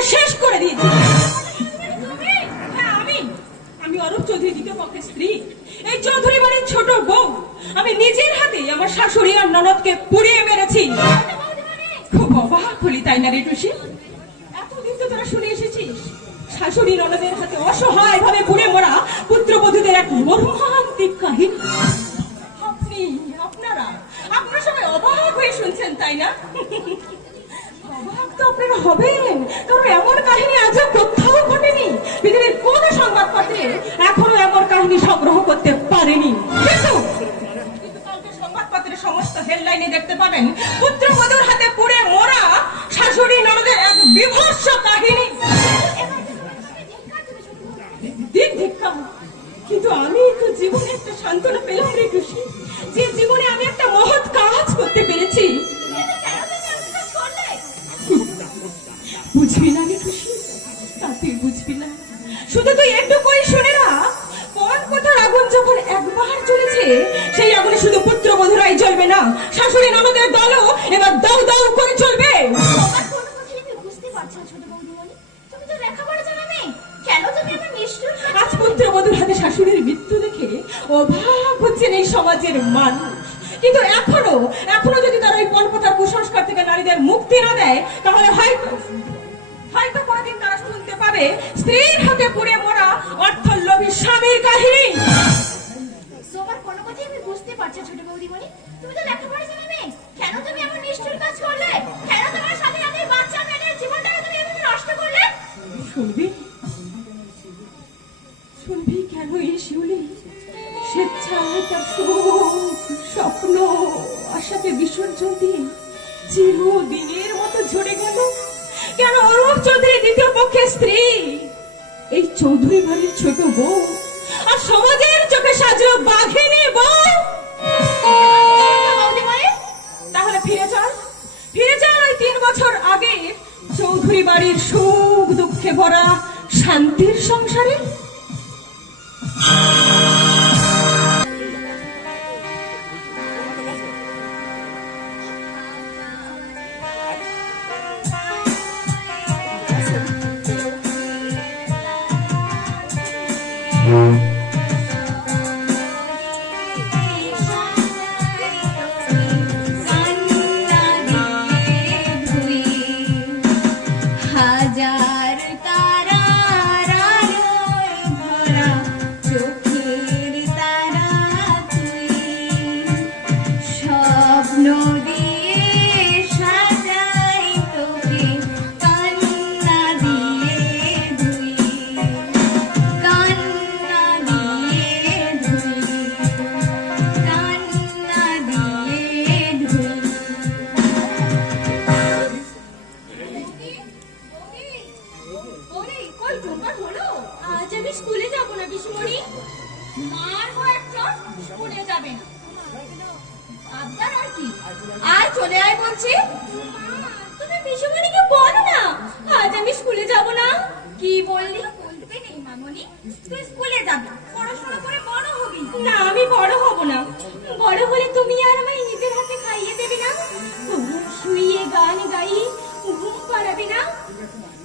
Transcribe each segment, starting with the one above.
একেবারে শেষ করে দিয়েছি। হ্যাঁ, আমি অরূপ চৌধুরী দ্বিতীয় পক্ষের স্ত্রী, এই চৌধুরী বাড়ির ছোট বউ। আমি নিজের হাতে আমার শাশুড়ি আর ননদকে পুড়িয়ে মেরেছি। খুব অবাক হলি তাই না রে টুসি? এতদিন তো তোরা শুনে এসেছিস শাশুড়ি ননদের হাতে অসহায় ভাবে পুড়ে মরা পুত্রবধূদের এক মর্মান্তিক কাহিনী। আপনারা সবাই অবাক হয়ে শুনছেন তাই না? অবাক তো আপনারা হবেন, কারণ এমন কাহিনী আজও কোথাও ঘটেনি। পৃথিবীর কোন সংবাদপত্রে এখনো এমন কাহিনী সংগ্রহ করতে পারেনি। কিন্তু কালকে সংবাদপত্রে সমস্ত হেডলাইনে দেখতে পাবেন পুত্রবধূর হাতে পুড়ে মরা শাশুড়ি ননদের এক বিভৎস কাহিনী। কিন্তু আমি তো জীবনে একটা সান্ত্বনা পেলাম রে টুসি, যে জীবনে আমি একটা মহৎ কাজ করতে পেরেছি। বুঝবি না রে টুসি, তা তুই বুঝবি না। শুধু তুই একটুকুই শুনে না, কোন কোথার আগুন যখন একবার চলেছে সেই আগুনে শুধু পুত্রবধূরাই জ্বলবে না, শাশুড়ি ননদের দলও এবার দাউ দাউ করে চলবে। আজ পুত্রবধূর হাতে শাশুড়ির মৃত্যু দেখে অবাক হচ্ছেন এই সমাজের মানুষ। কিন্তু এখনো যদি তারা ওই পরপথার কুসংস্কার থেকে নারীদের মুক্তি না দেয়, তাহলে হয়তো কোনদিন তারা শুনতে পাবে স্ত্রীর হাতে পুড়ে মরা অর্থলোভী স্বামীর কাহিনী। তোমার কোনো কথাই আমি বুঝতে পারছি ছোট বৌদিমণি। তুমি তো লেখাপড়া জানো না, কেন তুমি এমন নিষ্ঠুর কাজ করলে? কেন তোমার সাথে সাথে বাচ্চা মেয়ের জীবনটা তুমি এভাবে নষ্ট করলে? শুনবি কেন এই শিউলি স্বেচ্ছায় তার সুখ স্বপ্ন আশাকে বিসর্জন দিয়ে চিরদিনের মতো ঝরে গেল? কেন অরূপ চৌধুরী দ্বিতীয় পক্ষের স্ত্রী, এই চৌধুরী বাড়ির ছোট বউ আর সমাজের চোখে সাজলো বাঘিনী বউ? তাহলে ফিরে চল ওই 3 বছর আগে চৌধুরী বাড়ির সুখ দুঃখে ভরা শান্তির সংসারে।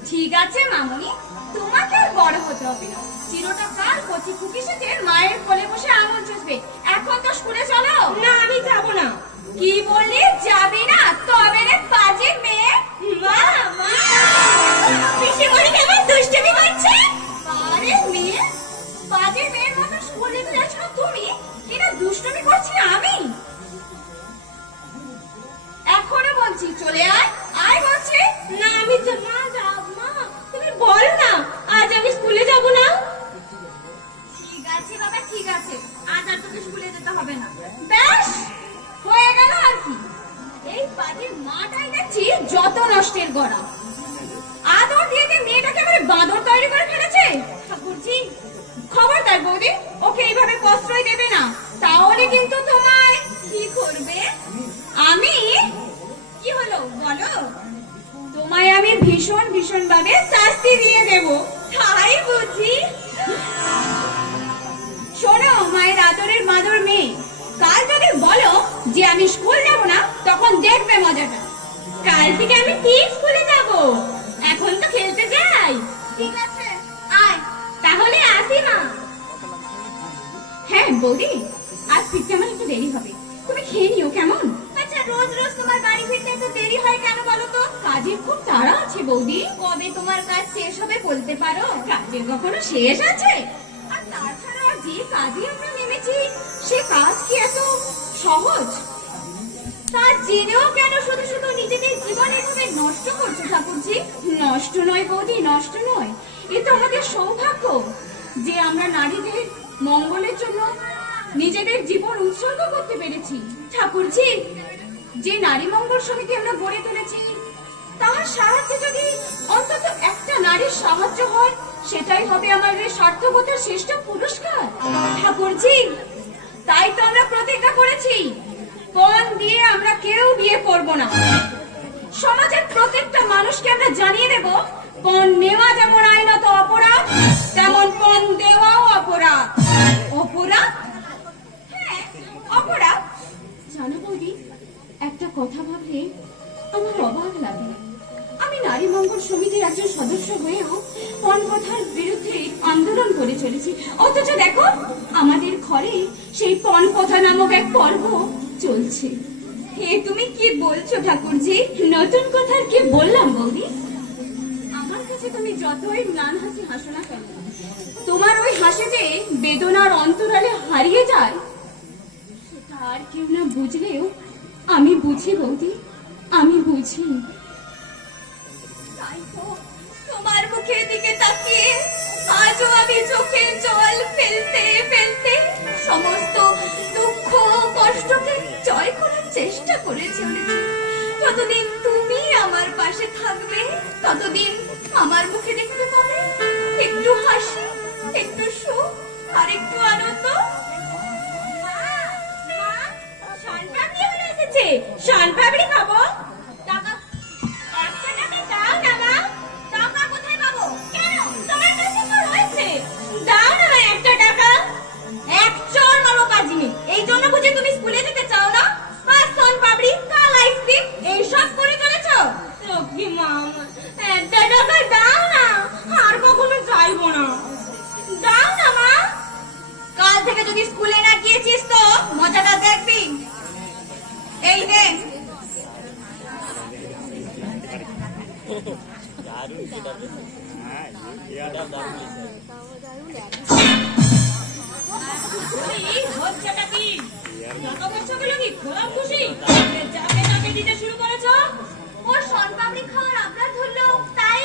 ঠিক আছে মামনি, তোমাকে আর বড় হতে হবে না। চিরটা কাল কচি খুকি সেজে মায়ের কোলে বসে আঙুল চুষবে। এখন তো স্কুলে চলো। না, আমি যাব না। কি বললি যাবি না? তবে রে পাজি মেয়ে। মা মা পিসি বলি কেমন দুষ্টুমি করছে। আরে মেয়ে, পাজি মেয়ের মতো স্কুলে তো যাচ্ছ না তুমি, কিনা দুষ্টুমি করছি আমি। এখনো বলছি চলে আয় বলছি। না, আমি না যাব। মা তুমি বল না, আজ আমি স্কুলে যাব না। ঠিক আছে বাবা, ঠিক আছে, আজ আর তোকে স্কুলে যেতে হবে না। বেশ হয়ে গেল আর কি। এই পাজির মাটাই দেখছি যত নষ্টের গড়া। আদর দিয়ে দিয়ে মেয়েটাকে এবারে বাঁদর তৈরি করে ফেলেছে। ঠাকুরজি খবরদার বৌদি, ওকে এইভাবে প্রশ্রয় দেবে না, তাহলে কিন্তু তোমায় কি করবে? আমি কি হলো বলো? তোমায় আমি ভীষণ ভীষণ ভাবে শাস্তি দিয়ে দেব। তাই বুঝি? শোনো মায়ের আদরের মাদর মেয়ে, কাল যদি বলো যে আমি স্কুল যাব না, তখন দেখবে মজাটা। কাল থেকে আমি ঠিক স্কুলে যাব। এখন তো খেলতে বৌদি, আজ ফিরতে আমার একটু দেরি হবে, তুমি খেয়ে নিও কেমন? আচ্ছা, রোজ রোজ তোমার বাড়ি ফিরতে এত দেরি হয় কেন বলো তো? কাজের খুব তাড়া আছে বৌদি। কবে তোমার কাজ শেষ হবে বলতে পারো? কাজের কখনো শেষ আছে? আর তাছাড়া যে কাজে আমরা নেমেছি সে কাজ কি এত সহজ? তা জেনেও কেন শুধু শুধু নিজেদের জীবন এভাবে নষ্ট করছো ঠাকুরজি? নষ্ট নয় বৌদি, নষ্ট নয়, এ তো আমাদের সৌভাগ্য যে আমরা নারীদের মঙ্গলের জন্য নিজেদের জীবন উৎসর্গ করতে পেরেছি। ঠাকুরজি, যে নারী মঙ্গল সমিতি আমরা গড়ে তুলেছি তার সাহায্যে যদি অন্তত একটা নারীর সাহায্য হয়, সেটাই হবে আমাদের সার্থকতার শ্রেষ্ঠ পুরস্কার। ঠাকুরজি, তাই তো আমরা প্রতিজ্ঞা করেছি, পণ দিয়ে আমরা কেউ বিয়ে করব না। সমাজের প্রত্যেকটা মানুষকে আমরা জানিয়ে দেব, পণ নেওয়া যেমন আইনত অপরাধ, তেমন পণ দেওয়াও অপরাধ। অপরাধ? হ্যাঁ, অপরাধ। জানো বৌদি, একটা কথা ভাবলে আমার অবাক লাগে। আমি নারী মঙ্গল সমিতির একজন সদস্য হয়েও পণ প্রথার বিরুদ্ধে আন্দোলন করে চলেছি, অথচ দেখো আমাদের ঘরে সেই পণ প্রথা নামক এক পর্ব চলছে। হে, তুমি কি বলছো ঠাকুরজি? নতুন কথা কি বললাম বৌদি? আমার কাছে তুমি যতই ম্লান হাসি হাসো না কেন, তোমার ওই হাসি যে বেদনার অন্তরালে হারিয়ে যায়, সেটা আর কেউ না বুঝলেও আমি বুঝি বৌদি, আমি বুঝি। তাই তো তোমার মুখের দিকে তাকিয়ে আজও আমি চোখের জল ফেলতে ফেলতে সমস্ত দুঃখ কষ্টকে জয় করার চেষ্টা করে চলেছি। যতদিন তুমি আমার পাশে থাকবে, ততদিন আমার মুখে দেখতে পাবে একটু হাসি, একটু সুখ আর একটু আনন্দ। শানপাপড়ি হয়ে এসেছে, শানপাপড়ি খাবো। টাকা, একটা টাকা দাও না মা। টাকা কোথায় পাবো? কেন, তোমার কাছে তো রয়েছে, দাও না মা একটা টাকা। এক চড় মারো কাজিনি, এই জন্য বুঝে তুমি স্কুলে যেতে চাও না? আর শানপাপড়ি, কাল আইসক্রিম এইসব করে চলেছো? লক্ষ্মী মা, একটা টাকা দাও না, আর কখনো চাইবো না। দাও না মা। কাল থেকে যদি স্কুলে না গিয়েছিস তো মজাটা দেখবি। এই নে। হচ্ছেটা কি? টাকা পয়সা গুলো কি খোলা খুশি যাকে তাকে দিতে শুরু করেছো? ওর শানপাপড়ি খাওয়ার আপনার ধরলো, তাই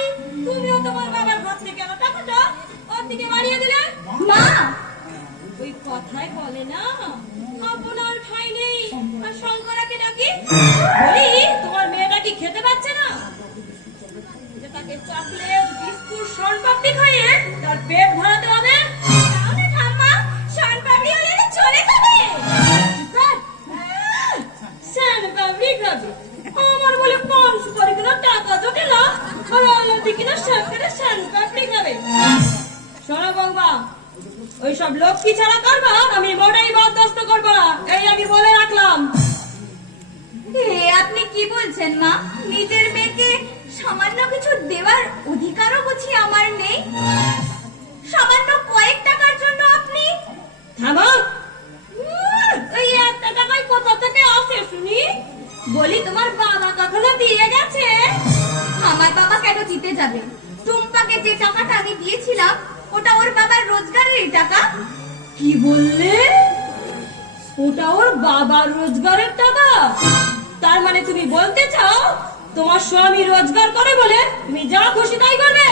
তুমিও তোমার বাবার ঘর থেকে আমার টাকাটা ওর দিকে বাড়িয়ে দিলে। মা, ওই কথাই বলে না, আপনার ঠাই নেই আর শঙ্করাকে ডাকি। বলি, তোমার মেয়েটা কি খেতে পাচ্ছে না? যে তাকে চকলেট বিস্কুট শানপাপড়ি খাইয়ে তার পেট ভরাতে হবে। তাহলে ঠাম্মা, শানপাপড়ি হলে চলে যাবে। শানপাপড়ি খাবে আমার বলে পান সুপারি কিনা টাকা জোটে না, আর অন্যদিকে কিনা সরকারে শানপাপড়ি খাবে। শোনো বৌমা, ওই সব লক্ষ্মী ছাড়া করবা আমি মোটেই বরদাস্ত করবো না, এই আমি বলে রাখলাম। আপনি কি বলছেন মা? নিজের মেয়েকে সামান্য কিছু দেওয়ার অধিকারও বুঝি আমার নেই? সামান্য কয়েক টাকার জন্য আপনি? থামো, ওই একটা টাকায় কোথা থেকে আসে শুনি? বলি, তোমার বাবা কখনো দিয়ে গেছে? আমার বাবা কেন দিতে যাবে? টুম্পাকে যে টাকাটা আমি দিয়েছিলাম ওটা ওর বাবার রোজগারের টাকা। কি বললে? ওটা ওর বাবার রোজগারের টাকা? তার মানে তুমি বলতে চাও তোমার স্বামী রোজগার করে বলে তুমি যা খুশি তাই করবে?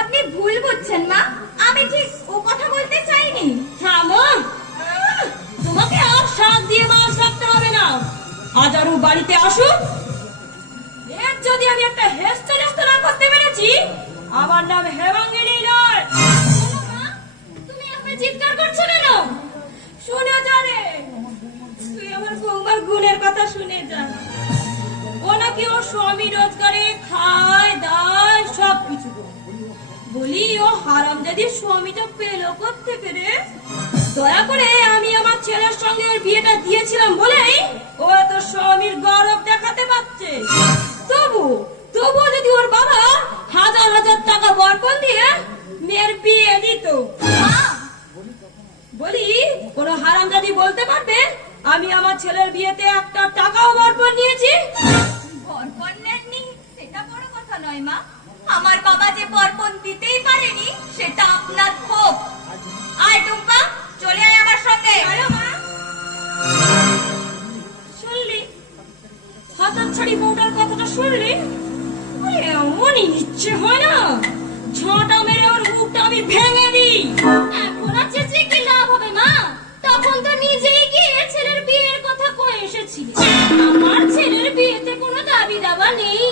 আপনি ভুল বুঝছেন মা, আমি ঠিক ও কথা বলতে চাইনি। থামো, তোমাকে আর শাক দিয়ে মাছ রাখতে হবে না। আজ আরও বাড়িতে আসুক, এর যদি আমি একটা হেস্তে না করতে পেরেছি, আমার নাম হেমাঙ্গিনী নয়। তুমি আমার চিৎকার করছো কেন? শুনে জানে, তুই আমার বৌমার গুণের কথা শুনে যা। ও নাকি ওর স্বামী রোজগারে খায় দায় সবকিছু। বলি, ও হারামজাদির স্বামীটা পেলো করতে পেরে? দয়া করে আমি আমার ছেলের সঙ্গে ওর বিয়েটা দিয়েছিলাম বলেই ও এত স্বামীর গৌরব দেখাতে পারছে। তবু যদি ওর বাবা হাজার হাজার টাকা বরকন দিয়ে মেয়ের বিয়ে দিত। বলি, বিয়েতে একটা টাকাও বরপণ নিয়েছি। বরপণ নেননি সেটা বড় কথা নয় মা, আমার বাবা যে বরপণ দিতেই পারেনি সেটা আপনার ক্ষোভ। আয় টুম্পা, চলে আয় আমার সঙ্গে। শুনলি হাতছাড়ি বউটার কথাটা শুনলি? ওরে এমনই ইচ্ছে হয় না ঝাঁটা মেরে ওর মুখটা আমি ভেঙে দিই। এখন আর চেঁচিয়ে কি লাভ হবে মা? তখন তো নিজেই গিয়ে ছেলের বিয়ের কথা কয়ে এসেছিলে। আমার ছেলের বিয়েতে কোনো দাবি দাবা নেই,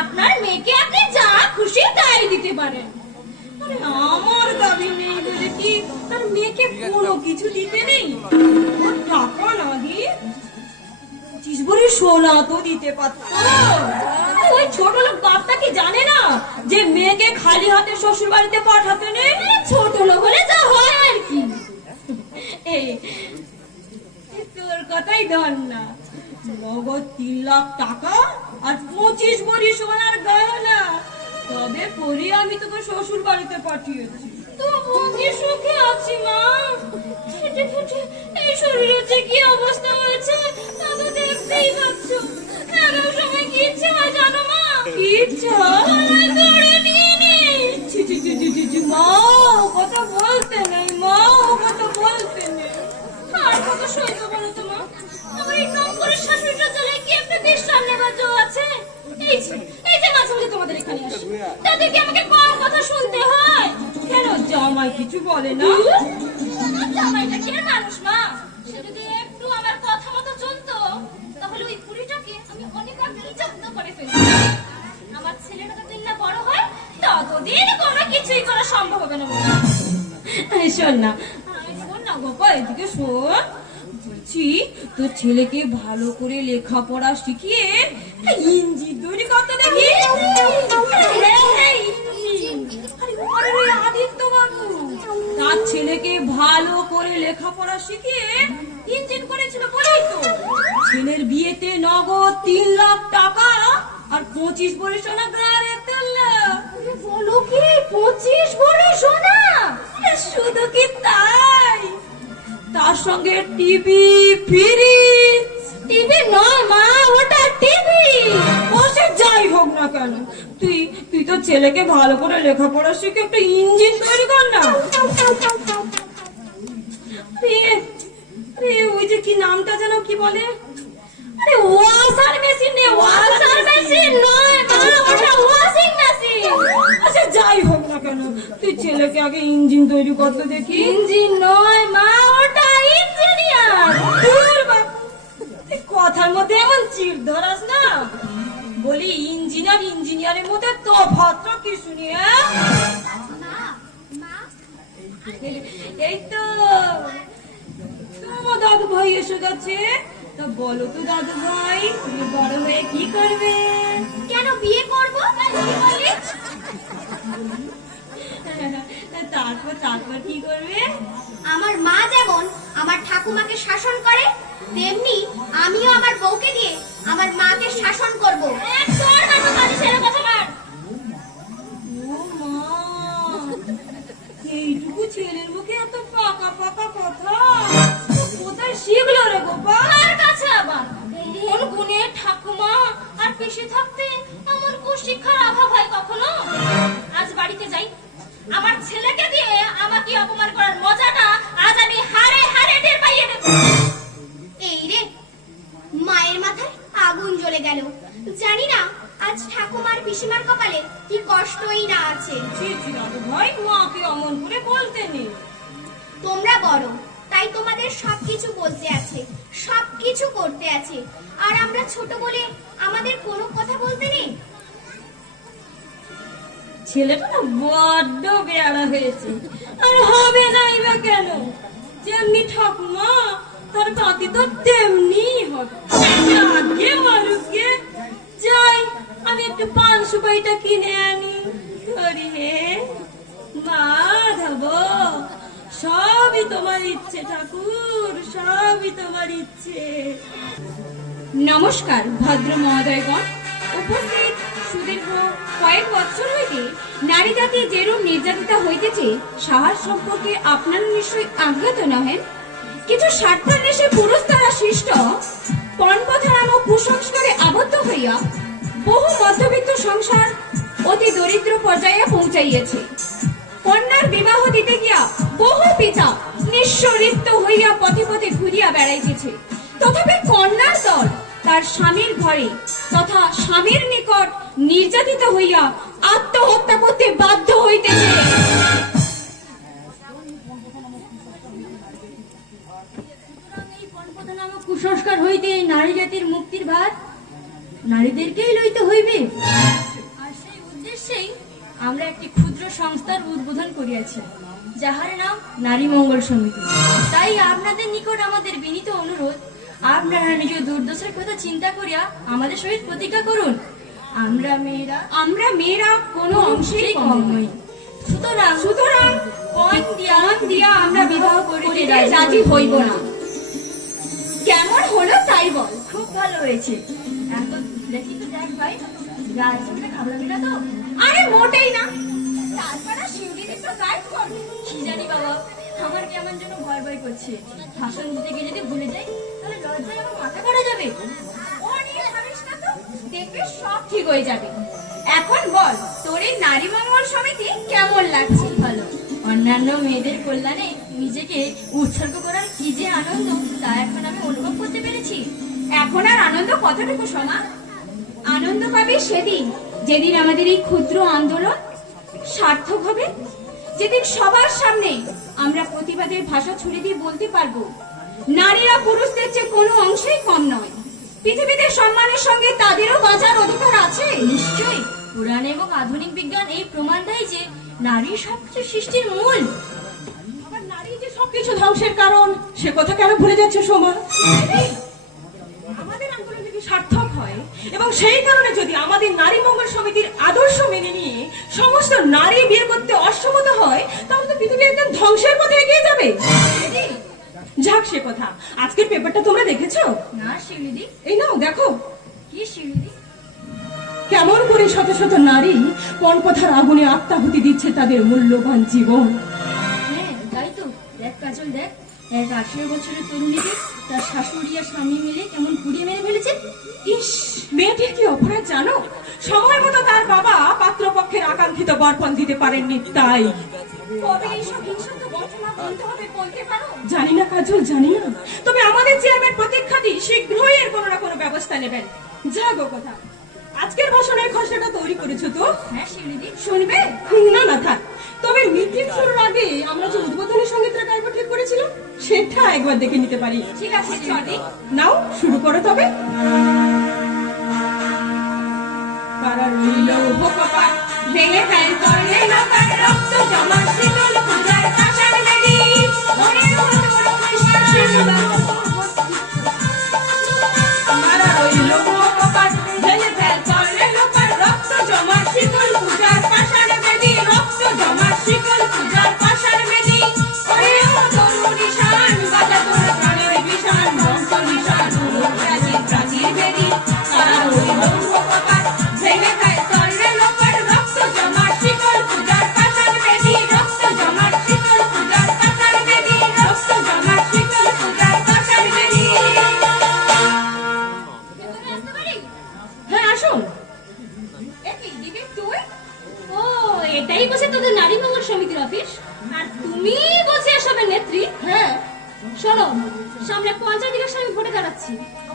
আপনার মেয়েকে আপনি যা খুশি তাই দিতে পারেন। আরে আমার দাবি নেই বলে কি তার মেয়েকে কোনো কিছু দিতে নেই? ওর টাকা না দিয়ে 25 ভরি সোনা তো দিতে পারতো। ওই ছোট লোক বাপটা কি জানে না যে মেয়েকে খালি হাতে শ্বশুর বাড়িতে পাঠাতে নেই? ছোট লোক হলে যা হয় আর কি। এই তোর কথাই ধর না, নগদ 3 লাখ টাকা আর 25 ভরি সোনার গয়না, তবে পরে আমি তোকে শ্বশুর বাড়িতে পাঠিয়েছি। তবু আমি সুখে আছি মা। খেটে খেটে এই শরীরের যে কি অবস্থা হয়েছে তা তো দেখতেই পাচ্ছ। এমন সময় কি ইচ্ছে হয় জানো মা? কি ইচ্ছা? আমায় ধরে নিয়ে নে। ছি ছি ছি ছি ছি ছি, মা ও কথা বলতে নেই, মা ও কথা বলতে নেই। আর কত সইতে বলো তো মা? আমার এই নম্বরের শাশুড়িটার জ্বালায় কি একটা বিশ্রাম নেবার জো আছে? এই যে মাঝে মাঝে তোমাদের এখানে আসি, তাদের কি আমাকে কম কথা শুনতে হয়? কেন জামাই কিছু বলে না? আমার জামাইটা কি আর মানুষ মা? সে যদি একটু আমার কথা মতো চলতো তাহলে ওই বুড়িটাকে আমি অনেক আগেই জব্দ করে ফেলতাম। আমার ছেলেটা যতদিন না বড় হয় ততদিন কোনো কিছুই করা সম্ভব হবে না বাবা। এই শোন না, শোন না বাবা, এদিকে শোন। বলছি তোর ছেলেকে ভালো করে লেখাপড়া শিখিয়ে ইঞ্জিন তৈরি করতে দেখি। আরে ওই আদিত্য বাবু তার ছেলেকে ভালো করে লেখাপড়া শিখিয়ে ইঞ্জিন করেছিল বলেই তো ছেলের বিয়েতে নগদ 3 লাখ টাকা আর 25 ভরি সোনা গাড়ে তুললো। বলো কি 25 ভরি সোনা? শুধু কি তাই, তার সঙ্গে টিভি, ফ্রিজ। টিভি নয় মা, ওটা টিভি। বসে যাই হোক না কেন, তুই তো ছেলেকে ভালো করে লেখাপড়া শিখে একটা ইঞ্জিন তৈরি কর না। আরে ওই যে কি নামটা যেন কি বলে, আরে ওয়াশার মেশিন নে। ওয়াশার মেশিন নয় মা, ওটা ওয়াশিং মেশিন। আচ্ছা যাই হোক না কেন, তুই ছেলেকে আগে ইঞ্জিন তৈরি করতে দেখি। ইঞ্জিন নয় মা, ওটা ইঞ্জিনিয়ার। দূর বাপু, এই কথার মধ্যে এমন চিড় ধরাস না। বলি ইঞ্জিনিয়ারের মধ্যে তফাৎটা কি শুনি? এই তো তোমার দাদু ভাই এসে গেছে। তা বলো তো দাদু ভাই, তুমি বড় হয়ে কি করবে? কেন বিয়ে করবো? তারপর কি করবে? আমার মা যেমন আমার ঠাকুমাকে শাসন করে, তেমনি আমিও আমার বউকে দিয়ে আমার মাকে শাসন করব। ও মা, এইটুকু ছেলের মুখে এত পাকা পাকা কথা কোথায় শিখলো রে গোপাল? কার কাছে আবার? কোন গুণে ঠাকুমা আর পিসে থাকতে আমার কো শিক্ষার অভাব হয় কখনো? আজ বাড়িতে যাই, আমার ছেলেকে দিয়ে আমাকে অপমান করার মজাটা আজ আমি হারে হারে টের পাইয়ে দেব। এই রে, মায়ের মাথায় আগুন জ্বলে গেল। জানি না আজ ঠাকুমার পিসিমার কপালে কি কষ্টই না আছে। ছি ছি দাদু ভাই, মাকে অমন করে বলতে নেই। তোমরা বড়, তাই তোমাদের সবকিছু বলতে আছে, সবকিছু করতে আছে, আর আমরা ছোট বলে আমাদের কোনো কথা বলতে নেই। ছেলেটা না বড্ড বেয়ারা হয়েছে, আর হবে নাই বা কেন? যেমনি ঠাকুমা তার বাতি তো তেমনি হবে। আগে মারুকে যাই, আমি একটু পান সুপারিটা কিনে আনি। ধরি হে মাধব, সবই তোমার ইচ্ছে ঠাকুর, সবই তোমার ইচ্ছে। নমস্কার ভদ্র মহোদয়গণ, উপস্থিত সুদীর্ঘ কয়েক বছর হইতে নারী জাতি যেরূপ নির্যাতিতা হইতেছে সাহার সম্পর্কে আপনারা নিশ্চয়ই অজ্ঞাত নহেন। কিছু স্বার্থান্বেষী পুরুষ দ্বারা সৃষ্ট কুসংস্কারে আবদ্ধ হইয়া বহু মধ্যবিত্ত সংসার অতি দরিদ্র পর্যায়ে পৌঁছাইয়াছে। কন্যার বিবাহ দিতে গিয়া বহু পিতা নিঃস্ব রিক্ত হইয়া পথে পথে ঘুরিয়া বেড়াইতেছে। তথাপি কন্যার দল তার স্বামীর ঘরে তথা স্বামীর নিকট নির্যাতিত হইয়া আত্মহত্যা করতে বাধ্য হইতেছে। এই পণপ্রথা নামক কুসংস্কার হইতে এই নারী জাতির মুক্তির ভার নারীদেরকেই লইতে হইবে। আর সেই উদ্দেশ্যেই আমরা একটি ক্ষুদ্র সংস্থার উদ্বোধন করিয়াছি, যাহার নাম নারী মঙ্গল সমিতি। তাই আপনাদের নিকট আমাদের বিনীত অনুরোধ, আপনারা নিজ দুর্দশার কথা চিন্তা করিয়া আমাদের সহিত প্রতিজ্ঞা করুন। আমরা মেয়েরা কোনো অংশেই কম নই। সুতরাং পণ দিয়া আমরা বিবাহ করিতে রাজি হইব না। কেমন হলো তাই বল। খুব ভালো হয়েছে। এখন দেখি তো, দেখ ভাই, রাজনীতিটা খাবলাবি না তো? আরে মোটেই না। তারপরে শিউলিদি তো গাইড করবে। কি জানি বাবা, আমার কেমন যেন ভয় ভয় করছে। ভাষণ দিতে গিয়ে যদি ভুলে যাই তাহলে লজ্জায় আমার মাথা কাটা যাবে। ও নিয়ে ভাবিস না তো, দেখবি সব ঠিক হয়ে যাবে। এখন বল, তোর এই নারী মঙ্গল সমিতি কেমন লাগছে? ভালো। অন্যান্য মেয়েদের কল্যাণে নিজেকে উৎসর্গ করার কি যে আনন্দ, তা এখন আমি অনুভব করতে পেরেছি। এখন আর আনন্দ কতটুকু সোনা? আনন্দ পাবে সেদিন, যেদিন আমাদের এই ক্ষুদ্র আন্দোলন সার্থক হবে, যেদিন সবার সামনে আমরা প্রতিবাদের ভাষা ছুড়ে দিয়ে বলতে পারবো, নারীরা পুরুষদের চেয়ে কোনো অংশেই কম নয়। পৃথিবীতে সম্মানের সঙ্গে তাদেরও বাঁচার অধিকার আছে। নিশ্চয়ই পুরাণ এবং আধুনিক বিজ্ঞান এই প্রমাণ দেয় যে নারী সবকিছু সৃষ্টির মূল। আবার নারী যে সবকিছু ধ্বংসের কারণ, সে কথা কেন ভুলে যাচ্ছে সোমা? আমাদের আন্দোলন যদি সার্থক হয় এবং সেই কারণে যদি আমাদের নারী মঙ্গল সমিতির আদর্শ মেনে নিয়ে সমস্ত নারী বিয়ে করতে অসম্মত হয়, তাহলে তো পৃথিবী একদম ধ্বংসের পথে এগিয়ে যাবে। যাক সে কথা, আজকের পেপারটা তোমরা দেখেছো? না শিউলিদি। এই নাও দেখো। কি শিউলিদি? কেমন করে শত শত নারী পণপ্রথার আগুনে আত্মাহুতি দিচ্ছে তাদের মূল্যবান জীবন। হ্যাঁ তাই তো। দেখ কাজল, দেখ, এক 18 বছরের তরুণীকে তার শাশুড়ি আর স্বামী মিলে কেমন পুড়িয়ে মেরে ফেলেছে। ইস, মেয়েটির কি অপরাধ জানো? সময় মতো তার বাবা পাত্রপক্ষের আকাঙ্ক্ষিত বরপণ দিতে পারেননি, তাই। কবে এইসব হিংসাত্মক ঘটনা বন্ধ হবে বলতে পারো? জানি না কাজল, জানি না। তবে আমাদের চেয়ারম্যান প্রতীক্ষা দিই শীঘ্রই এর কোনো না কোনো ব্যবস্থা নেবেন। যা গো কথা, আজকের ভাষণের খসড়াটা তৈরি করেছো তো? হ্যাঁ শিউলিদি। শুনবে? না না থাক। তবে মিটিং শুরুর আগে আমরা যে উদ্বোধনী সঙ্গীতটা গাইবো ঠিক করেছিলাম, সেটা একবার দেখে নিতে পারি। ঠিক আছে চলি। নাও শুরু করো তবে। কারা রইল ভোকপাত, ভেঙে ফেল করলে লোকার রক্ত জমা শীতল পূজার পাশার বেদি। মনে হলো রক্ষিসার শিশুরা। কারা রইল ভোকপাত, ভেঙে ফেল করলে লোকার রক্ত জমা শীতল পূজার পাশার বেদি। রক্ত জমা শীতল পূজার পাশার বেদি। ওরে ও তরুণী শান, বাজা তোর প্রাণের বিষাণ, ধ্বংস নিশান প্রাচীর প্রাচীর বেদি। কারা রইল ভোকপাত, ভেঙে ফেল করলে লোকার রক্ত জমা শীতল পূজার পাশার বেদি। রক্ত জমা শীতল পূজার পাশার বেদি। রক্ত জমা শীতল পূজার পাশার বেদি। তুমি আসতে পারি? হ্যাঁ আসুন। একই দিবি তুই? ও, এটাই বসে তোদের নারী মঙ্গল সমিতির অফিস? আর তুমি বলছি এসবের নেত্রী? হ্যাঁ, শোনো, সামনে পঞ্চায়েত ইলেকশন আমি ভোটে দাঁড়াচ্ছি,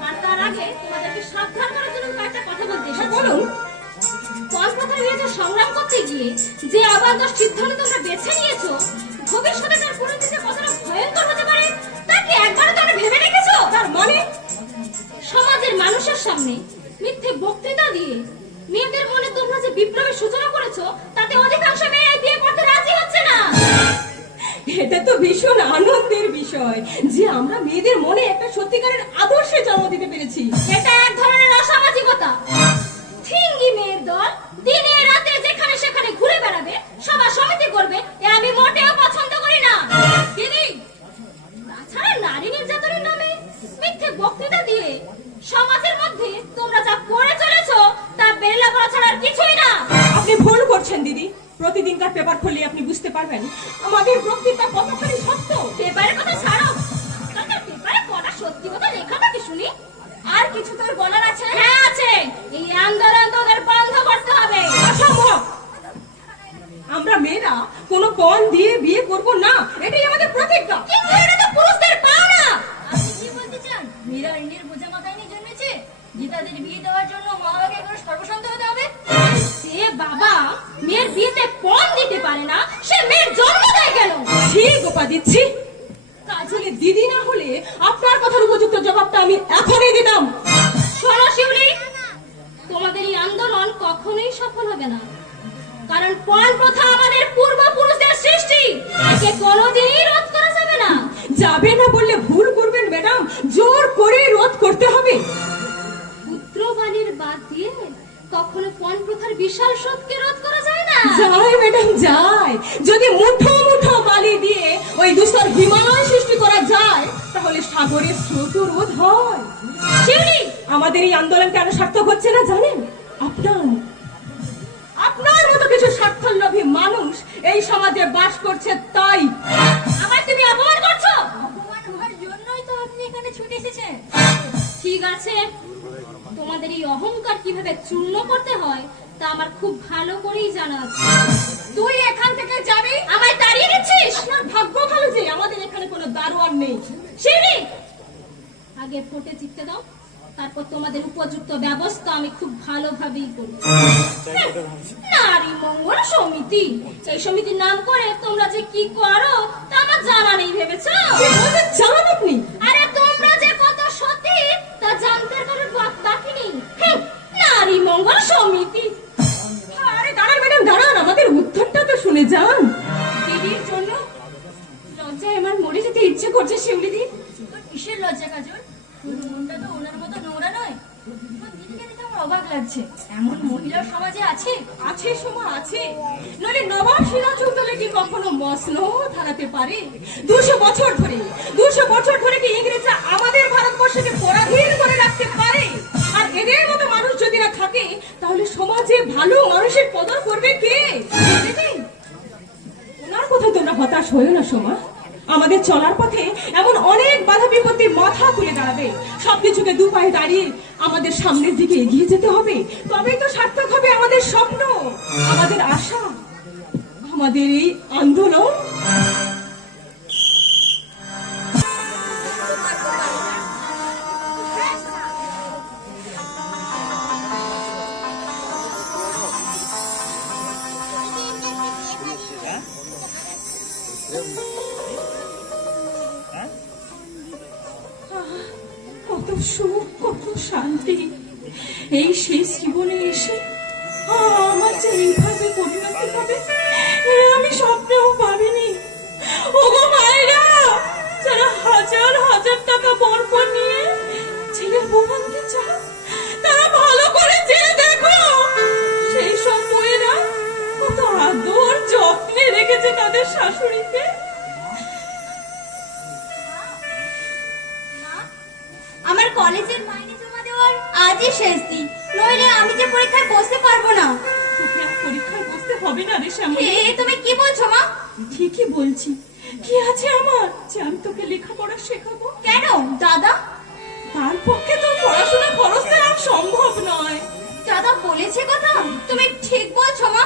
আর তার আগে তোমাদেরকে সাবধান করার জন্য কয়েকটা কথা বলতে হ্যাঁ, এসেছি। বলুন। পথপ্রথার বিরুদ্ধে সংগ্রাম করতে গিয়ে যে আবাদ সিদ্ধান্ত তোমরা বেছে নিয়েছো, ভবিষ্যতে তার পরিণতি কতটা ভয়ঙ্কর হতে পারে তা কি একবারও তোমরা ভেবে রেখেছো? তার মানে সমাজের মানুষের সামনে মিথ্যে বক্তৃতা দিয়ে মেয়েদের মনে তোমরা যে বিপ্লবের সূচনা করেছো, তাতে অধিকাংশ মেয়ে বিয়ে করতে রাজি হচ্ছে না। এটা তো ভীষণ আনন্দের বিষয় যে আমরা মেয়েদের মনে একটা সত্যিকারের আদর্শে জন্ম দিতে পেরেছি। এটা এক ধরনের অসামাজিকতা। ঠিঙ্গি মেয়ের দল দিনে রাতে যেখানে সেখানে ঘুরে বেড়াবে, সভা সমিতি করবে, এ আমি মোটেও পছন্দ করি না। তিনি তাছাড়া নারী নির্যাতনের নামে মিথ্যে বক্তৃতা দিয়ে সমাজের মধ্যে তোমরা যা করে চলেছো তা বেলা বলা ছাড়া আর কিছুই না। আপনি ভুল করছেন দিদি। প্রতিদিনকার পেপার খুললে আপনি বুঝতে পারবেন আমাদের বক্তৃতা কতখানি সত্য। পেপারের কথা ছাড়ো, আজকালকার পেপারে কটা সত্যি কথা লেখা থাকে শুনি। আর কিছু তোর বলার আছে? হ্যাঁ আছে। এই আন্দোলন তোদের বন্ধ করতে হবে। অসম্ভব। আমরা মেয়েরা কোনো পণ দিয়ে বিয়ে করব না, এটাই আমাদের প্রতিজ্ঞা। কিন্তু এটা তো পুরুষদের পাওনা। আপনি কি বলতে চান মেয়েরা ঋণের বোঝা মাথায় নিয়ে জন্মেছে যে তাদের বিয়ে দেওয়ার জন্য মা বাবাকে করে সর্বসন্ত হতে হবে? সে বাবা মেয়ের বিয়েতে পণ দিতে পারে না, সে মেয়ের জন্ম দেয় কেন? ঠিক গোপা দিচ্ছি। কাজলে দিদি না হলে আপনার কথার উপযুক্ত জবাবটা আমি এখনই দিতাম। শোনো শিউলি, তোমাদের এই আন্দোলন কখনোই সফল হবে না, কারণ পণ প্রথা আমাদের পূর্বপুরুষদের সৃষ্টি, একে কোনোদিনই রোধ করা যাবে না। যাবে না বললে ভুল করবেন ম্যাডাম, জোর করে রোধ করতে হবে। পুত্রবাণীর বাদ দিয়ে কখনো পণ প্রথার বিশাল শোধকে রোধ করা যায় না। যায় ম্যাডাম যায়। যদি মুঠো মুঠো বালি দিয়ে ওই দুস্তর হিমালয় সৃষ্টি করা যায়, তাহলে সাগরের স্রোত রোধ হয়। শিউলি, আমাদের এই আন্দোলন কেন সার্থক হচ্ছে না জানেন? আপনার মতো কিছু স্বার্থলোভী মানুষ এই সমাজে বাস করছে তাই। আমার তুমি অপমান করছো? অপমান হওয়ার জন্যই তো আপনি এখানে ছুটে এসেছেন। ঠিক আছে, তোমাদের এই অহংকার কিভাবে চূর্ণ করতে হয় তা আমার খুব ভালো করেই জানা আছে। তুই এখান থেকে যাবি? আমায় তাড়িয়ে দিচ্ছিস? আপনার ভাগ্য ভালো যে আমাদের এখানে কোনো দারোয়ান নেই। শিউলি, আগে ফোটে চিপতে দাও, তারপর তোমাদের উপযুক্ত ব্যবস্থা আমি খুব ভালোভাবেই করি। নারী মঙ্গল সমিতি, এই সমিতির নাম করে তোমরা যে কি করো তা আমার জানা নেই ভেবেছ? কি বলতে চান আপনি? আরে তোমরা যে কত সতী তা জানতে কারোর বাকি নেই। নারী মঙ্গল সমিতি। আরে দাঁড়ান ম্যাডাম দাঁড়ান, আমাদের উত্তরটা তো শুনে যান। দিদির জন্য লজ্জায় আমার মরে যেতে ইচ্ছে করছে শিউলিদি। তোর কিসের লজ্জা কাজল? তোর মনটা তো ওনার মতো নোংরা নয়। তোর দিদিকে দেখে আমার অবাক লাগছে, এমন মহিলা সমাজে আছে? আছে সোমা আছে, নইলে নবাব সিরাজউদ্দৌলা কি কখনো মসনদ হারাতে পারে? 200 বছর ধরে কি ইংরেজরা আমাদের ভারতবর্ষকে পরাধীন করে রাখতে পারে? আর এদের মতো মানুষ যদি না থাকে, তাহলে সমাজে ভালো মানুষের কদর করবে কে? ওনার কথা তোমরা হতাশ হয়েও না সোমা। আমাদের চলার পথে এমন অনেক বাধা বিপত্তি মাথা তুলে দাঁড়াবে। সবকিছুকে দু পায়ে দাঁড়িয়ে আমাদের সামনের দিকে এগিয়ে যেতে হবে, তবেই তো সার্থক হবে আমাদের স্বপ্ন, আমাদের আশা, আমাদের এই আন্দোলন। কত সুখ, কত শান্তি এই শেষ জীবনে এসে আমার যে এইভাবে পরিণতি হবে আমি স্বপ্নেও ভাবিনি। ওগো মায়েরা, যারা হাজার হাজার টাকা বরপণ নিয়ে ছেলের বউ আনতে চায়, তারা ভালো করে চেয়ে দেখো, সেই সব মেয়েরা কত আদর যত্নে রেখেছে তাদের শাশুড়িকে। আমার কলেজের মাইনে জমা দেওয়ার আজই শেষ দিন, নইলে আমি যে পরীক্ষায় বসতে পারবো না। তোকে আর পরীক্ষায় বসতে হবে না রে শ্যামলী। তুমি কি বলছো মা? ঠিকই বলছি। কি আছে আমার যে আমি তোকে লেখাপড়া শেখাবো? কেন দাদা? তার পক্ষে তো পড়াশোনা খরচ দেওয়া সম্ভব নয়। দাদা বলেছে কথা, তুমি ঠিক বলছো মা।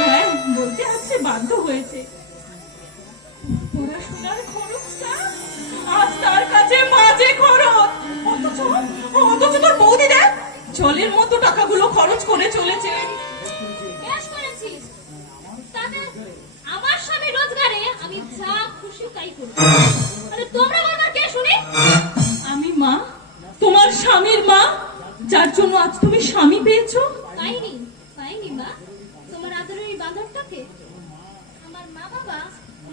হ্যাঁ, বলতে হচ্ছে, বাধ্য হয়েছে। পড়াশোনার খরচটা আজ তার কাছে বাজে খরচ, অথচ তোর বৌদি দেখ জলের মতো টাকাগুলো খরচ করে চলেছে। বেশ করেছিস, তাতে আমার স্বামী রোজগারে আমি যা খুশি তাই করি। আরে তোমরা বলবার কে শুনি? আমি মা, তোমার স্বামীর মা, যার জন্য আজ তুমি স্বামী পেয়েছো। পাইনি মা, তোমার আদরের এই বাঁধনটাকে আমার মা বাবা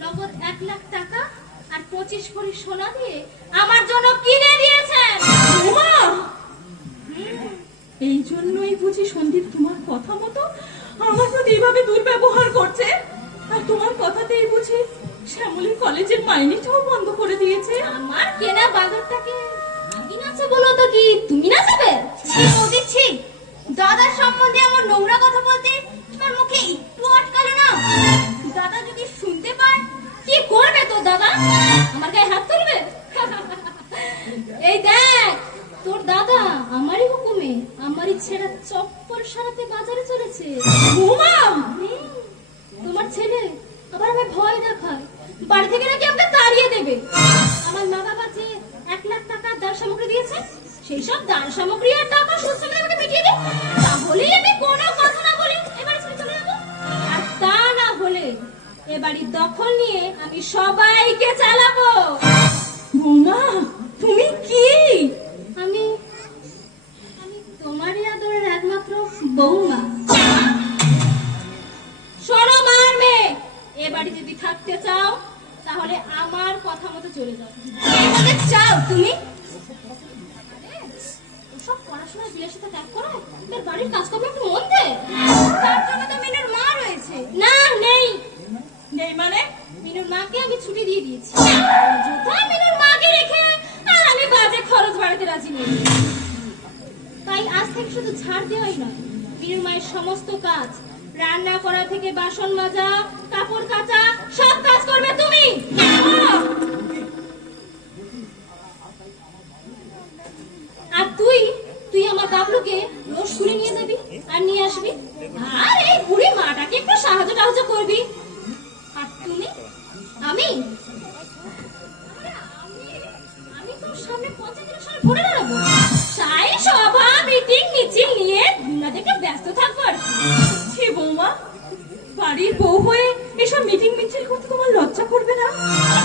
নগদ 1 লাখ টাকা আর 25 ভরি সোনা দিয়ে আমার জন্য কিনে দিয়েছেন। মা, এই জন্যই বুঝি সন্দীপ তোমার কথা মতো আমার প্রতি এইভাবে দুর্ব্যবহার করছে, আর তোমার কথাতেই বুঝি শ্যামলীর কলেজের মাইনেটাও বন্ধ করে দিয়েছে। আমার কেনা বাঁধনটাকে আমি নাচে বলো তো কি তুমি নাচাবে? ছি মোদি ছি, দাদার সম্বন্ধে আমার নোংরা কথা বলতে তোমার মুখে একটু আটকালো না? দাদা যদি শুনতে পায় কি করবে তো দাদা? আমার গায়ে হাত তুলবে? এই দেখ তোর দাদা আমারই হুকুমে আমারই ছেঁড়া চপ্পল সারাতে বাজারে চলেছে। বৌমা, তোমার ছেলে আবার আমায় ভয় দেখায়, বাড়ি থেকে নাকি আমাকে তাড়িয়ে দেবে। আমার মা বাবা যে 1 লাখ টাকা দান সামগ্রী দিয়েছে, সেই সব দান সামগ্রী আর টাকা সুদ সমেত আমাকে মিটিয়ে দিই, তাহলেই আমি কোনো কথা না বলি এবারে ছেড়ে চলে যাবো। আর তা না হলে এ বাড়ির দখল নিয়ে আমি সবাইকে চালাবো। বৌমা তুমি কি? আমি আমি তোমারই আদরের একমাত্র বৌমা। শোনো মার মেয়ে, এ বাড়ি যদি থাকতে চাও তাহলে আমার কথা মতো চলে যাও। কি বলতে চাও তুমি? ওসব পড়াশোনার বিলাসিতা ত্যাগ করো, এবার বাড়ির কাজকর্মে একটু মন দে। তার জন্য তো মিনুর মা রয়েছে। না, নেই। নেই মানে? মিনুর মাকে আমি ছুটি দিয়ে দিয়েছি। অযথা মিনুর মাকে রেখে আর আমি বাজে খরচ বাড়াতে রাজি নই। তাই আজ থেকে শুধু ঝাড় দেওয়াই নয়, মিনুর মায়ের সমস্ত কাজ, রান্না করা থেকে বাসন মাজা, কাপড় কাচা, সব কাজ করবে তুমি। আর তুই আমার বাবলুকে রোজ স্কুলে নিয়ে যাবি আর নিয়ে আসবি, আর এই বুড়ি মাটাকে একটু সাহায্য করবি। আর তুমি? আমি আমি তোর সামনে পঞ্চায়েতের সময় ভরে দাঁড়াবো, সাই সভা মিটিং মিছিল নিয়ে দুনাদেরকে ব্যস্ত থাকবো। আর ছি বৌমা, বাড়ির বউ হয়ে এসব মিটিং মিছিল করতে তোমার লজ্জা করবে না?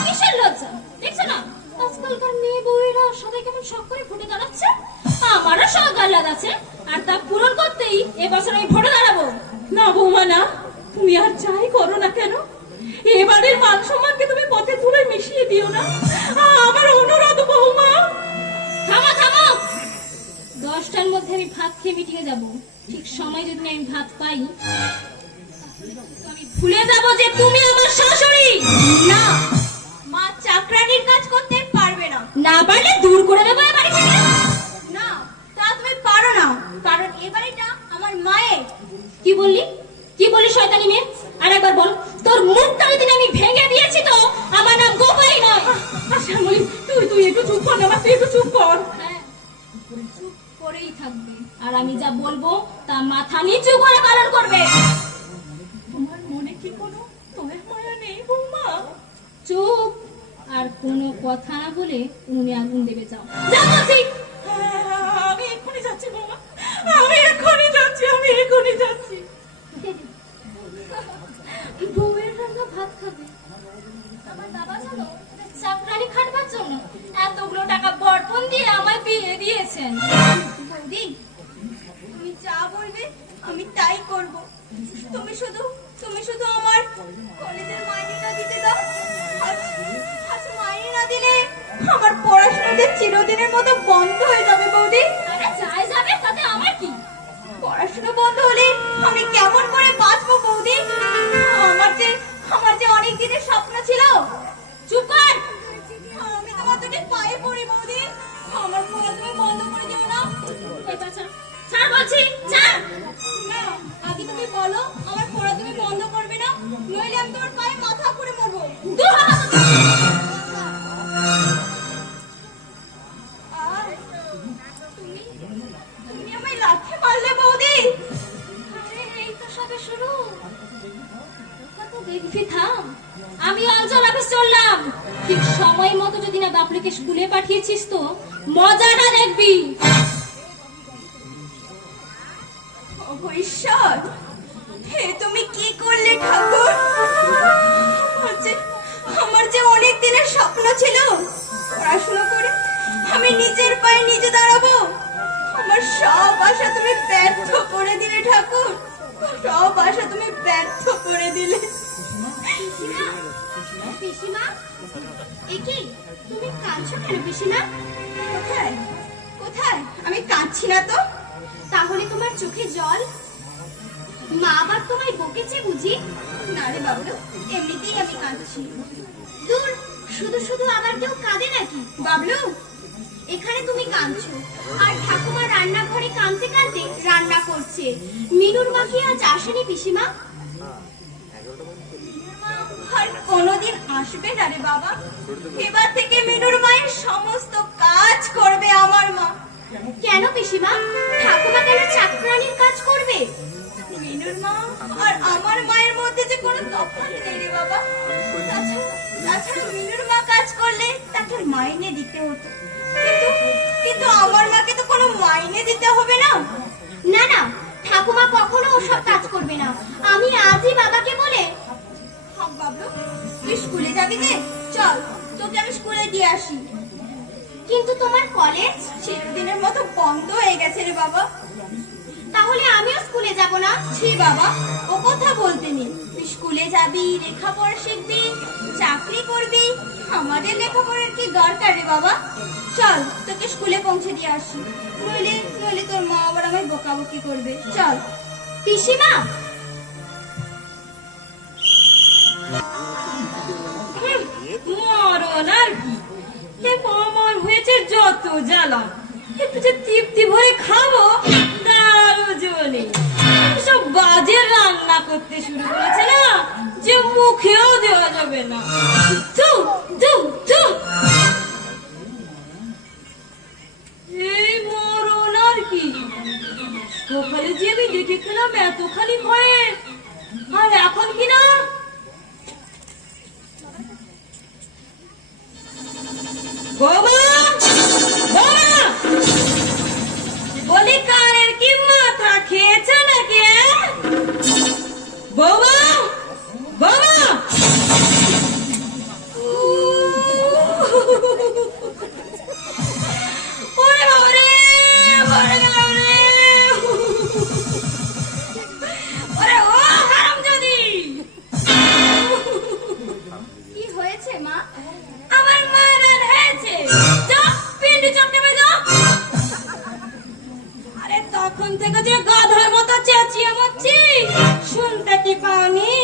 কিসের লজ্জা? দেখছো না আজকালকার মেয়ে বউয়েরা সবাই কেমন শখ করে ভোটে দাঁড়াচ্ছে। আমারও শখ আহ্লাদ আছে, আর তা পূরণ করতেই এবছর আমি ভোটে দাঁড়াবো। না বৌমা না, তুমি আর যাই করো না কেন, এবারের মান সম্মানকে তুমি পথে তুলে মিশিয়ে দিও না, আমার অনুরোধ বৌমা। থামো থামো, 10টার মধ্যে আমি ভাত খেয়ে মিটিয়ে যাব। ঠিক সময় যদি আমি ভাত পাই, তো আমি ভুলে যাব যে তুমি আমার শাশুড়ি। না, মা চাকরানির কাজ করতে পারবে না। না পারলে দূর করে দেবো এ বাড়ি থেকে। না, তা তুমি পারো না, কারণ এ বাড়িটা আমার মায়ের। কি বললি? কি বলি শয়তানি মেয়ে? আর একবার বল, তোর মুখটা যদি আমি ভেঙে দিয়েছি তো আমার নাম গোপাই নয়। শ্যামলী, তুই একটু চুপ কর না, তুই একটু চুপ কর। হ্যাঁ, চুপ করেই থাকবে, আর আমি যা বলবো তা মাথা নিচু করে পালন করবে। তোমার মনে কি কোনো দয়া মায়া নেই বৌমা? চুপ, আর কোনো কথা না বলে উনুনে আগুন দেবে যাও। যা বলছি। আমি এক্ষুনি যাচ্ছি বৌমা, আমি এক্ষুনি যাচ্ছি। বউয়ের রান্না ভাত খাবে, আমার বাবা জানো চাকরানি খাটবার জন্য এতগুলো টাকা বর্পণ দিয়ে আমায় বিয়ে দিয়েছেন। বৌদি, তুমি যা বলবে আমি তাই করব। তুমি শুধু আমার কলেজের মাইনেটা দিতে দাও। আজ মাইনে না দিলে আমার পড়াশোনাটা চিরদিনের মতো বন্ধ হয়ে যাবে বৌদি। আরে যাই যাবে, তাতে আমার কি? পড়াশোনা বন্ধ হলে আমি কেমন করে বাঁচবো বৌদি? আমার যে অনেক দিনের স্বপ্ন ছিল। চুপ কর। আমি তোমার দুটি পায়ে পড়ি বৌদি, আমার পড়া তুমি বন্ধ করে দিও না। এই বাচ্চা, ছাড় বলছি, ছাড়। না, আগে তুমি বলো আমার পড়া তুমি বন্ধ করবে না, নইলে আমি তোমার পায়ে মাথা করে মরবো। দূর হ। আর তুমি আমায় লাথি মারলে বৌদি। আরে এই তো সবে শুরু, কত দেখবি। থাম, আমি অঞ্চল অফিস চললাম। ঠিক সময় মতো যদি না বাপলিকে স্কুলে পাঠিয়েছিস তো মজাটা দেখবি। ওগো ঈশ্বর, হে তুমি কি করলে ঠাকুর? আমার যে অনেক দিনের স্বপ্ন ছিল পড়াশোনা করে আমি নিজের পায়ে নিজে দাঁড়াবো, আমার সব আশা তুমি ব্যর্থ করে দিলে ঠাকুর, সব আশা তুমি ব্যর্থ করে দিলে। পিসিমা, একি তুমি কাঁদছো কেন পিসিমা? কোথায় কোথায়? আমি কাঁদছি না তো। তাহলে তোমার চোখে জল? মা আবার তোমায় বকেছে বুঝি? না রে বাবলু, এমনিতেই আমি কাঁদছি। দূর, শুধু শুধু আবার কেউ কাঁদে নাকি? বাবলু, এখানে তুমি কাঁদছো আর ঠাকুমা রান্নাঘরে কাঁদতে কাঁদতে রান্না করছে। মিনুর মা কি আজ আসেনি পিসিমা? আর কোনোদিন আসবে না রে বাবা। এবার থেকে মিনুর মায়ের সমস্ত কাজ করবে আমার মা। কেন পিসিমা? ঠাকুমা কেন চাকরানির কাজ করবে? মিনুর মা আর আমার মায়ের মধ্যে যে কোনো তফাৎ নেই রে বাবা। তাছাড়া মিনুর মা কাজ করলে তাকে মাইনে দিতে হতো, কিন্তু আমার মাকে তো কোনো মাইনে দিতে হবে না। না না, ঠাকুমা কখনো ওসব কাজ করবে না। আমি আজই বাবাকে বলে। হক বাবলু, তুই স্কুলে যাবি যে? চল তোকে আমি স্কুলে দিয়ে আসি। কিন্তু তোমার কলেজ চিরদিনের মতো বন্ধ হয়ে গেছে রে বাবা। তাহলে আমিও স্কুলে যাব না? ছি বাবা, ও কথা বলতে নেই। তুই স্কুলে যাবি, লেখাপড়া শিখবি, চাকরি করবি। আমাদের লেখাপড়ার কি দরকার রে বাবা? চল তোকে স্কুলে পৌঁছে দিয়ে আসি, নইলে তোর মা আবার আমায় বকাবকি করবে। চল। পিসিমা, মরণ আর কি, এ আমার হয়েছে যত জ্বালা। একটু যে তৃপ্তি ভরে খাবো তারও জো নেই। সব বাজে রান্না করতে শুরু করেছে না, যে মুখেও দেওয়া যাবে না। চু চু চু, এই মরণ আর কি। সকালে যে আমি দেখে খেলাম এতখানি ভয়ে, আর এখন কি না। বৌমা, বৌমা, বলি কানের কি মাথা খেয়েছে নাকি? বৌমা, বৌমা, ওরে বাবারে, ওরে বাবারে, ওরে ও হারামজাদি। কি হয়েছে মা? আমার মারান হয়েছে। যা পিন্ডি চটকে বেজা। আরে তখন থেকে যে গাধার মতো চেঁচিয়ে মরছি, শুনতে কি পাওনি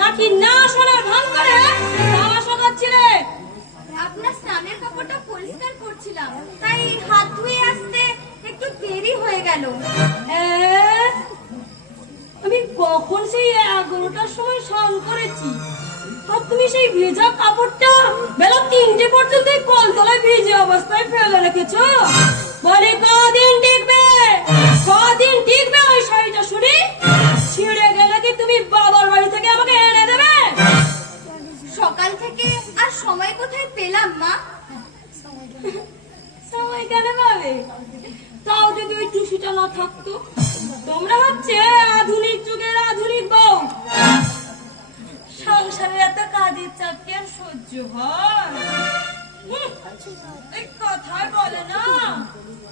নাকি? না শোনার ভান করে তামাশা করছিলে? আপনার স্নানের কাপড়টা পরিষ্কার করছিলাম, তাই হাত ধুয়ে আসতে একটু দেরি হয়ে গেল। এ, আমি কখন সেই 11টার সময় স্নান করেছি, আর তুমি সেই ভেজা কাপড়টা বেলা 3টে পর্যন্ত কলতলায় ভিজে অবস্থায় ফেলে রেখেছো। বলে কদিন টিকবে, কদিন টিকবে ওই শাড়িটা? শুনি ছিঁড়ে গেলে কি তুমি বাবার বাড়ি থেকে আমাকে এনে দেবে? সকাল থেকে আর সময় কোথায় পেলাম মা? সময় কেন পাবে? তাও যদি ওই টুসিটা না থাকতো। তোমরা হচ্ছে আধুনিক যুগের আধুনিক বউ। সংসারের এত কাজের চাপ কি আর সহ্য হয়? এই কথাই বলে না,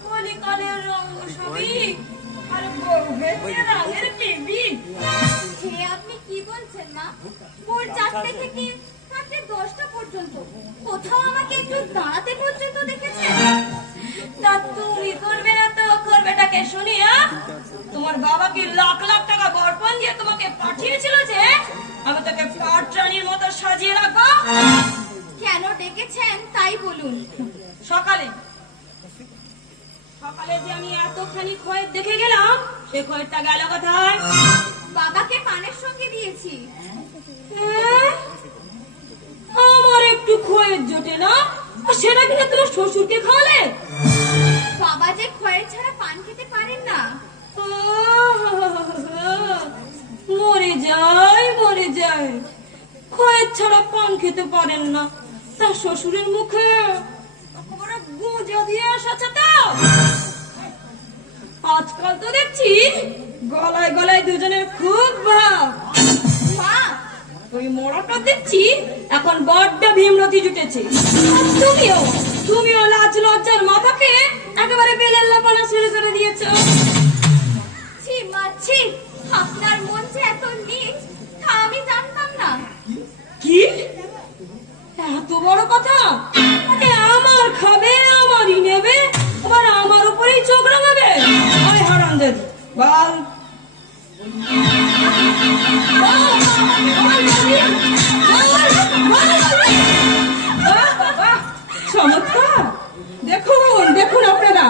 কলিকালের রঙ সবই, আর বউ হয়েছে রঙের বেবি। হে আপনি কি বলছেন মা? ভোর 4টে থেকে রাত্রে 10টা পর্যন্ত কোথাও আমাকে একটু দাঁড়াতে পর্যন্ত দেখেছেন? তা তুমি করবে না তো করবেটাকে শুনি? তোমার বাবা কি লাখ লাখ টাকা বরপণ দিয়ে তোমাকে পাঠিয়েছিল যে আমি তোকে পাটরানির মতো সাজিয়ে রাখবো? কেন ডেকেছেন তাই বলুন। সকালে সকালে যে আমি এতখানি খয়ের দেখে গেলাম, সে খয়েরটা গেল কোথায়? বাবাকে পানের সঙ্গে দিয়েছি। আমার একটু খয়ের জোটে না, আর সেটা কিনা তোমার শ্বশুরকে খাওয়ালে? বাবা যে খয়ের ছাড়া পান খেতে পারেন না। মরে যায়, মরে যায়। খয়ের ছাড়া পান খেতে পারেন না, তার শ্বশুরের মুখে গুঁজে দিয়ে এসেছে তো। আজকাল তো দেখছি গলায় গলায় দুজনের খুব ভাব। মা, ওই মোড়াটা দেখছি এখন বড্ড ভীমরতি জুটেছে। আর তুমিও লাজ লজ্জার মাথাকে একেবারে বেলের লাপানা ছেড়ে ছেড়ে দিয়েছ। ছি মা ছি, আপনার মন যে এত নীচ তা আমি জানতাম না। কি এত বড় কথা? আরে আমার খাবে, আমারই নেবে, আবার আমার উপরেই চোখ রাঙাবে। আয় হারামজাদি, বল। চমৎকার! দেখুন দেখুন আপনারা,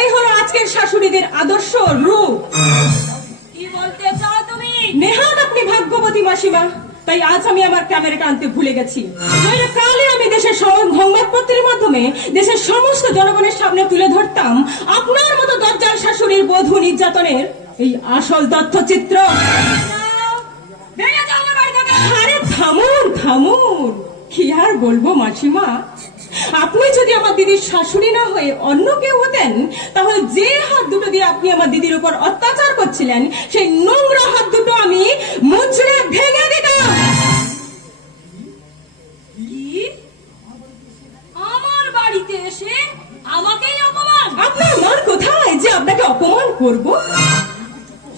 এই হলো আজকের শাশুড়িদের আদর্শ রূপ। কি বলতে চাও তুমি? নেহাত আপনি ভাগ্যবতী মাসিমা, তাই আজ আমি আমার ক্যামেরাটা আনতে ভুলে গেছি। নইলে কালই আমি দেশের সংবাদপত্রের মাধ্যমে দেশের সমস্ত জনগণের সামনে তুলে ধরতাম আপনার মতো দজ্জাল শাশুড়ির বধূ নির্যাতনের এই আসল তথ্যচিত্র। বেরিয়ে যাও আমার বাড়ি থেকে। আরে থামুন থামুন, কি আর বলবো মাসিমা, আপনি যদি আমার দিদির শাশুড়ি না হয়ে অন্য কেউ হতেন তাহলে যে হাত দুটো দিয়ে আপনি আমার দিদির উপর অত্যাচার করছিলেন সেই নোংরা হাত দুটো আমি মুচড়ে ভেঙে দিতাম। কি? আমার বাড়িতে এসে আমাকেই অপমান? আপনার মান কোথায় যে আপনাকে অপমান করব?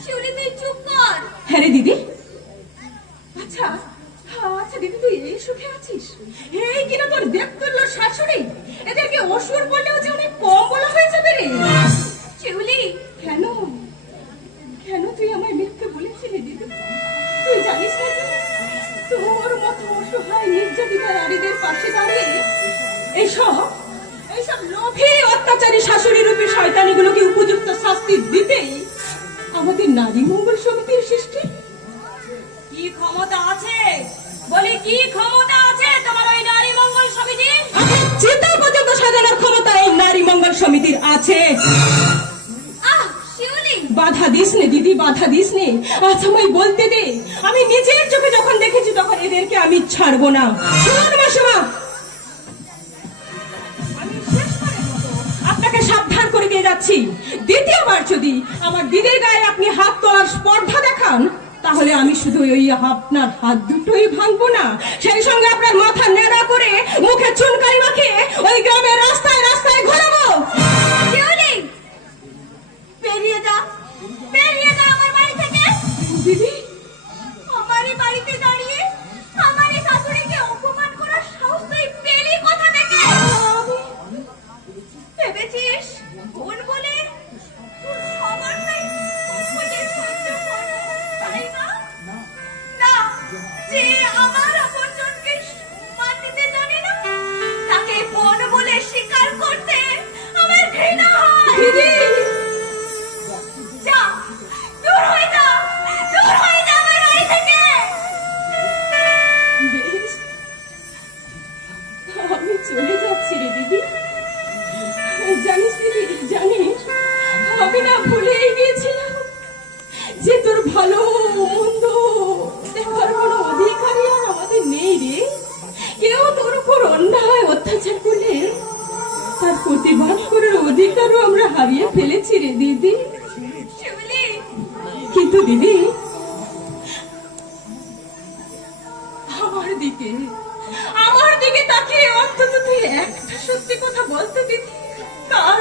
শিউলি তুই চুপ কর। হ্যাঁ রে দিদি। আচ্ছা আচ্ছা দিদি, তুই এই সুখে আছিস? এই কিনা তোর দেবতুল্য শাশুড়ি, এদেরকে অসুর বললেও যে অনেক কম বলা হয়ে যাবে রে। শিউলি, কেন কেন তুই আমায় মিথ্যে বলেছিলি দিদি? তুই জানিস না যে তোর মতো অসহায় নির্যাতিতা নারীদের পাশে দাঁড়িয়ে এইসব লোভী অত্যাচারী শাশুড়ি রূপী শয়তানিগুলোকে উপযুক্ত শাস্তি দিতেই আমাদের নারী মঙ্গল সমিতির সৃষ্টি। কি ক্ষমতা আছে? বলি কি ক্ষমতা আছে তোমার ওই নারী মঙ্গল সমিতির? আমার চিন্তা পর্যন্ত সাজানোর ক্ষমতা এই নারী মঙ্গল সমিতির আছে। আহ শিউলি, বাধা দিস নে দিদি, বাধা দিস নে। আচ্ছা আমায় বলতে দে, আমি নিজের চোখে যখন দেখেছি তখন এদেরকে আমি ছাড়বো না। শুনুন মাসিমা, আমি শেষবারের মতো আপনাকে সাবধান করে দিয়ে যাচ্ছি, দ্বিতীয়বার যদি আমার দিদির গায়ে আপনি হাত তোলার স্পর্ধা দেখান তাহলে আমি শুধু ওই আপনার হাত দুটোই ভাঙবো না, সেই সঙ্গে আপনার মাথা নেড়া করে মুখে চুনকারি মাখিয়ে ওই গ্রামের রাস্তায় রাস্তায় ঘোরাবো। শিউলি, বেরিয়ে যা, বেরিয়ে যা আমার বাড়ি থেকে। দিদি, আমারই বাড়িতে দাঁড়িয়ে আমারই শাশুড়িকে অপমান করার সাহস তুই পেলি কোথা থেকে? ভেবেছিস বোন বলে তোর সবারটাই অপমানের সহ্য করবো, তাই না? না, যে আমার আপনজনকে সম্মান দিতে জানে না তাকে বোন বলে স্বীকার করতে আমার ঘৃণা হয়। দিদি, যা, দূর হয়ে যা, দূর হয়ে যা আমার বাড়ি থেকে। বেশ, আমি চলে যাচ্ছি রে দিদি। জানিস দিদি, জানিস আমি না ভুলেই গিয়েছিলাম যে তোর ভালো মন্দ দেখার কোনো অধিকারই আর আমাদের নেই রে। কেউ তোর উপর অন্যায় অত্যাচার করলে তার প্রতিবাদ করার অধিকারও আমরা হারিয়ে ফেলেছি রে দিদি। শিউলি, কিন্তু দিদি, আমার দিকে তাকিয়ে অন্তত তুই একটা সত্যি কথা বলতে দিদি, কার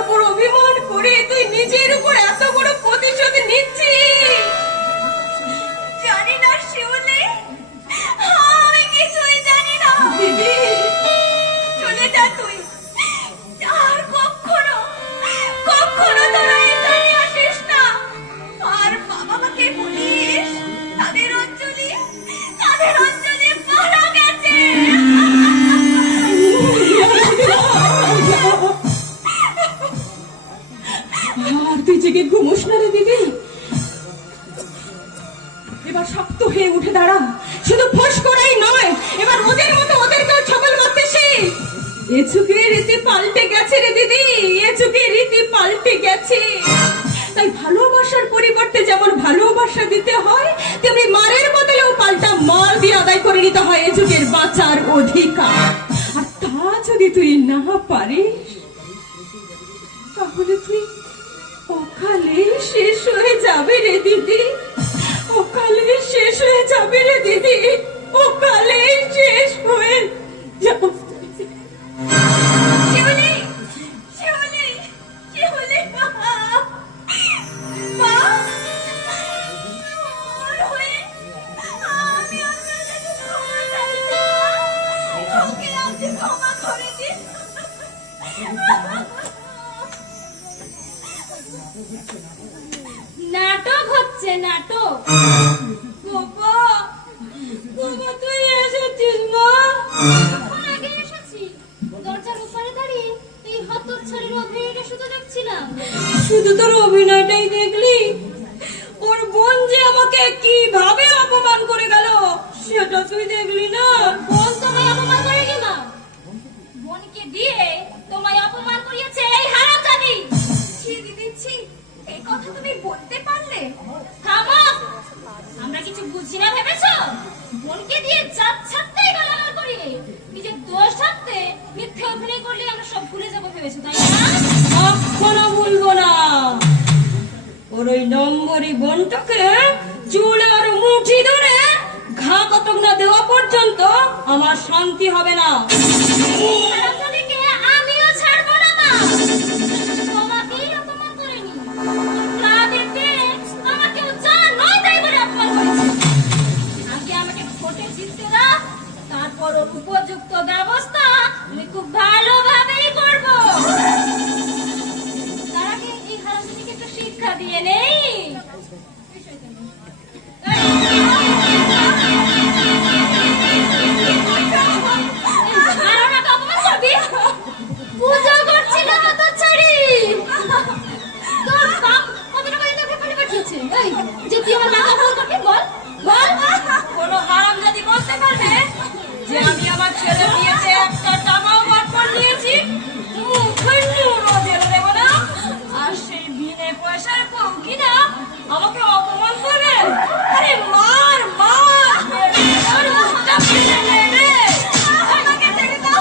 উপর অভিমান করে তুই নিজের উপর এত বড় প্রতিশোধ নিচ্ছিস? জানি না শিউলি, আমি কিছুই জানি না। দিদি, চলে যা তুই, আর কখনো কখনো তোরা এখানে আসিস না। আর বাবা মাকে বলিস তাদের অঞ্জলি মারা গেছে। আর তুই জেগে ঘুমোস না রে দিদি। এবার শক্ত হয়ে উঠে দাঁড়া, শুধু ফোঁস করাই নয়, এবার ওদের মতো ওদেরকেও ছবল মারতে শিখ। এ যুগের রীতি পাল্টে গেছে রে দিদি, এ যুগের রীতি পাল্টে গেছে। তাই ভালোবাসার পরিবর্তে যেমন ভালোবাসা দিতে হয় তেমনি মারের বদলেও পাল্টা মার দিয়ে আদায় করে নিতে হয় এ যুগের বাঁচার অধিকার। আর তা যদি তুই না পারিস তাহলে তুই অকালে শেষ হয়ে যাবে রে দিদি, অকালে শেষ হয়ে যাবে রে দিদি, অকালে শেষ হয়ে যাবে। শিউলি, শিউলি, শিউলি, মা, আমার হয়ে আমি আপনার কাছে ক্ষমা চাইছি। ওকে আপনি ক্ষমা করে দিন। নাটক হচ্ছে নাটক। বাবা, বাবা তুই এসেছিস মা? কখন আগে এসেছি, দরজার উপরে দাঁড়িয়ে এই হতচ্ছাড়ির অভিনয়টা শুধু দেখছিলাম। শুধু তোর অভিনয়টাই দেখলি? ওর বোন যে আমাকে কিভাবে অপমান করে গেল সেটা তুই দেখলি না? বোন তোমায় অপমান করেনি মা। বোনকে দিয়ে তোমায় অপমান করিয়েছে এই হারামজাদি। ছি দিদি ছি, এই কথা তুমি বলতে পারলে? থামো, আমরা কিছু বুঝি না ভেবেছো? বোনকে দিয়ে জাত ছাড়তেই গালাগাল করিয়ে নিজের দোষ থাকতে মিথ্যে অভিনয় করলে আমরা সব ভুলে যাবো ভেবেছো, তাই না? কখনো ভুলবো না। ওর ওই নম্বরী বোনটাকে চুলে আর মুঠি ধরে ঘা কতক না দেওয়া পর্যন্ত আমার শান্তি হবে না। হারামজাদিকে আমিও ছাড়বো না মা। তোমাকেই অপমান করিনি, ক্লাবেতে আমাকেও যা নয় তাই বলে অপমান করেছে। আগে আমাকে ভোটে জিততে দাও, তারপর ওর উপযুক্ত ব্যবস্থা আমি খুব ভালোভাবেই করব। তার আগে এই হারামজাদিকে একটু শিক্ষা দিয়ে নেই। আর ওনাকে অপমান করবি? পূজা করছিলাম হতচ্ছাড়ি। তোর বাপ কত টাকা দিয়ে তোকে পাঠিয়ে পাঠিয়েছে? এই যে তুই আমার মাথা অপমান করবি, বল বল। কোনো হারামজাদি বলতে পারবে যে আমি আমার ছেলের বিয়েতে একটা টাকাও বাটপার নিয়েছি? মুখের নুরো জেলে দেবো না। আর সেই বিনে পয়সার বউ কিনা আমাকে অপমান করবে? আরে মার মার, আর মুখটা ফেলে নে রে। আমাকে ছেড়ে দাও।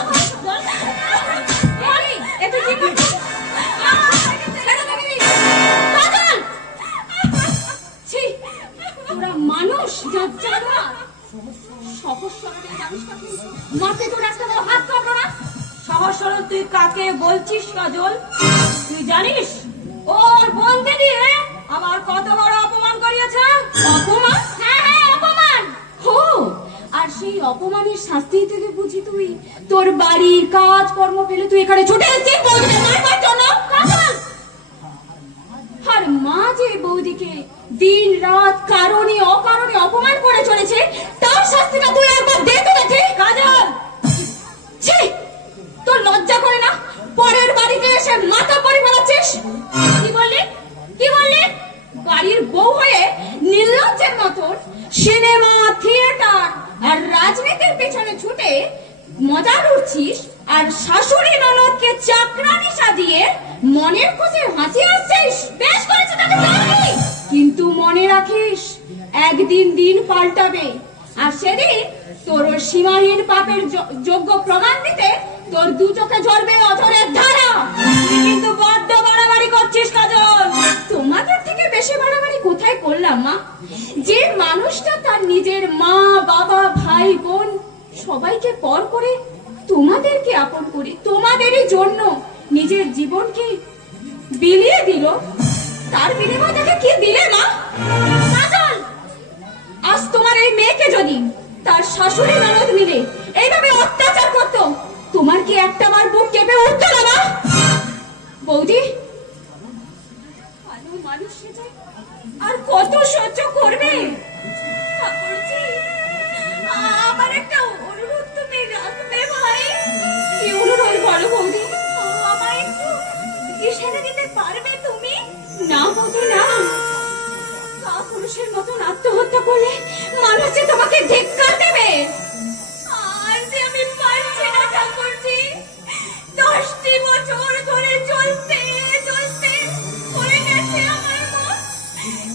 এই, এ তুই কি করছিস? ছেড়ে দাও দিদি। কাজল! ছি, তোরা মানুষ লজ্জা না। সহজ সরল এই মানুষটাকে মারতে তোর একটা বড় হাত কাঁপলো না? সহজ সরল তুই কাকে বলছিস কাজল? তুই জানিস ওর বোনকে দিয়ে আমার কত বড় অপমান করিয়েছে? অপমান? হ্যাঁ হ্যাঁ অপমান। হো, আর সেই অপমানের শাস্তি থেকে বুঝি তুই তোর বাড়ির কাজ কর্ম ফেলে তুই এখানে ছুটে এসেছিস বৌদিকে মারবার জন্য? কাজল! আর মা যে বৌদিকে দিন রাত কারণে অকারণে অপমান করে চলেছে তার শাস্তিটা তুই একবার দে তো দেখি। কাজল! ছি, তোর লজ্জা করে না? পরের বাড়িতে এসে মাথা পরি বানাচ্ছিস? কি বললি? কি বললি? বাড়ির বউ হয়ে নির্লজ্জের মতন সিনেমা থিয়েটার আর রাজনীতির পেছনে ছুটে মজা লুটছিস, আর শাশুড়ি ননদকে চাকরানি সাজিয়ে মনের খুশি হাসি আসছিস। বেশ করেছে তাকে জানি, কিন্তু মনে রাখিস একদিন দিন পাল্টাবে, আর সেদিন তোর ওই সীমাহীন পাপের যোগ্য প্রমাণ দিতে তোর দু চোখে ঝরবে অঝরের ধারা। তুই কিন্তু বড্ড বাড়াবাড়ি করছিস কাজল। তোমাদের থেকে বেশি বাড়াবাড়ি কোথায় করলাম মা? যে মানুষটা তার নিজের মা বাবা ভাই বোন সবাইকে পর করে তোমাদেরকে আপন করে তোমাদেরই জন্য নিজের জীবনকে বিলিয়ে দিল, তার বিনিময়ে তাকে কি দিলে মা? কাজল, আজ তোমার এই মেয়েকে যদি তার শাশুড়ি ননদ মিলে এইভাবে অত্যাচার করতো, তোমার কি একটা বার বুক কেঁপে উঠতো না মা? বৌদি, ভালো মানুষ সেজে আর কত সহ্য করবে? ঠাকুরজি, আমার একটা অনুরোধ তুমি রাখবে ভাই। কি অনুরোধ বলো বৌদি? আমায় একটু ইশারা দিতে পারবে তুমি? না বৌদি না, পুরুষের মতন আত্মহত্যা করলে মানুষ যে তোমাকে ধিক্কার দেবে। আর যে আমি পারছি না ঠাকুরজি। 10টি বছর ধরে চলতে চলতে হয়ে গেছে আমার মন।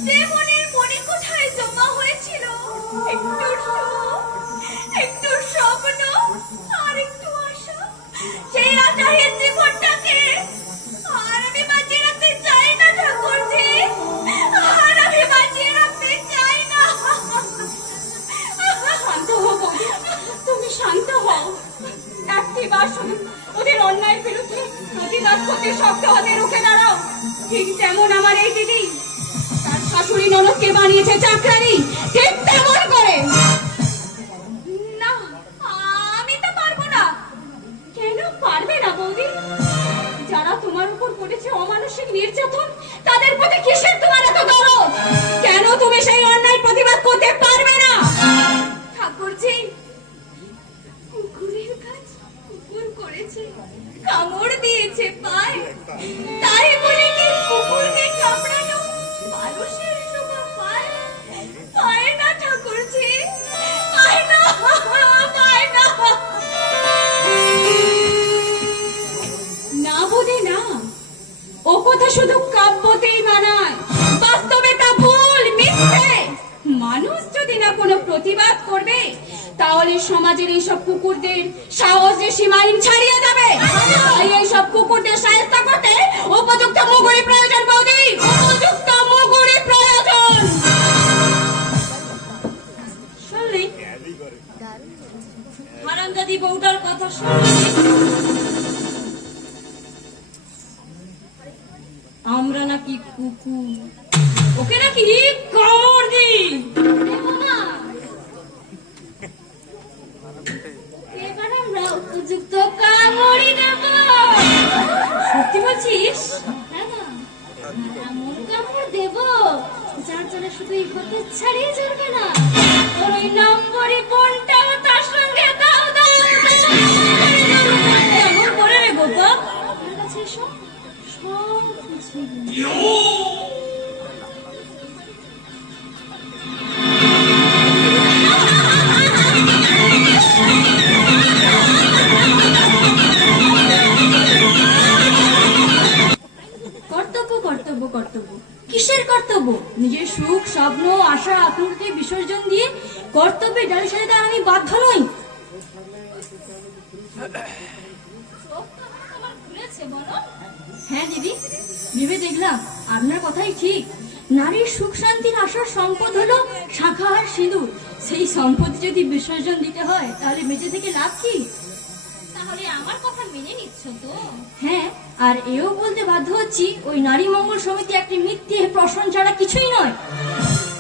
যে মনের মনে কোথায় জমা হয়েছিল একটু সুখ, একটু স্বপ্ন আর একটু আশা, সেই আশাহীন জীবনটাকে আর আমি বাঁচিয়ে রাখতে চাই না ঠাকুরজি। আর আমি বাঁচিয়ে রাখতে চাই না। শান্ত হও বৌদি, তুমি শান্ত হও। একটিবার শুধু ওদের অন্যায়ের বিরুদ্ধে প্রতিবাদ করতে শক্ত হাতে রুখে দাঁড়াও। ঠিক যেমন আমার এই দিদি তার শাশুড়ি ননদকে বানিয়েছে চাকরানি, ঠিক তেমন করে। না, আমি তো পারবো না। কেন পারবে না বৌদি? যারা তোমার উপর করেছে অমানসিক নির্যাতন, তাদের প্রতি কিসের তোমার এত দরদ? কেন তুমি সেই অন্যায় প্রতিবাদ করতে পারবে না? ঠাকুরজি, কুকুরের কাজ কুকুর করেছে, কামড় দিয়েছে পায়, তাই বলে কি কুকুরকে কামড়ানো মানুষের শোভা পায়? কথা শুধু কাব্যতেই মানায়, বাস্তবে তা ভুল, মিথ্যে। মানুষ যদি না কোনো প্রতিবাদ করবে, তাহলে সমাজের এইসব কুকুরদের সাহস যে সীমাহীন ছাড়িয়ে যাবে। তাই এইসব কুকুরদের শায়েস্ত করতে উপযুক্ত মুগুরি প্রয়োজন বৌদি, উপযুক্ত মুগুরি প্রয়োজন। শুনলি হারামজাদি বউটার কথা শুনলি? আমরা নাকি কুকুর, ওকে নাকি কামড় দিই। দেবো না। এবার আমরা উপযুক্ত কামড়ি দেব। সত্যি বলছিস? হ্যাঁ না, এমন কামড় দেব যার জন্য শুধু এই পথে ছাড়িয়ে চলবে না, ওর ওই নম্বরই কোনটাও তার সঙ্গে দাও দাও এমন করে রে গোপাল? আমার কাছে সব সব কিছুই কর্তব্য কর্তব্য কর্তব্য, কিসের কর্তব্য? নিজের সুখ স্বপ্ন আশা আকাঙ্ক্ষাকে বিসর্জন দিয়ে কর্তব্যের ডালি সাজাতে আমি বাধ্য নই। তোমার ঘুরেছে বলো? হ্যাঁ দিদি, ভেবে দেখলাম আপনার কথাই ঠিক। নারীর সুখ শান্তির আসল সম্পদ হলো শাখা আর সিঁদুর। সেই সম্পত্তি যদি বিসর্জন দিতে হয়, তাহলে বেঁচে থেকে লাভ কি? তাহলে আমার কথা মেনে নিচ্ছ তো? হ্যাঁ, আর এও বলতে বাধ্য হচ্ছি, ওই নারী মঙ্গল সমিতি একটি মিথ্যে প্রশ্ন ছাড়া কিছুই নয়।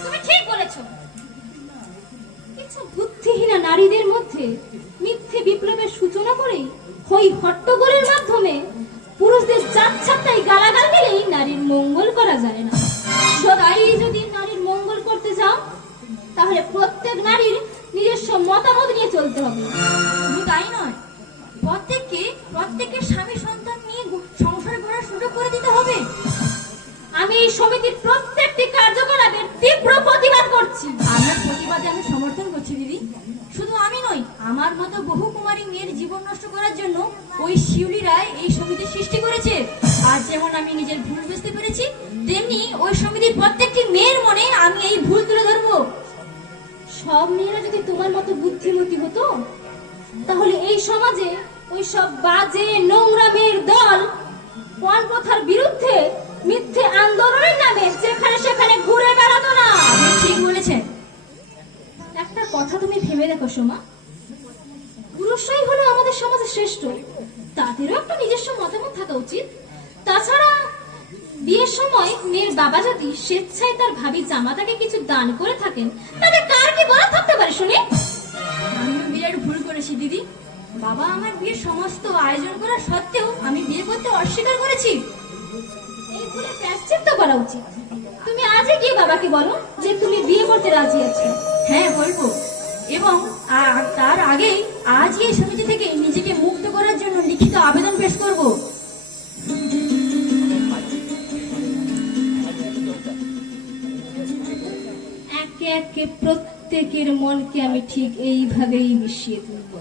তুমি ঠিক বলেছো। কিছু বুদ্ধিহীনা নারীদের মধ্যে মিথ্যে বিপ্লবের সূচনা করে হই হট্টগোলের মাধ্যমে পুরুষদের যাচ্ছাত্তাই গালাগাল দিলেই নারীর মঙ্গল করা যায় না। সদাই যদি নারীর মঙ্গল করতে যাও, তাহলে প্রত্যেক নারীর নিজস্ব মতামত নিয়ে চলতে হবে। শুধু তাই নয়, প্রত্যেকের স্বামী সন্তান নিয়ে সংসার গড়ার সুযোগ করে দিতে হবে। আমি এই সমিতির প্রত্যেকটি কার্যকলাপের তীব্র প্রতিবাদ করছি। আপনার প্রতিবাদে আমি সমর্থন করছি দিদি। শুধু আমি নই, আমার মতো বহু কুমারী মেয়ের জীবন নষ্ট করার জন্য ওই শিউলি রায় এই সমিতি সৃষ্টি করেছে। আর যেমন আমি নিজের ভুল বুঝতে পেরেছি, তেমনি ওই সমিতির প্রত্যেকটি মেয়ের মনে আমি এই ভুল তুলে ধরবো। সব মেয়েরা যদি তোমার মতো বুদ্ধিমতী হতো, তাহলে এই সমাজে ওই সব বাজে নোংরা মেয়ের দল পণ প্রথার বিরুদ্ধে মিথ্যে আন্দোলনের নামে যেখানে সেখানে ঘুরে বেড়াতো না। আপনি ঠিক বলেছেন। একটা কথা তুমি ভেবে দেখো সোমা, পুরুষরাই হলো আমাদের সমাজে শ্রেষ্ঠ, তাদেরও একটা নিজস্ব মতামত থাকা উচিত। তাছাড়া বিয়ের সময় মেয়ের বাবা যদি স্বেচ্ছায় তার ভাবি জামাতাকে কিছু দান করে থাকেন, তাদের কার কি বলা থাকতে পারে শুনি? আমিও বিরাট ভুল করেছি দিদি। বাবা আমার বিয়ের সমস্ত আয়োজন করা সত্ত্বেও আমি বিয়ে করতে অস্বীকার করেছি। এই ভুলে প্রায়শ্চিত্ত করা উচিত। তুমি আজই গিয়ে বাবাকে বলো যে তুমি বিয়ে করতে রাজি আছো। হ্যাঁ বলবো, এবং তার আগেই আজই এই সমিতি থেকে নিজেকে মুক্ত করার জন্য লিখিত আবেদন পেশ করব। একে একে প্রত্যেকের মনকে আমি ঠিক এইভাবেই মিশিয়ে তুলব।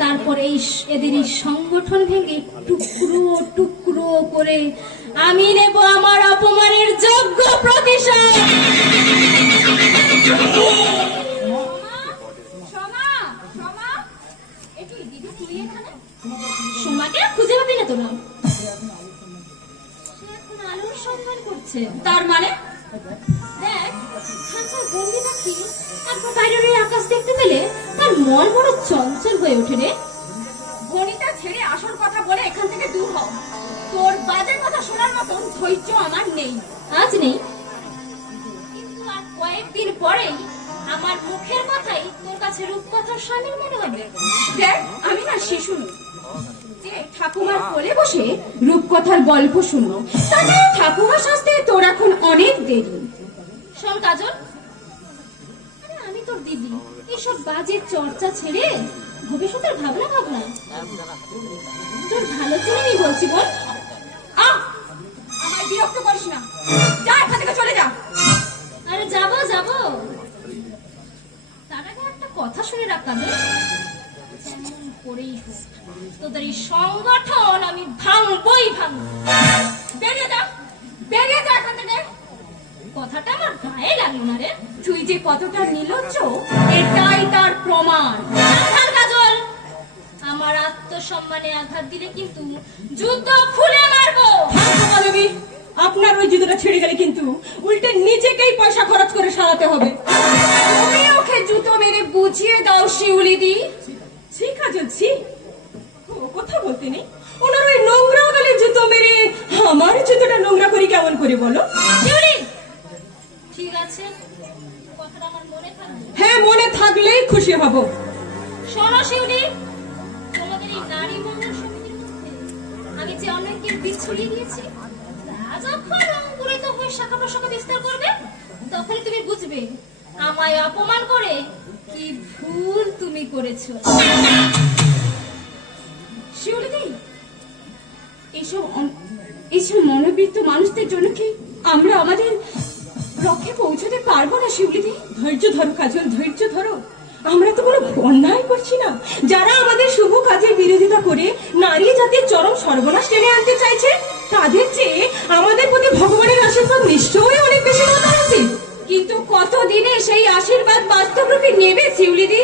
তারপর এদের এই সংগঠন ভেঙে টুকরো টুকরো করে আমি নেব আমার অপমানের যোগ্য প্রতিশোধ। সোমাকে খুঁজে পাবি না তোরা? সে এখন আলোর সন্ধান করছে। তার মানে দেখ, খাঁচা বন্দি পাখি একবার বাইরের এই আকাশ দেখতে পেলে তার মন বড় চঞ্চল হয়ে ওঠে রে। গণিতা ছেড়ে আসল কথা বলে এখান থেকে দূর হও। তোর বাজে কথা শোনার মতন ধৈর্য আমার নেই। আজ নেই, কিন্তু আর কয়েকদিন পরেই আমার মুখের কথাই তোর কাছে রূপকথার সামিল মনে হবে। দেখ, আমি না শিশু নই যে ঠাকুমার কোলে বসে রূপকথার গল্প শুনবো। তাছাড়া ঠাকুমা সাজতে তোর এখন অনেক দেরি। শোন কাজল, আরে আমি তোর দিদি, এইসব বাজে চর্চা ছেড়ে ভবিষ্যতের ভাবনা ভাবনা। তোর ভালো চিনি বলছি বল। আমার বিরক্ত করিস না, যা এখান থেকে চলে যা। আরে যাবো যাবো, তার আগে একটা কথা শুনে রাখ কাজল, যেমন করেই হোক তোদের এই সংগঠন আমি ভাঙ ভাঙবই ভাঙবো। বেরিয়ে যা, বেরিয়ে যা এখান থেকে। কথাটা আমার গায়ে লাগলো না রে। তুই যে কতটা নির্লজ্জ এটাই তার প্রমাণ। সাবধান কাজল, আমার আত্মসম্মানে আঘাত দিলে কিন্তু যুদ্ধ খুলে মারবো। দেবী, আপনার ওই জুতোটা ছেড়ে গেলে কিন্তু উল্টে নিজেকেই পয়সা খরচ করে সারাতে হবে। তুমি ওকে জুতো মেরে বুঝিয়ে দাও শিউলিদি। ছি কাজল, ছি। ও কথা বলতে নেই, ওনার ওই নোংরা গালে জুতো মেরে আমার জুতোটা নোংরা করি কেমন করে বলো? শিউলি, ঠিক আছে, কথাটা আমার মনে থাকবে। হ্যাঁ, মনে থাকলেই খুশি হব। শোনো শিউলি, তোমাদের এই নারী মঙ্গল সমিতির মধ্যে আমি যে অনেককে বীজ ছড়িয়ে দিয়েছি, তা যখন অঙ্কুরিত হয়ে শাখা প্রশাখা বিস্তার করবে, তখনই তুমি বুঝবে আমায় অপমান করে কি ভুল তুমি করেছো। শিউলিদি, এইসব মনোবৃত্ত মানুষদের জন্য কি আমরা আমাদের লক্ষ্যে পৌঁছতে পারবো না শিউলিদি? ধৈর্য ধরো কাজল, ধৈর্য ধরো। আমরা তো কোনো অন্যায় করছি না। যারা আমাদের শুভ কাজের বিরোধিতা করে নারী জাতির চরম সর্বনাশ টেনে আনতে চাইছে, তাদের চেয়ে আমাদের প্রতি ভগবানের আশীর্বাদ নিশ্চয়ই অনেক বেশি কথা আছে। কিন্তু কতদিনে সেই আশীর্বাদ বাস্তব রূপে নেবে শিউলিদি?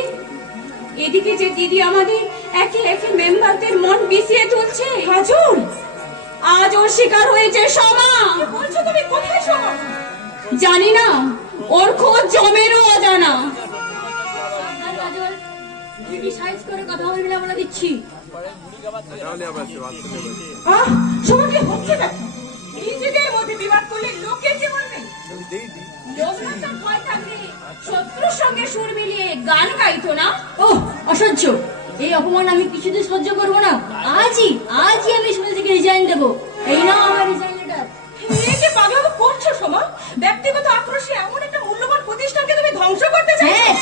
এদিকে যে দিদি আমাদের একে একে মেম্বারদের মন বিষিয়ে তুলছে, কাজল, আজ ওর শিকার হয়েছে সমা। কি বলছো তুমি? কোথায় সমা? জানি না, ওর খোঁজ জমেরও অজানা। সাবধান কাজল, তুমি সাইজ করে কথা বলবি না বলে দিচ্ছি। আহ, সমা, কি হচ্ছে দেখো। নিজেদের মধ্যে বিবাদ করলে লোকে কি বলবে? লোকনাথের ভয় থাকলে শত্রুর সঙ্গে সুর মিলিয়ে গান গাইতো না? ওহ, অসহ্য! এই অপমান আমি কিছুতেই সহ্য করবো না। আজই আমি স্কুল থেকে রিজাইন দেবো। এই নাও আমার রিজাইন লেটার। এ কি পাগলামো করছো সমা? ব্যক্তিগত আক্রোশে এমন একটা মূল্যবান প্রতিষ্ঠানকে তুমি ধ্বংস করতে চাইছো? হ্যাঁ,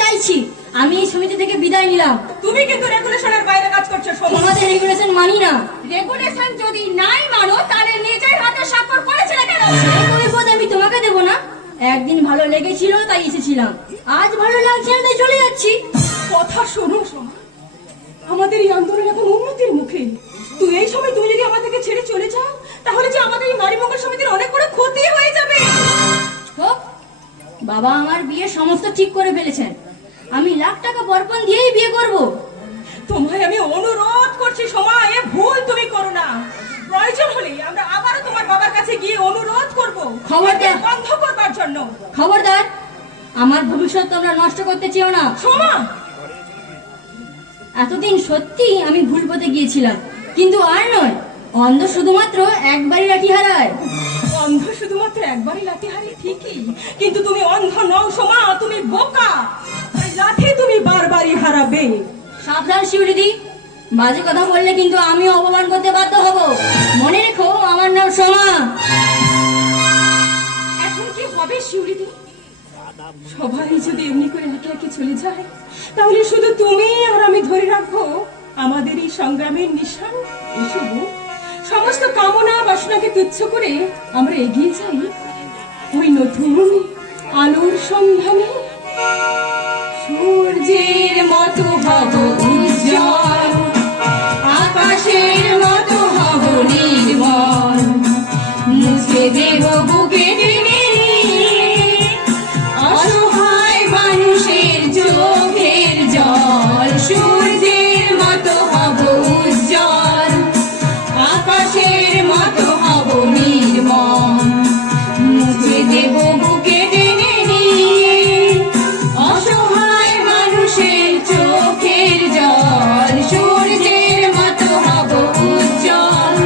চাইছি। আমি এই সমিতি থেকে বিদায় নিলাম। তুমি কিন্তু রেগুলেশনের বাইরে কাজ করছো সমা। তোমাদের রেগুলেশন মানি না। রেগুলেশন যদি নাই মানো, তাহলে নিজের হাতে স্বাক্ষর করেছিল কেন? এই কৈফিয়ত আমি তোমাকে দেবো না। একদিন ভালো লেগেছিল তাই এসেছিলাম, আজ ভালো লাগছে না তাই চলে যাচ্ছি। কথা শোনো সমা, আমাদের এই আন্দোলন এখন উন্নতির মুখে। তুই এই সময় তুমি যদি আমাদেরকে ছেড়ে চলে যাও, তাহলে যে আমাদের এই নারী মঙ্গল সমিতির অনেক বড় ক্ষতি হয়ে যাবে। হোক, বাবা আমার বিয়ে সমস্ত ঠিক করে ফেলেছেন। আমি লাখ টাকা বর্পণ দিয়েই বিয়ে করব। তোমায় আমি অনুরোধ করছি সমা, এ ভুল তুমি করো না। প্রয়োজন হলে আমরা আবারও তোমার বাবার কাছে গিয়ে অনুরোধ করব খবরদার। একে বন্ধ করবার জন্য। খবরদার, আমার ভবিষ্যৎ তোমরা নষ্ট করতে চেও না। সমা, এতদিন সত্যি আমি ভুল পথে গিয়েছিলাম, কিন্তু আর নয়। অন্ধ শুধুমাত্র একবারই লাঠি হারায়। অন্ধ শুধুমাত্র একবারই লাঠি হারি ঠিকই, কিন্তু তুমি অন্ধ নও সমা, তুমি বোকা। তাই লাঠি তুমি বারবারই হারাবে। সাবধান শিউলিদি, বাজে কথা বললে কিন্তু আমিও অপমান করতে বাধ্য হব। মনে রেখো, আমার নাম সোমা। এখন কি হবে শিউলিদি? সবাই যদি এমনি করে একে একে চলে যায়, তাহলে শুধু তুমি আর আমি ধরে রাখবো আমাদের এই সংগ্রামের নিশান। এসব সমস্ত কামনা বাসনাকে তুচ্ছ করে আমরা এগিয়ে যাই ওই নতুন আলোর সন্ধানে। সূর্যের মতো হব উজ্জ্বল, আকাশের মতো হব নির্মল, মুছে দেব বুকে টেনে অসহায় মানুষের চোখের জল। সূর্যের মতো হব উজ্জ্বল, আকাশের মতো হব নির্মল, মুছে দেব বুকে টেনে নিয়ে অসহায় মানুষের চোখের জল। সূর্যের মতো হব উজ্জ্বল,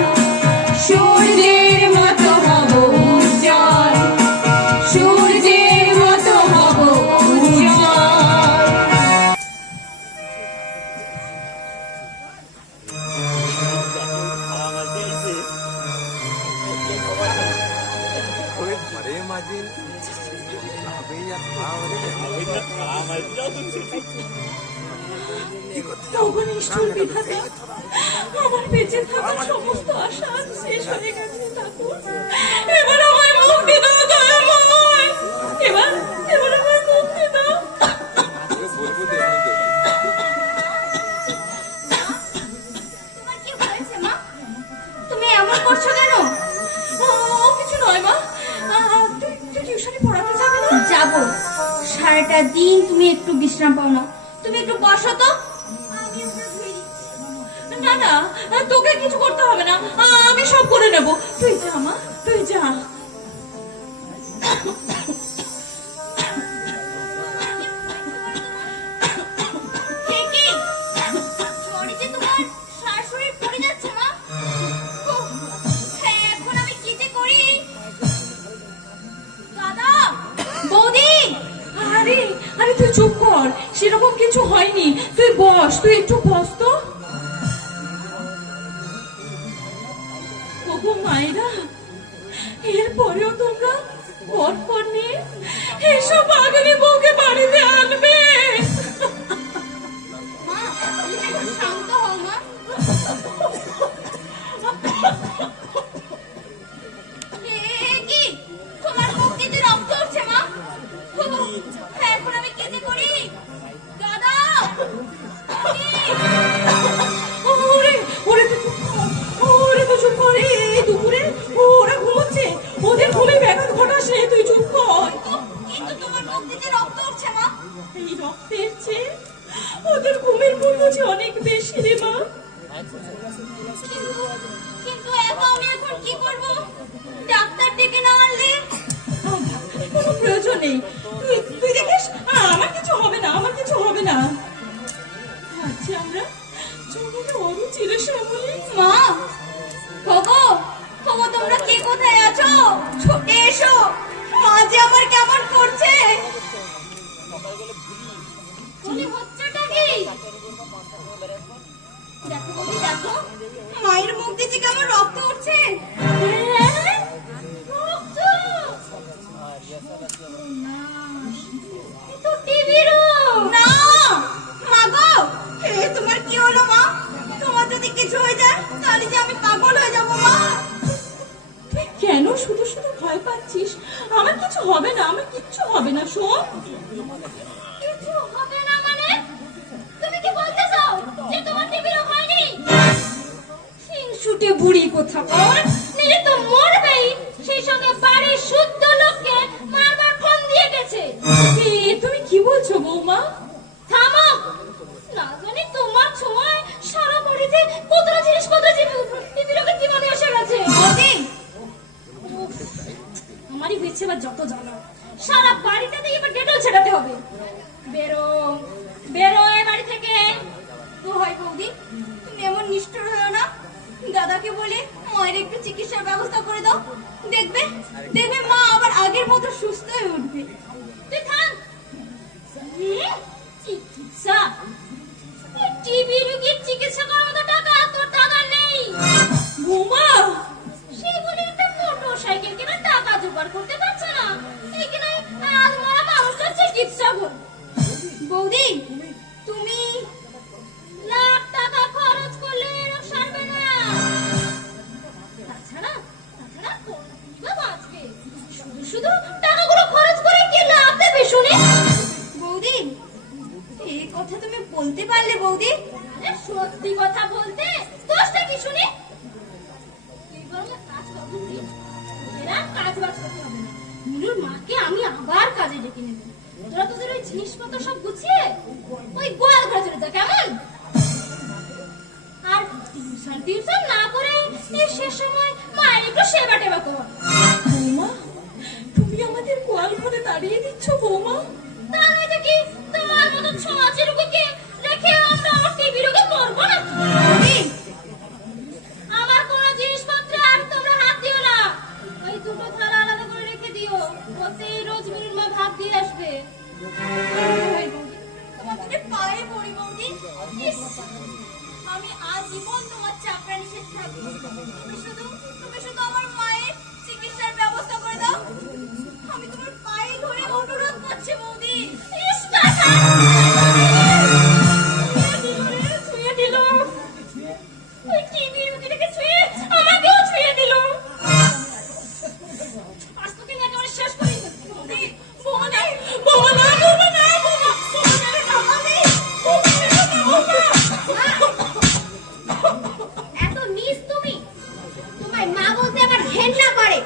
সূর্যের মতো হব উজ্জ্বল, সূর্যের মতো হব উজ্জ্বল। তখন ঈশ্বর বিধাতা আমার বেঁচে থাকার সমস্ত আশা শেষ হয়ে গেছে ঠাকুর। এবার আমায় মুক্তি দাও দয়াময়, এবার আমায় মুক্তি দাও। তোমার কি হয়েছে মা? করছো কেন? ও কিছু নয় মা। তুই টিউশনি পড়াতে যাবি না? যাবো, সারাটা দিন তুমি একটু বিশ্রাম পাও না। তুমি একটু বসো তো, আমি ওটা ধুয়ে দিচ্ছি। না না, তোকে কিছু করতে হবে না, আমি সব করে নেব। তুই যা মা, তুই যা। হে কি? জ্বরে যে তোমার শাশুড়ি পড়ে যাচ্ছে মা। উফ, হ্যাঁ, এখন আমি কি যে করি? দাদা, বৌদি, আরে আরে তুই চুপ কর, সেরকম কিছু হয়নি। তুই বস, তুই একটু বস তো। ওগো মায়েরা, এরপরেও তোমরা পর নিয়ে এসব আগের বউকে বাড়িতে আনবে? মা, তুমি একটু শান্ত হও মা। হে কি? তোমার মুখ দিয়ে যে রক্ত উঠছে মা। উফ, হ্যাঁ, এখন আমি কি যে করি? দাদা, বৌদি, ওরে ওরে তুই চুপ কর, ওরে তুই চুপ কর। এই দুপুরে ওরা ঘুমোচ্ছে, ওদের ঘুমে ব্যাঘাত ঘটাস রে, তুই চুপ কর। কিন্তু তোমার মুখ দিয়ে যে রক্ত উঠছে মা। এই রক্তের চেয়ে ওদের ঘুমের মূল্য যে অনেক বেশি রে মা। কিন্তু কিন্তু এত আমি এখন কি করব? ডাক্তার ডেকে না আনলে? কোনো প্রয়োজন নেই, তুই দেখিস, আমার কিছু হবে না, আমার কিছু হবে না। আচ্ছা আমরা জঙ্গলে অরুচিরে শ্যামলি। মা, খোগো, খোগো, তোমরা কে কোথায় আছো? ছুটে এসো, মা যে আমার কেমন করছে। তুমি হচ্ছেটা কি? দেখো বৌদি, দেখো, মায়ের মুখ দিয়ে যে কেমন রক্ত উঠছে। হ্যাঁ? রক্ত? না, এ তো টিভিরও। না, মা গো, তোমার কি হলো মা? তোমার যদি কিছু হয়ে যায় তাহলে যে আমি পাগল হয়ে যাবো মা। তুই কেন শুধু শুধু ভয় পাচ্ছিস? আমার কিছু হবে না, আমার কিচ্ছু হবে না। শোন, কিছু হবে না মানে? তুমি কি বলতে চাও যে তোমার টিভিরও হয়নি? হিংসুটে বুড়ি কোথাকার, নিজে তো মরবেই, সেই সঙ্গে বাড়ির শুদ্ধ লোককে মারবার ফোন দিয়ে গেছে। তুমি কি বলছো বৌমা? থামো, না জানি তোমার ছোঁয়ায় সারা বাড়িতে কতটা জিনিসপত্র টিভিরকে জীবনে এসে গেছে। বৌদি, উফ, আমারই হয়েছে এবার যত জানা, সারা বাড়িটাতে এবার ডেটল ছেটাতে হবে। বেরো, বেরো এ বাড়ি থেকে। তো হয় বৌদি, তুমি এমন নিষ্ঠুর হয়েও না। দাদাকে বলে মায়ের একটু চিকিৎসার ব্যবস্থা করে দাও। দেখবে দেখবে মা আবার আগের মতো সুস্থ হয়ে উঠবে। তুই থাম। চিকিৎসা? টিভি রোগীর চিকিৎসা করার মতো টাকা তোর দাদা নেই। বৌমা, সেগুলি একটা মোটর সাইকেল কেনার টাকা জোগাড় করতে পারছে না, এখানে আজ মরা মানুষটার চিকিৎসা করবে। বৌদি, তুমি লাখ টাকা খরচ করলে এরকম সারবে না। তাছাড়া কোনই বা বাঁচবে? শুধু শুধু টাকাগুলো খরচ করে কি লাভ দেবে শুনি? বৌদি, এই কথা তুমি বলতে পারলে বৌদি? আরে সত্যি কথা বলতে দোষটা কি শুনি? তুই বরং এক কাজ কর বুঝলি, এরা কাজ বাজ করতে হবে না, নুনুর মাকে আমি আবার কাজে ডেকে নেব। তোরা তোদের ওই জিনিসপত্র সব গুছিয়ে ওই গোয়াল ঘরে চলে যা, কেমন? আর টিউশন না করে এই শেষ সময় মায়ের একটু সেবা টেবা কর। বৌমা, তুমি আমাদের গোয়াল ঘরে দাঁড়িয়ে দিচ্ছ বৌমা? তা নয়তো কি তোমার মতো ছোঁয়াচে রোগীকে রেখে আমরা আমার টিভি রোগে মরবো না? বৌদি, আমার কোনো জিনিসপত্রে আর তোমরা হাত দিও না। ওই দুটো থালা আলাদা করে রেখে দিও, ওতেই রোজ মিনুর মা ভাত দিয়ে আসবে। হয় বৌদি, তোমার দুটো পায়ে পড়ি বৌদি। ইস, আমি আজীবন তোমার চাকরানি শেষ থাকবো। তুমি শুধু আমার মায়ের চিকিৎসার ব্যবস্থা করে দাও। আমি তোমার পায়ে ধরে অনুরোধ করছি বৌদি। ইস বাছা! ছুঁয়ে দিল, ওই টিভি রোগীটাকে ছুঁয়ে আমাকেও ছুঁয়ে দিল। আজ তোকে নিয়ে একেবারে শেষ করি। বৌদি, বৌদি, বৌমা না, বৌমা না, বৌমা, বৌমা মেরে দাও, বৌদি, বৌমা মেরে দাও, বৌমা। এত নিচ তুমি, ঘেন্না করে।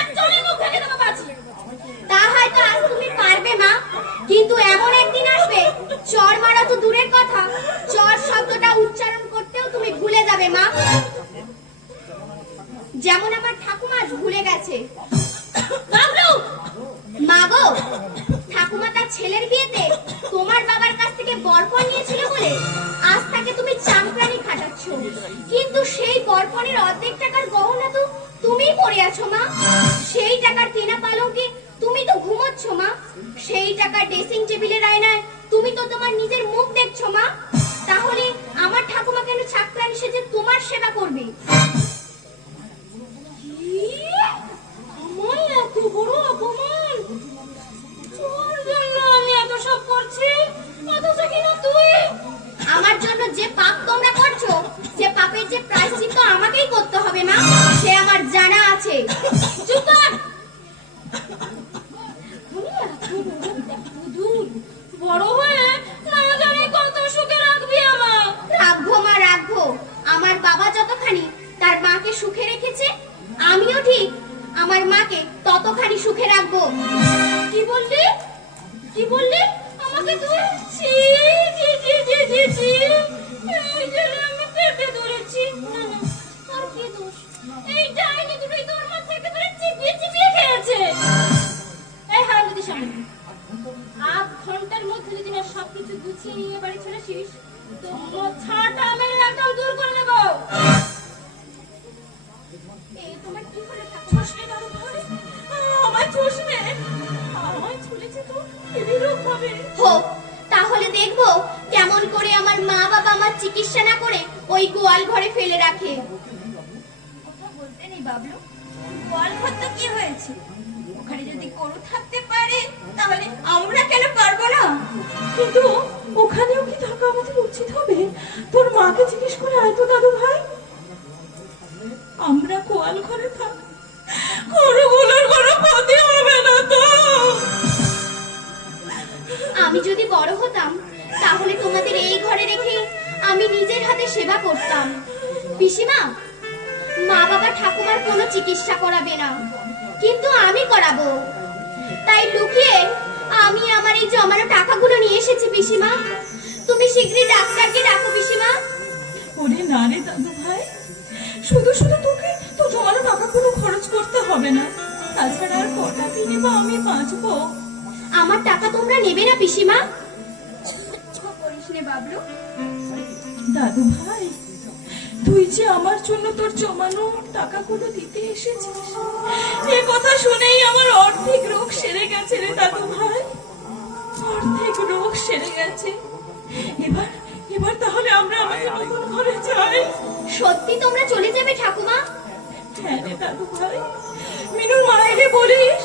একজনের মুখ থেকে তোমার বাঁচি। তা হয়তো আজ তুমি পারবে মা, কিন্তু এমন একদিন আসবে চর মারা তো দূরের কথা, চর শব্দটা উচ্চারণ করতেও তুমি ভুলে যাবে মা। যেমন আমার ঠাকুমা আজ ভুলে গেছে। মা গো, ঠাকুমা তার ছেলের বিয়েতে তোমার বাবার কাছ থেকে বরপণ নিয়েছিল বলে আজ তাকে তুমি চামড়ানি খাটাচ্ছ, কিন্তু সেই বরপণের অর্ধেক টাকার গহনা তো তুমিই পরে আছো মা। সেই টাকার কেনা পালঙ্কে তুমি তো ঘুমোচ্ছ মা। সেই টাকার ড্রেসিং টেবিলের আয়নায় তুমি তো তোমার নিজের মুখ দেখছো মা। তাহলে আমার ঠাকুমা কেন চাকরানি সেজে তোমার সেবা করবে? আমার এত বড় অপমান, তোর জন্য আমি এত সব করছি, অথচ কিনা তুই আমার জন্য যে পাপ তোমরা করছো, সে পাপের যে প্রায়শ্চিত্ত আমাকেই করতে হবে মা, সে আমার জানা আছে। চুপ কর। বড় হয়ে না জানি কত সুখে রাখবি আমার। রাখবো মা, রাখবো। আমার বাবা যতখানি তার মাকে সুখে রেখেছে, আমিও ঠিক আমার মাকে ততখানি সুখে রাখবো। কি বললি? কি বললি? আমাকে তুই ছি ছি ছি ছি ছি ছি, এই যে আমি পেটে ধরেছি। না না, আর কি দোষ? এই ডাইনি দুটোই তোর মাথা একেবারে চিবিয়ে চিবিয়ে খেয়েছে। এই হারামজাদি সামনে, আধ ঘন্টার মধ্যে যদি না সবকিছু গুছিয়ে নিয়ে বাড়ি চলেছিস, তো ছাটা মেরে একদম দূর করে দেবো। তোমার কি করে চশমে দাও ভাই? আমার চশমে আমার চলেছে তো এরকম ভাবে। হোক, তাহলে দেখবো কেমন করে আমার মা বাবা আমার চিকিৎসা না করে ওই গোয়াল ঘরে ফেলে রাখে। কথা বলতে নেই বাবলু, গোয়াল ঘর তো কি হয়েছে? ওখানে যদি গরু থাকতে পারে তাহলে আমরা কেন পারবো না? কিন্তু ওখানেও কি থাকা আমাদের উচিত হবে? তোর মাকে জিজ্ঞেস করে আয় তো দাদু ভাই। আমরা কোয়াল ঘরে থাক, গরুগুলোর কোনো ক্ষতি হবে না তো? আমি যদি বড় হতাম তাহলে তোমাদের এই ঘরে রেখে আমি নিজের হাতে সেবা করতাম। পিসিমা, মা বাবা ঠাকুমার কোনো চিকিৎসা করাবে না, কিন্তু আমি করাবো। তাই লুকিয়ে আমি আমার এই জমানো টাকাগুলো নিয়ে এসেছি পিসিমা। তুমি শীঘ্রই ডাক্তারকে ডাকো পিসিমা। ওরে না রে দাদু ভাই, শুধু শুধু তোকে তো জমানো টাকাগুলো খরচ করতে হবে না। তাছাড়া আর কটা দিনে বা আমি বাঁচবো? আমার টাকা তোমরা নেবে না পিসিমা? করিস নে বাবলু। দাদু ভাই, তুই যে আমার জন্য তোর জমানো টাকাগুলো দিতে এসেছিস, এ কথা শুনেই আমার অর্ধেক রোগ সেরে গেছে রে দাদু ভাই। অর্ধেক রোগ সেরে গেছে। এবার এবার তাহলে আমরা আমাদের নতুন ঘরে যাই। সত্যি তোমরা চলে যাবে ঠাকুমা? হ্যাঁ রে দাদু ভাই, মিনুর মায়েরে বলিস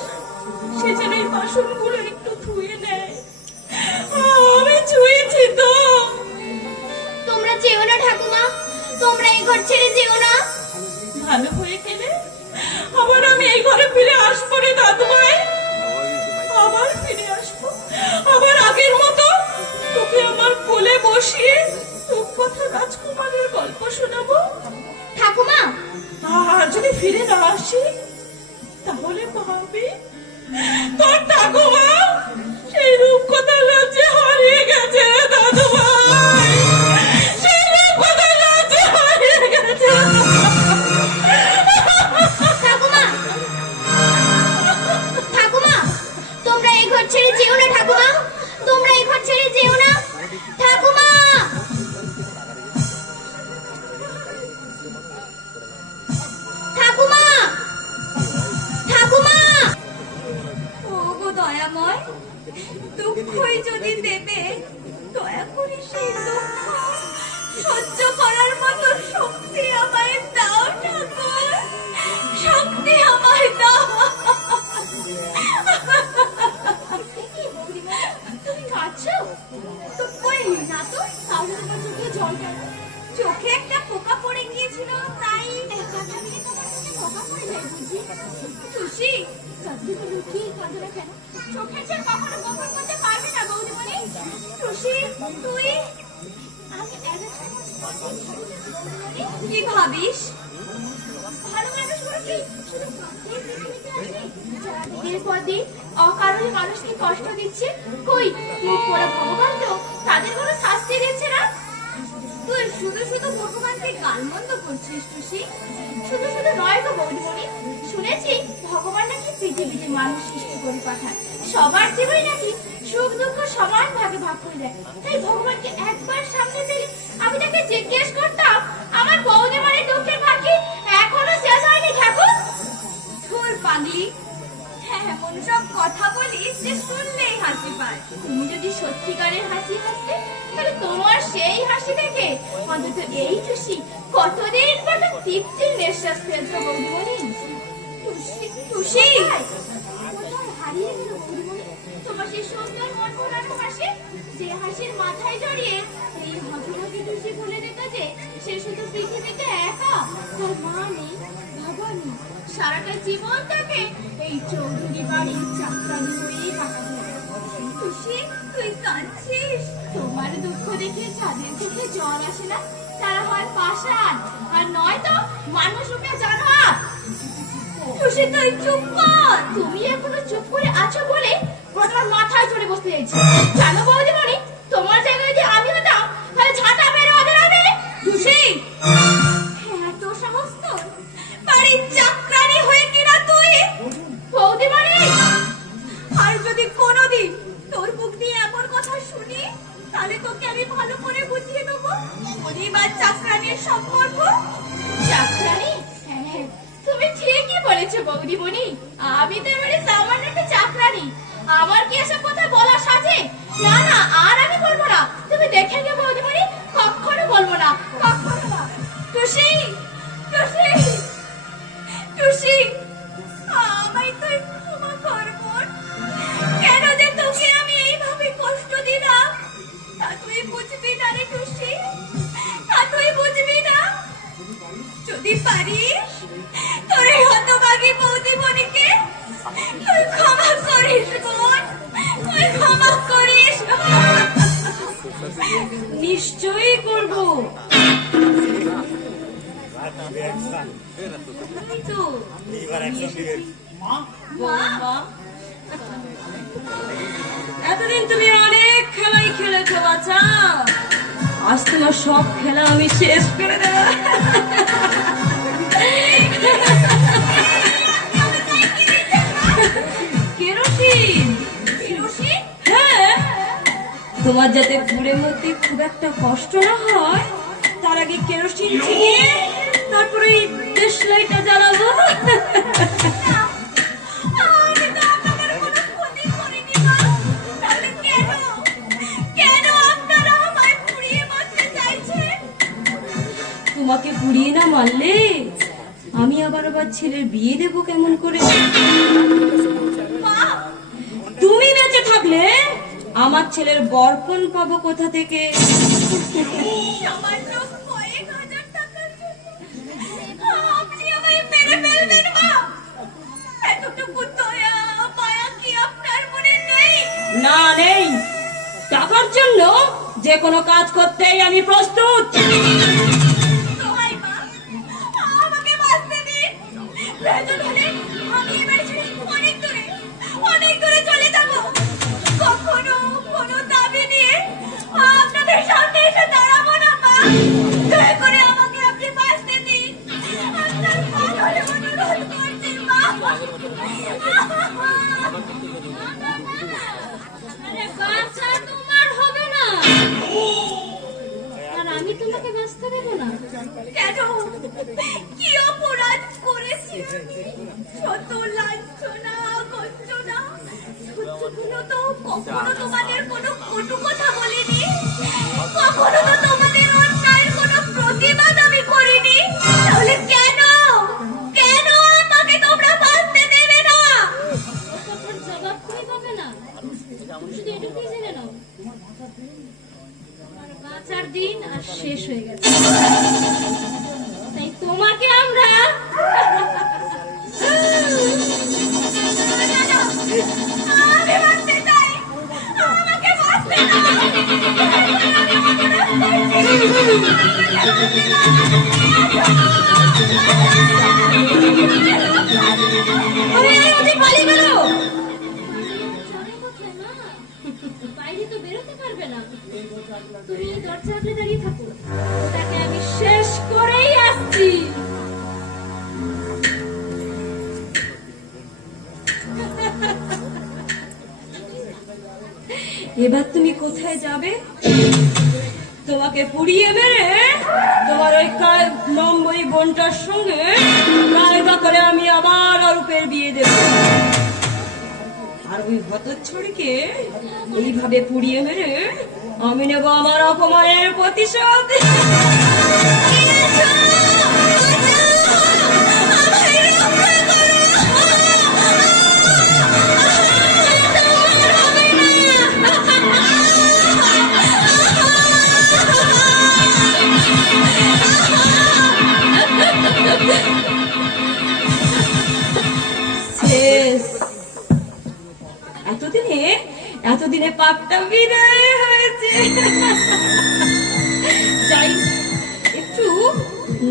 সে যেন এই বাসনগুলো একটু ধুয়ে নেয়। আমি ছুঁয়েছি তো। তোমরা যেও না ঠাকুমা, তোমরা এই ঘর ছেড়ে যেও না। ভালো হয়ে গেলে আবার আমি এই ঘরে ফিরে আসবো রে দাদু ভাই। আবার ফিরে আসবো, আবার আগের মতো তোকে আমার কোলে বসিয়ে রূপকথা রাজকুমারের গল্প শোনাবো। ঠাকুমা, আর যদি ফিরে না আসি তাহলে ভাবি তোর ঠাকুমা সেই রূপকথার রাজ্যে হারিয়ে গেছে রে দাদু ভাই। সেই রূপকথার রাজ্যে হারিয়ে গেছে। ঠাকুমা, ঠাকুমা, তোমরা এই ঘর ছেড়ে যেও না ঠাকুমা, তোমরা এই ঘর ছেড়ে যেও না ঠাকুমা। ঠাকুমা, ঠাকুমা। ওগো দয়াময়, দুঃখই যদি দেবে, দয়া করে সেই দুঃখ সহ্য করার মতো শক্তি আমায় দাও ঠাকুর, শক্তি আমায় দাও। তুমি কাঁদছো? তো কই না তো, তাহলে তোমার চোখে জল কেন? চোখে একটা পোকা পড়ে গিয়েছিল, তাই কথা বলে তোমার চোখে পোকা পড়ে যায় বুঝি? খুশি। কাঁদলে তো লুকিয়ে কাঁদো না কেন? চোখের জল কখনো গোপন করতে পারবে না বৌদিমণি। খুশি, তুই আমি কি ভাবিস? ভালো করে কি শুধু পাপের পৃথিবীতে আছে? যারা দিনের পর দিন অকারণে মানুষকে কষ্ট দিচ্ছে, কই মুখ পোড়া ভগবান তো তাদের কোনো শাস্তি দিচ্ছে না। তুই শুধু শুধু ভগবানকে গালমন্দ করছিস টুসি। শুধু শুধু নয় গো বৌদিমণি, শুনেছি ভগবান নাকি পৃথিবীতে মানুষ সৃষ্টি করে পাঠায়, সবার জীবনে নাকি সুখ দুঃখ সমান ভাগে ভাগ করে দেয়। তাই ভগবানকে একবার সামনে পেলে আমি তাকে জিজ্ঞেস করতাম, আমার বৌদিমণির দুঃখের ভাগ কি এখনো শেষ হয়নি ঠাকুর? ধুর পাগলি, হ্যাঁ এমন সব কথা বলিস যে শুনলেই হাসি পায়। তুমি যদি সত্যিকারের হাসি হাসতে, তাহলে তোমার সেই হাসি দেখে অন্তত এই টুসি কতদিন পর তৃপ্তির নিঃশ্বাস ফেলতো বৌদিমণি। টুসি টুসি কোথায় হারিয়ে গেল বৌদিমণি তোমার সেই সুন্দর মন ভোলানো হাসি, যে হাসির মাথায় জড়িয়ে এই হতভাগী টুসি বলে দিত যে সে শুধু পৃথিবীতে একা, তার মা নেই, বাবা নেই, সারাটা জীবন তাকে এই চৌধুরী বাড়ির চাকরানি হয়েই কাটাতে হবে। টুসি তুই কাঁদছিস? তোমার দুঃখ দেখে যাদের চোখে জল আসে না তারা হয় পাষাণ আর নয়তো মানুষ রূপে জানোয়ার। টুসি তুই চুপ কর। তুমি এখনো চুপ করে আছো বলে তোমার মাথায় চড়ে বসতে চাইছি। জানো বৌদিমণি, তোমার জায়গায় যদি আমি হতাম তাহলে ঝাঁটা মেরে ওদের হবে। টুসি এত সাহস তোর, বাড়ির চাকরানি হয়ে কিনা তুই? বৌদিমণি, আর যদি কোনোদিন তোর মুখ দিয়ে এমন কথা শুনি তাহলে তোকে আমি ভালো করে বুঝিয়ে দেবো পরিবার চাকরানির সম্পর্ক। চাকরানি? হ্যাঁ, তুমি ঠিকই বলেছো বৌদিমণি, আমি তো এবারে সামান্য একটা চাকরানি। আমার কি এসব কথা বলা সাজে? না না, আর আমি বলবো না। তুমি দেখে নিও বৌদিমণি, কখনো বলবো না, কখনো না। টুসি টুসি টুসি, আমায় তুই ক্ষমা কর বোন। কেন যে তোকে আমি এইভাবে কষ্ট দিলাম তা তুই বুঝবি না রে টুসি, তা তুই বুঝবি না। যদি পারিস তোর এই হতভাগী বৌদিমণিকে তুই ক্ষমা করিস বোন, তুই ক্ষমা করিস। নিশ্চয়ই করব। তো বৌমা, এতদিন তুমি অনেক খেলাই খেলেছো বাচ্চা, আজ তোমার সব খেলা আমি শেষ করে দেব। কেরোসিন? কেরোসিন? হ্যাঁ, তোমার যাতে ঘুরে মধ্যে খুব একটা কষ্ট না হয় তার আগে কেরোসিন ছিটিয়ে তারপরে এই দেশলাইটা জ্বালাবো। আমি তো আপনাদের কোনো ক্ষতি করিনি মা, তাহলে কেন কেন আপনারা আমায় পুড়িয়ে মারতে চাইছেন? তোমাকে পুড়িয়ে না মারলে আমি আবার ছেলের বিয়ে দেব কেমন করে? মা, তুমি বেঁচে থাকলে আমার ছেলের বরপণ পাবো কোথা থেকে? সামান্য কয়েক হাজার টাকার জন্য আপনি আমায় মেরে ফেলবেন মা? এতটুকু দয়া মায়া কি আপনার মনে নেই? না, নেই। টাকার জন্য যে কোনো কাজ করতেই আমি প্রস্তুত। দোহাই মা, আমাকে বাঁচতে দিন। প্রয়োজন হলে আমি এবার ছেড়ে অনেক দূরে চলে যাব। কখনো কোনো দাবি নিয়ে আপনাদের সামনে এসে দাঁড়াবো না মা। দয়া করে আমাকে আপনি বাঁচতে দিন। আপনার পাগলে অনুরোধ করছি মা। আরে বাচ্চা তোমার হবে না, আর আমি তোমাকে বাঁচতে দেবো না। কেন? কি অপরাধ করেছি আমি? শত লাঞ্ছনা গঞ্জনা সহ্য করে তো কখনো তোমাদের কোনো কটু কথা বলিনি, কখনো তো তোমাদের অন্যায়ের কোনো প্রতিবাদ আমি করিনি। তাহলে কেন কেন আমাকে তোমরা বাঁচতে দেবে না? তারপর জবাব তুমি পাবে না, তুমি শুধু এটুকুই জেনে নাও, আর বাঁচার দিন আর শেষ হয়ে গেছে। তাই তোমাকে আমরা আমি বাঁচতে চাই, আমাকে বাঁচতে দাও। আরে ওদের পালিয়ে গেল। জানো কোথায় মা? বাইরে তো বেরোতে পারবে না। তুমি এই দরজা আগলে দাঁড়িয়ে থাকো, ওটাকে আমি শেষ করেই আসছি। এবার তুমি কোথায় যাবে? তোমাকে পুড়িয়ে মেরে তোমার ওই নম্বরী বোনটার সঙ্গে কায়দা করে আমি আবার অরূপের বিয়ে দেব। আর ওই হতচ্ছড়িকে এইভাবে পুড়িয়ে মেরে আমি নেব আমার অপমানের প্রতিশোধ। শেষ। এতদিনে পাপটা বিদায় হয়েছে। যাই একটু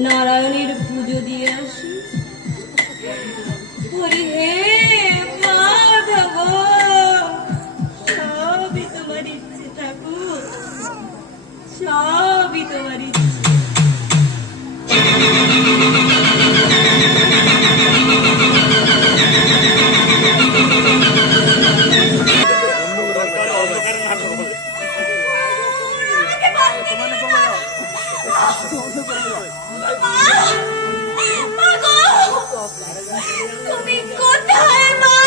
নারায়ণের পুজো দিয়ে আসি। হরি হে মাধব, সবই তোমার ইচ্ছে ঠাকুর, সবই তোমার ইচ্ছে। তুমি কোথায় মা?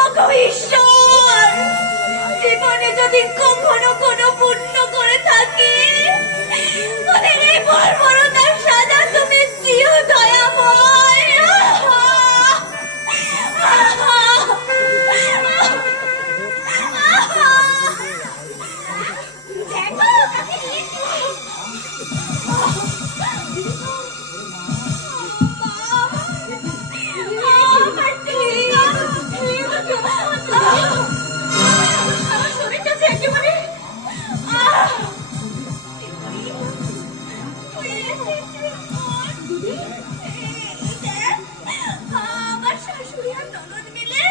ওগো ঈশ্বর, জীবনে যদি কখনো কোনো পুণ্য করে থাকি, ওদের এই বর্বরতার সাজা তুমি দিও দয়াময়। দেখো কাকে নিয়েছি। আমার শাশুড়ি আর ননদ মিলে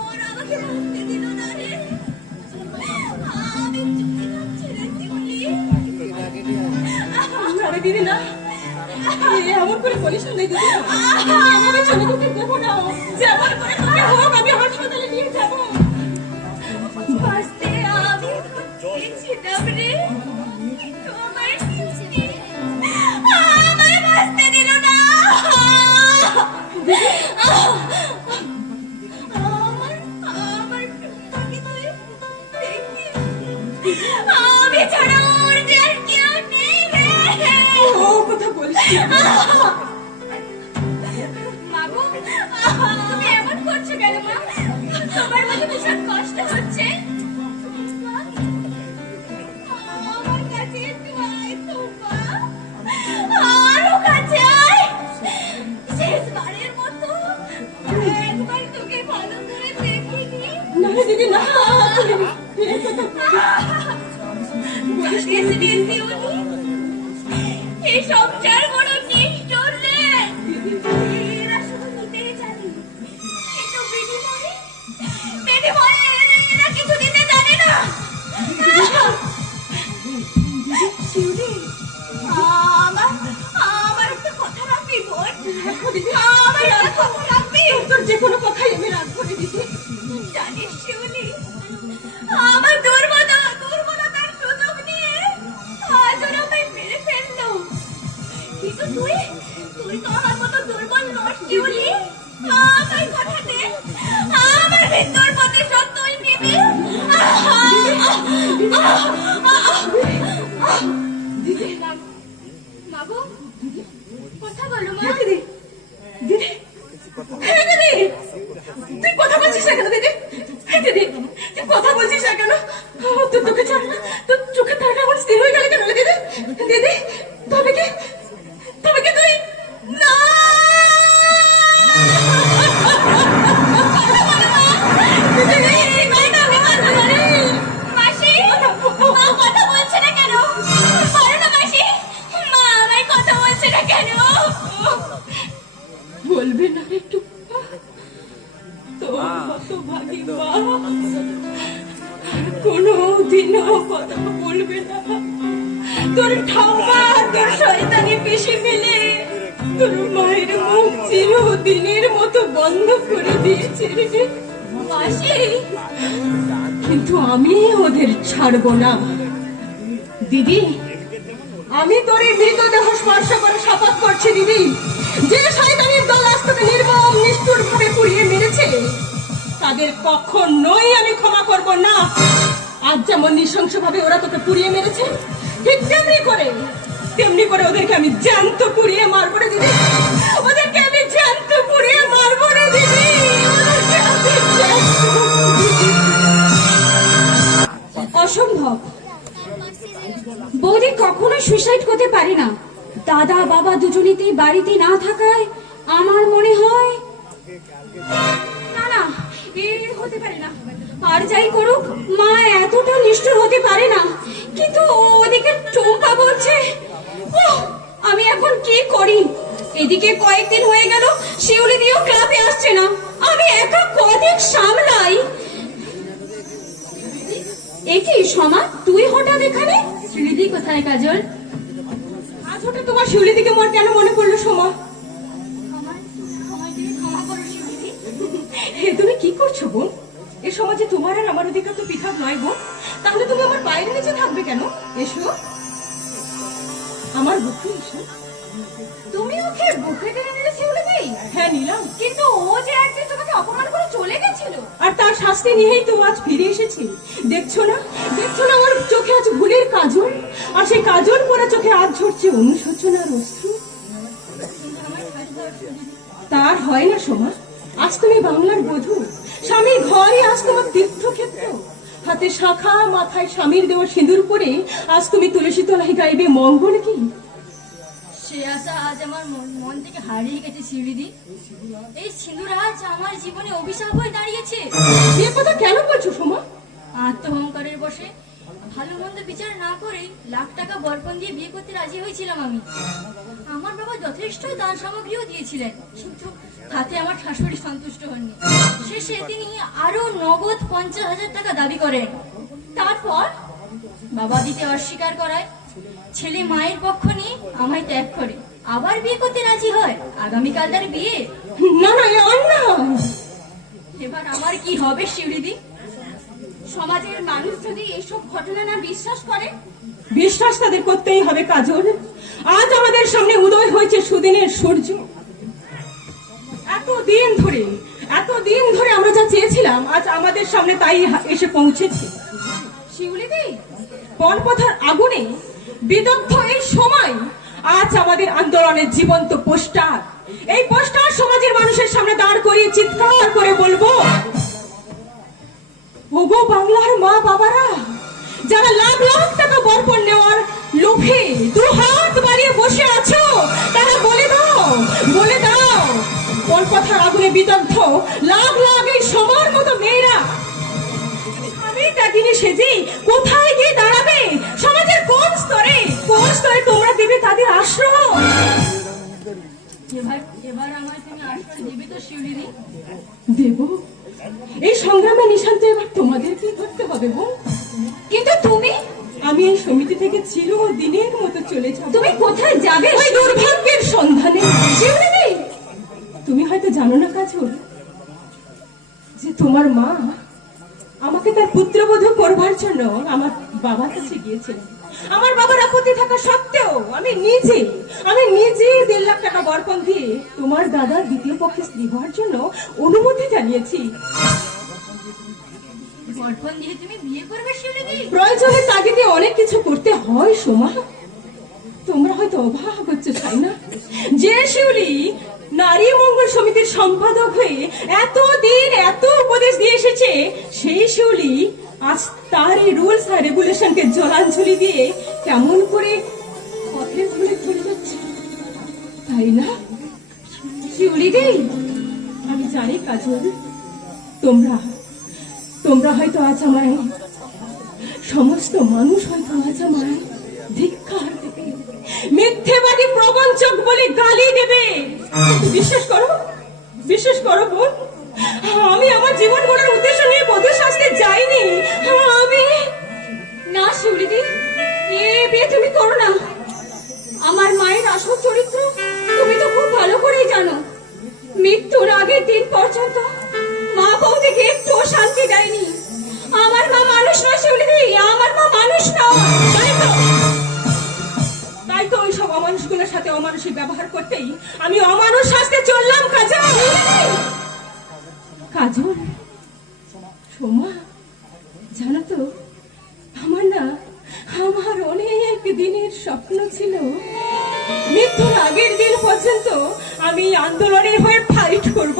ওরা আমাকে বাঁচতে দিল না রে। আমি চলে যাচ্ছি রে শিউলি। আরে দিদি না, এমন করে বলিস না দিদি। আমি চলে যেতে দেবো না, যেমন করে তোকে হোক আমি হাসপাতালে নিয়ে যাবো। বাঁচতে আমি খুঁজছিলাম রে, কিন্তু আমার শিউলি আমার বাঁচতে দিল না। আমার টুকটাকে তুই দেখি, আমি ছাড়া ওর যে আর কেউ নেই রে। ও কথা বলিস না। মাগো, তুমি এমন করছো কেন মা? তোমার মধ্যে ভীষণ কষ্ট হচ্ছে। আমার কাছে একটু আয় তোমরা, আরো কাছে আয়। শেষবারের মতো একবার তোকে ভালো করে দেখে নি। না রে দিদি না, এই সংসার বড় নিষ্ঠুর রে। এরা শুধু নিতেই জানে, কিন্তু বিনিময়ে এরা কিছু দিতে জানে না। শিউলি, আমার একটা কথা রাখবি বোন। আমার একটা কথা রাখবি। তোর যে কোনো কথাই আমি রাখবো রে দিদি। জানিস শিউলি, আমার দুর্বলতার সুযোগ নিয়ে আজ ওরা আমায় মেরে ফেললো। কিন্তু তুই তো আমার মতো দুর্বল নস শিউলি। আমার কথা দে, আমার মৃত্যুর প্রতিশোধ তুই নিবি। দিদি মাগো, কথা বলো মা। দিদি দিদি, হ্যাঁ দিদি, তুই কথা বলছিস না কেন দিদি? হ্যাঁ দিদি, তুই কথা বলছিস না কেন? তোর তোকে চাপ না, তোর চোখের তারা আমার স্থির হয়ে গেল কেন রে দিদি? দিদি তবে কি তুই না মাসি, কোনোদিনও কথা বলবে না। তোর ঠাম্মা তোর শয়তানি পেশে ফেলে তোর মায়ের মুখ চিরদিনের মতো বন্ধ করে দিয়েছে রে। মাসি, কিন্তু আমি ওদের ছাড়বো না। দিদি, আমি তোর এই মৃতদেহ স্পর্শ করে শপথ করছি দিদি, যে শয়তানির দল আজ তোকে নির্মম নিষ্ঠুর ভাবে পুড়িয়ে মেরেছে তাদের কখনোই আমি ক্ষমা করব না। আজ যেমন নৃশংস ভাবে ওরা তোকে পুড়িয়ে মেরেছে, ঠিক তেমনি করে ওদেরকে আমি জ্যান্ত পুড়িয়ে মারবো রে দিদি। ওদেরকে আমি জ্যান্ত পুড়িয়ে মারবো রে দিদি। ওদেরকে আমি জ্যান্ত অসম্ভব। বৌদি কখনোই সুইসাইড করতে পারে না। দাদা বাবা দুজনেতেই বাড়িতে না থাকায় আমার মনে হয় না না, এ হতে পারে না। আর যাই করুক, মা এতটা নিষ্ঠুর হতে পারে না। কিন্তু ওদিকে টুম্পা বলছে, ওহ, আমি এখন কি করি? এদিকে কয়েকদিন হয়ে গেল শিউলি দিয়েও ক্লাবে আসছে না, আমি একা কদিন সামলাই। একই সমা, তুই হঠাৎ এখানে? শ্রীনিধি কোথায় কাজল? আজ হঠাৎ তোমার শিউলি দিকে মোর কেন মনে পড়লো সোমা? ক্ষমা করো শিউলি। হে, তুমি কি করছো বোন? এ সমাজে তোমার আর আমার অধিকার তো পৃথক নয় বোন। তাহলে তুমি আমার পায়ের নিচে থাকবে কেন? এসো আমার বুকে এসো। তুমি ওকে বুকে টেনে নিলে শিউলি দি? হ্যাঁ নিলাম, কিন্তু ও যে একদিন তোমাকে অপমান করে চলে গেছিল। আর তার শাস্তি নিয়েই তো আজ ফিরে এসেছি। দেখছো না আমার চোখে আজ ভুলের কাজল, আর সেই কাজল পরা চোখে আজ ঝরছে অনুশোচনার অশ্রু। তার হয় না সোমা, আজ তুমি বাংলার বধূ, স্বামীর ঘরে আজ তোমার তীর্থক্ষেত্র। হাতে শাখা, মাথায় স্বামীর দেওয়া সিঁদুর পরে আজ তুমি তুলসী তলায় গাইবে মঙ্গল কি। সে আশা আজ আমার মন থেকে হারিয়ে গেছে শিউলিদি। এই সিঁদুর আজ আমার জীবনে অভিশাপ হয়ে দাঁড়িয়েছে। এ কথা কেন বলছো সোমা? আত্মহংকারের বসে ভালো মন্দ বিচার না করে লাখ টাকা বরপণ দিয়ে বিয়ে করতে রাজি হয়েছিলাম আমি। আমার বাবা যথেষ্ট দান সামগ্রীও দিয়েছিলেন, কিন্তু তাতে আমার শাশুড়ি সন্তুষ্ট হননি। শেষে তিনি আরো নগদ 50,000 টাকা দাবি করেন। তারপর বাবা দিতে অস্বীকার করায় ছেলে মায়ের পক্ষ নিয়ে আমায় ত্যাগ করে আবার বিয়ে করতে রাজি হয়। আগামীকাল তার বিয়ে। না না, এ অন্যায়। এবার আমার কি হবে শিউলিদি? সমাজের মানুষ যদি এসব ঘটনা না বিশ্বাস করে, বিশ্বাস তাদের করতেই হবে কাজল। আজ আমাদের সামনে উদয় হয়েছে সুদিনের সূর্য। এতদিন ধরে আমরা যা চেয়েছিলাম আজ আমাদের সামনে তাই এসে পৌঁছেছে। শিউলিদি বনপথার আগুনে বিদগ্ধ এই সময় আজ আমাদের আন্দোলনের জীবন্ত পোস্টার। এই পোস্টার সমাজের মানুষের সামনে দাঁড় করিয়ে চিৎকার করে বলবো, ওগো বাংলার মা বাবারা, যারা লাখ লাখ টাকা বরপণ নেওয়ার লোভে দু হাত বাড়িয়ে বসে আছো, তারা বলে দাও বনপথার আগুনে বিদগ্ধ লাখ লাখ এই সমার মতো মেয়েরা আমি ডাকিনি সেজে কোথায় গিয়ে দাঁড়াবে? সমাজের কোন স্তরে তোমরা দেবে তাদের আশ্রয়? এবার আমায় তুমি আশ্রয় দিবে তো শিউলিদি? দেব। এই সংগ্রামে নিশান্ত এবার তোমাদেরকেই ধরতে হবে বোন। কিন্তু তুমি আমি এই সমিতি থেকে চিরদিনের মতো চলে যাব। তুমি কোথায় যাবে? ওই দুর্ভাগ্যের সন্ধানে। শিউলিদি, তুমি হয়তো জানো না কাজল, যে তোমার মা আমাকে তার পুত্রবধূ করবার জন্য আমার বাবার কাছে গিয়েছিলেন। আমার বাবার আপত্তি থাকা সত্ত্বেও আমি নিজে 1.5 লাখ টাকা বরপণ দিয়ে তোমার দাদার দ্বিতীয় পক্ষে স্ত্রী হওয়ার জন্য অনুমতি জানিয়েছি। বরপণ দিয়ে তুমি বিয়ে করবে শিউলিদি? প্রয়োজনের তাগিদে অনেক কিছু করতে হয় সোমা। তোমরা হয়তো অবাক হচ্ছে তাই না, যে শিউলি নারী মঙ্গল সমিতির সম্পাদক হয়ে এতদিন এত উপদেশ দিয়ে এসেছে, সেই শিউলি আজ তার এই রুলস আর রেগুলেশনকে জলাঞ্জলি দিয়ে কেমন করে পথে ধরে চলে যাচ্ছে, তাই না শিউলিদি? আমি জানি কাজল, তোমরা হয়তো আজ আমায়, সমস্ত মানুষ হয়তো আজ আমায় ধিক্কার দেবে, মিথ্যেবাদী প্রবঞ্চক বলে গালি দেবে। কিন্তু বিশ্বাস করো বোন, আমি আমার জীবন গড়ার উদ্দেশ্য নিয়ে বধূ সাজতে যাইনি। করতেই আমি অমানুষ শাস্তে চললাম কাজল। কাজল, সোমা, জানো তো আমার অনেক দিনের স্বপ্ন ছিল মৃত্যুর আগের দিন পর্যন্ত আমি আন্দোলনের হয়ে ফাইট করব,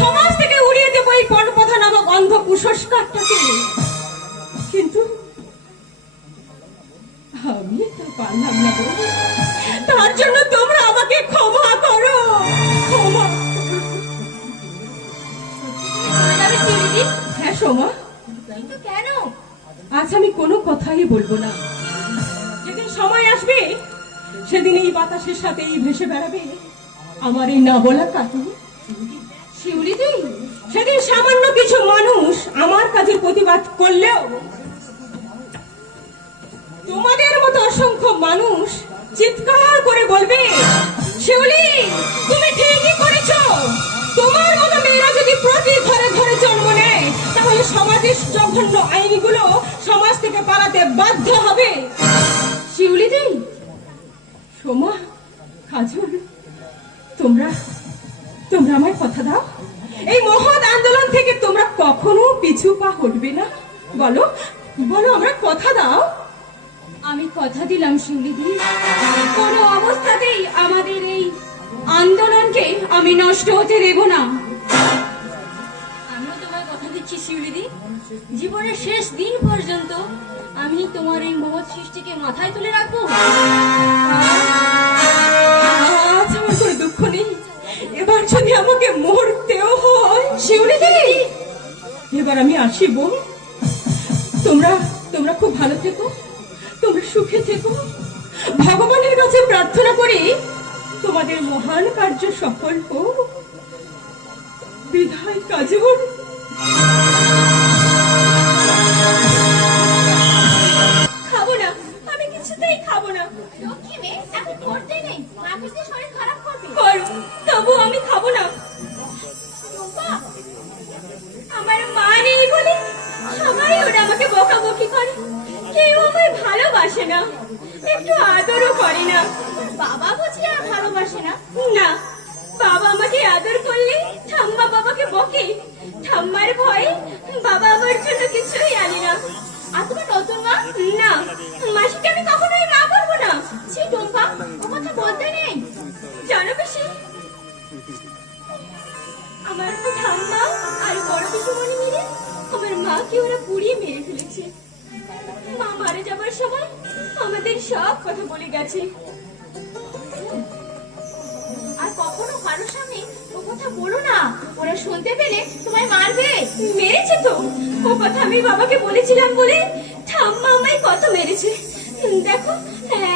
সমাজ থেকে উড়িয়ে দেবো এই পরপথা নামক অন্ধ কুসংস্কারটাকে। কিন্তু আমি তা পারলাম না গো। তার জন্য তোমরা আমাকে ক্ষমা করো, ক্ষমা। যাবে শিউলিদি? হ্যাঁ সোমা, কিন্তু কেন? আজ আমি কোনো কথাই বলবো না। যেদিন সময় আসবে সেদিন এই বাতাসের সাথেই ভেসে বেড়াবে আমার এই না বলা কাটু। শিউলিদি, সেদিন সামান্য কিছু মানুষ আমার কাজের প্রতিবাদ করলেও তোমাদের মতো অসংখ্য মানুষ চিৎকার করে বলবে, শিউলি তুমি ঠিকই করেছো। তোমার মতো মেয়েরা যদি প্রতি ঘরে ঘরে জন্ম নেয় তাহলে সমাজের জঘন্য আইনগুলো সমাজ থেকে পালাতে বাধ্য হবে। শিউলিদি, সোমা, কাজল, তোমরা আমায় কথা দাও, এই মহৎ আন্দোলন থেকে তোমরা কখনো পিছু পা হটবে না। বলো বলো, আমরা কথা দাও। আমি কথা দিলাম শিউলিদি, কোনো অবস্থাতেই আমাদের এই আন্দোলনকে আমি নষ্ট হতে দেব না। আমিও তোমায় কথা দিচ্ছি শিউলিদি, জীবনের শেষ দিন পর্যন্ত আমি তোমার এই মহৎ সৃষ্টিকে মাথায় তুলে রাখবো। আজ আমার কোনো দুঃখ নেই, এবার যদি আমাকে মরতেও হয়। শিউলিদি, এবার আমি আসি বোন। তোমরা খুব ভালো থেকো, তোমরা সুখে থেকো। ভগবানের কাছে প্রার্থনা করি তোমাদের মহান কার্য সফল হোক। বিদায় কাজল। খাবো না, আমি কিছুতেই খাবো না। লক্ষ্মী মেয়ে, এখন করতে নেই, মাকে শরীর খারাপ করবে। তবু আমি খাবো না। টুম্পা, আমার মা নেই বলে সবাই ওরা আমাকে বকাবকি করে, কেউ আমায় ভালোবাসে না, একটু আদরও করে না। বাবা বুঝি আর ভালোবাসে না? না, বাবা আমাকে আদর করলে ঠাম্মা বাবাকে বকে, ঠাম্মার ভয়ে বাবা আমার জন্য কিছুই আনে না। আর তোমার নতুন মা? না, মাসিকে আমি কখনোই না বলবো না। সে টুম্পা, ও কথা বলতে নেই। জানো বেশি, আমার ঠাম্মা আর বড় পিসিমণি মিলে আমার মাকে ওরা পুড়িয়ে মেরে ফেলেছে। মা মারা যাবার সময় আমাদের সব কথা বলে গেছে। আর কখনো কারোর সামনে ও কথা বলো না, ওরা শুনতে পেলে তোমায় মারবে। মেরেছে তো, ও কথা আমি বাবাকে বলেছিলাম বলে ঠাম্মা আমায় কত মেরেছে। দেখো,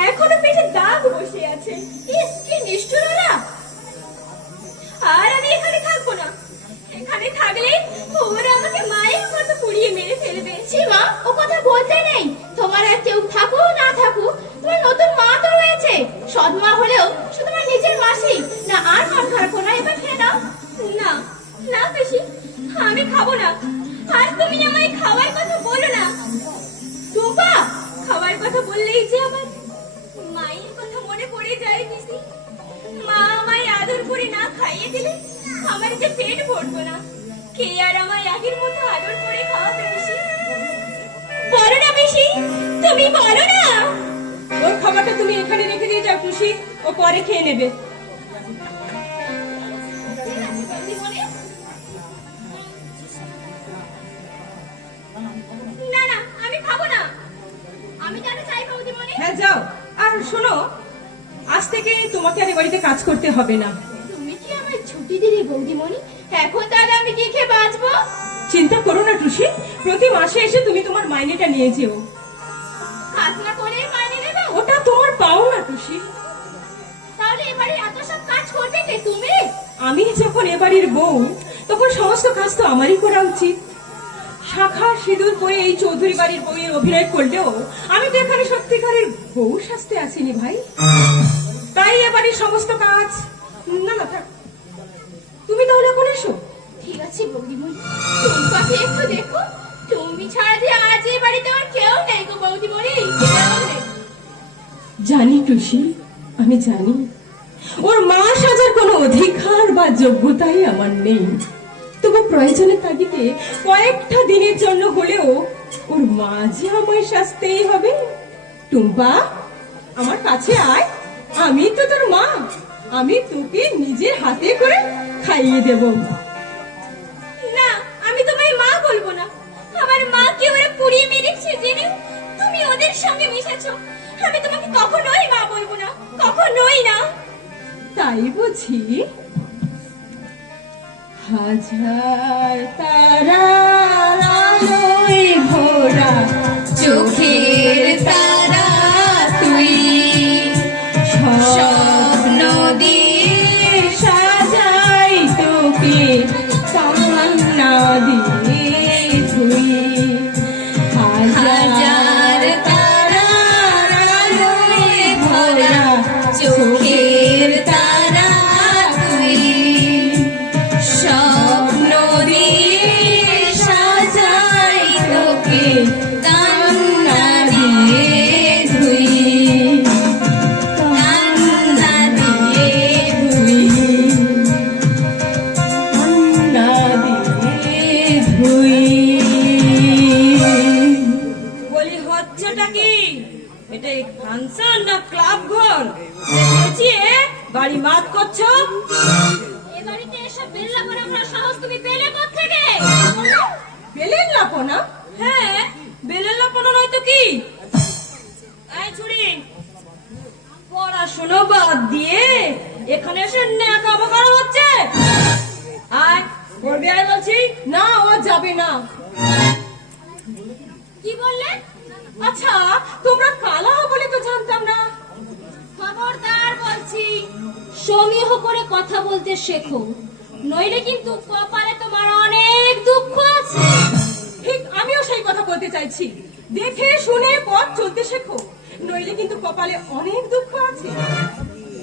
এখনো পেটে দাগ বসে আছে। ইস, কি নিষ্ঠুর ওরা। আর আমি এখানে থাকবো না, এখানে থাকলে ওরা আমাকে মায়ের মতো পুড়িয়ে মেরে ফেলবে। সীমা, ও কথা বলতে নেই। তোমার আর কেউ থাকো না থাকো, তোমার নতুন মা তো রয়েছে। সৎ মা হলেও সে তোমার নিজের মাসি না। আর মন খারাপ না, এবার খেয়ে নাও। না না বেশি, আমি খাবো না। আর তুমি আমায় খাওয়ার কথা বলো না। টুম্পা, খাওয়ার কথা বললেই যে আমার মায়ের কথা মনে পড়ে যায় পিসি। মা আমায় আদর করে না খাইয়ে দিলে আমার যে পেট ভরতো না। কে আর আমায় আগের মতো আদর করে খাওয়াবে পিসি? বলো না পিসি, তুমি বলো না। ওর খাবারটা তুমি এখানে রেখে দিয়ে যাও খুশি, ও পরে খেয়ে নেবে। না না, আমি খাবো না। আমি জানো চাই বৌদিমণি। হ্যাঁ যাও। আর শোনো, আজ থেকে তোমাকে আর এ বাড়িতে কাজ করতে হবে না। তুমি কি আমায় ছুটি দিলে বৌদিমণি? এখন তাহলে আমি কি খেয়ে বাঁচবো? চিন্তা করো না টুসি, প্রতি মাসে এসে তুমি তোমার মাইনেটা নিয়ে যেও। কাজ না করে মাইনে নেবে? ওটা তোমার পাও না টুসি। তাহলে এবারে এত সব কাজ করবে কে? তুমি? আমি যখন এ বাড়ির বউ, তখন সমস্ত কাজ তো আমারই করা উচিত। শাখা সিঁদুর পরে এই চৌধুরী বাড়ির বউয়ের অভিনয় করলেও আমি তো এখানে সত্যিকারের বউ সাজতে আসিনি ভাই। তাই এ বাড়ির সমস্ত কাজ না না থাক, তুমি তাহলে এখন এসো। ঠিক আছে বৌদিমণি, টুম্পাকে একটু দেখো। তুমি ছাড়া যে আজ এই বাড়িতে আর কেউ নেই গো বৌদিমণি, কেউ নেই। জানি টুসি, আমি জানি ওর মা সাজার কোনো অধিকার বা যোগ্যতাই আমার নেই। তবু প্রয়োজনের তাগিদে কয়েকটা দিনের জন্য হলেও ওর মা যে আমায় সাজতেই হবে। টুম্পা, আমার কাছে আয়, আমি তো তোর মা, আমি তোকে নিজের হাতে করে খাইয়ে দেব। না, আমি তোমায় মা বলবো না। আমার মাকে ওরা পুড়িয়ে মেরেছে জেনে তুমি ওদের সঙ্গে মিশেছো। আমি তোমাকে কখনোই মা বলবো না, কখনোই না। তাই বুঝি? হাজার তারার আলোয় ভরা চোখের তারা তুই, স্বপ্ন দিয়ে সাজাই তোকে কান্না দিয়ে ধুই। হাজার তারার আলোয় ভরা চোখের তারা তুই, স্বপ্ন দিয়ে সাজাই তোকে কান্না দিয়ে ধুই, কান্না দিয়ে ধুই। কান্না দিয়ে ধুই। বলি হচ্ছেটা কি? এটা ফাংশন না ক্লাব ঘর? চেঁচিয়ে বাড়ি মাত করছো? এ বাড়িতে এসব বেল্লা করে আমার সাহস তুমি পেলে কোত্থেকে? পেলেন লাপনা? হ্যাঁ, বেলের লাপানো নয় তো কি? এই ছুরি, পড়াশোনা বাদ দিয়ে এখানে এসে ন্যাকা বকানো হচ্ছে। আয়, পড়বি আয় বলছি। না, ও যাবে না। কি বললে? আচ্ছা, তোমরা কালা বলে তো জানতাম না। খবরদার বলছি, সমীহ করে কথা বলতে শেখো, নইলে কিন্তু কপালে তোমার অনেক দুঃখ আছে। ঠিক আমিও সেই কথা বলতে চাইছি। দেখে শুনে পথ চলতে শেখো, নইলে কিন্তু কপালে অনেক দুঃখ আছে।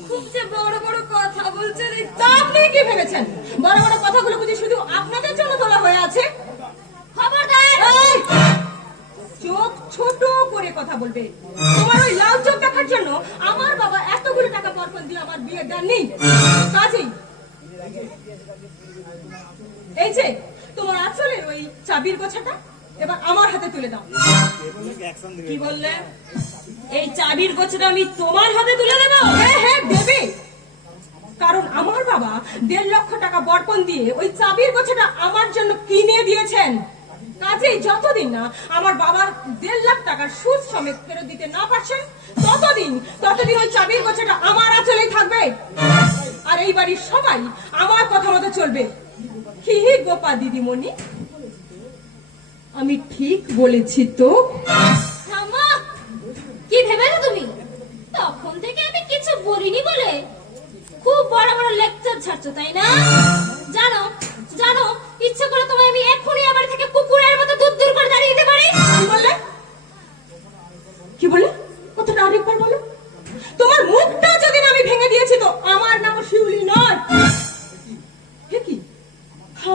খুব যে বড় বড় কথা বলছে রে। তা আপনি কি ভেবেছেন বড় বড় কথাগুলো বুঝি শুধু আপনাদের জন্য তোলা হয়ে আছে? খবরদার! এই! চোখ ছোট করে কথা বলবে। তোমার ওই লাল চোখ দেখার জন্য আমার বাবা এতগুলো টাকা বরকন দিয়ে আমার বিয়ে দেননি। কাজেই এই যে তোমার আঁচলের ওই চাবির গোছাটা এবার আমার হাতে তুলে দাও। কি বললে? এই চাবির গোছাটা আমি তোমার হাতে তুলে দেবো? হ্যাঁ হ্যাঁ, দেবে। কারণ আমার বাবা 1.5 লক্ষ টাকা বরকন দিয়ে ওই চাবির গোছাটা আমার জন্য কিনে দিয়েছেন। কাজেই যতদিন না আমার বাবার 1.5 লাখ টাকার সুদ সমেত ফেরত দিতে না পারছেন, ততদিন ওই চাবির গোছাটা আমার আঁচলেই থাকবে। আর এই বাড়ির সবাই আমার কথা মতো চলবে। কি গোপা দিদিমণি, আমি ঠিক বলেছি তো? থামো! কি ভেবেছো তুমি? তখন থেকে আমি কিছু বলিনি বলে খুব বড় বড় লেকচার ছাড়ছো, তাই না? জানো জানো, ইচ্ছে করে তোমায় আমি এক্ষুনি আমার থেকে কুকুরের মতো দূর দূর করে দাঁড়িয়ে দিতে পারি। কি বললে? কি বললে? কথাটা আরেকবার বলো। তোমার মুখটা যদি আমি ভেঙে দিয়েছি তো আমার নাম শিউলি নয়। এ কি?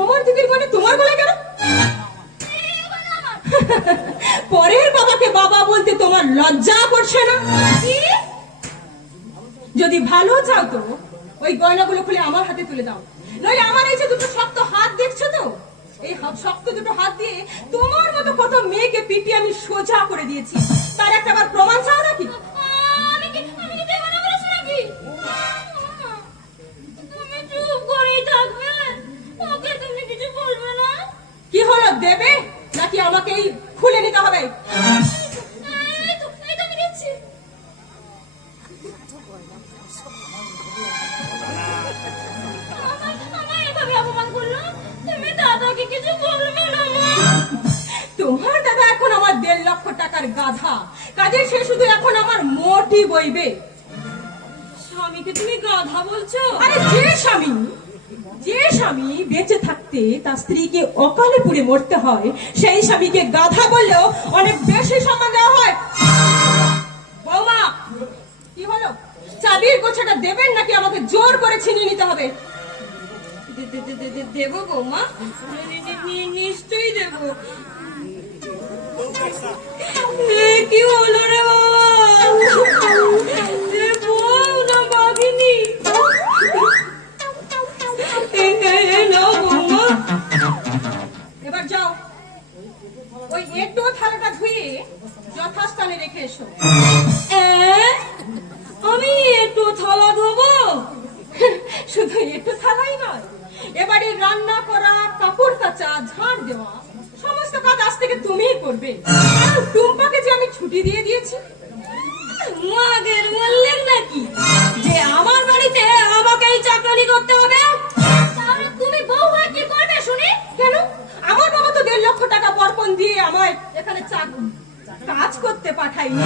আমার দিদির মানে তোমার গলায় কেন? পরের বাবাকে বাবা বলতে তোমার লজ্জা করছে না? কি? যদি ভালো চাও তো ওই গয়নাগুলো খুলে আমার হাতে তুলে দাও, নইলে আমার এই যে দুটো শক্ত হাত দেখছো তো, এই শক্ত দুটো হাত দিয়ে তোমার মতো কত মেয়েকে পিটিয়ে আমি সোজা করে দিয়েছি। তার একটা আবার প্রমাণ চাও নাকি? আমি কি দেবানা বলেছি নাকি? তুমি চুপ করেই থাকবে, ওকে তুমি কিছু বলবে না? কি হলো, দেবে নাকি আমাকেই খুলে নিতে হবে? এই তো আমি দিচ্ছি। আমায় এভাবে অপমান করলো, তুমি দাদাকে কিছু বলবে না মা? তোমার দাদা এখন আমার 1.5 লক্ষ টাকার গাধা, কাজে সে শুধু এখন আমার মোটি বইবে। স্বামীকে তুমি গাধা বলছো? আরে যে স্বামী বেঁচে থাকতে তার স্ত্রীকে অকালে পুড়ে মরতে হয়, সেই স্বামীকে গাধা বললেও অনেক বেশি সম্মান দেওয়া হয়। বৌমা, কি হলো? চাবির গোছাটা দেবেন নাকি আমাকে জোর করে ছিনিয়ে নিতে হবে? দেবো বৌমা, নিশ্চয়ই দেবো। কি হলো রে বাবা? বউ না বাঘিনী? থালাটা ধুয়ে যথাস্থানে রেখে এসো। আমি একটু থালা ধোবো? শুধু একটু থালাই নয়, এবারে রান্না করা, কাপড় কাচা, ঝাড় দেওয়া সমস্ত কাজ আজ থেকে তুমিই করবে। কারণ টুম্পাকে যে আমি ছুটি দিয়ে দিয়েছি। মাগের বললেন নাকি যে আমার বাড়িতে আমাকে এই চাকরানি করতে হবে? তাহলে তুমি বউ হয়ে কি করবে শুনি? কেন? আমার বাবা তো 1.5 লক্ষ টাকা বর্পণ দিয়ে আমায় এখানে কাজ করতে পাঠায়নি।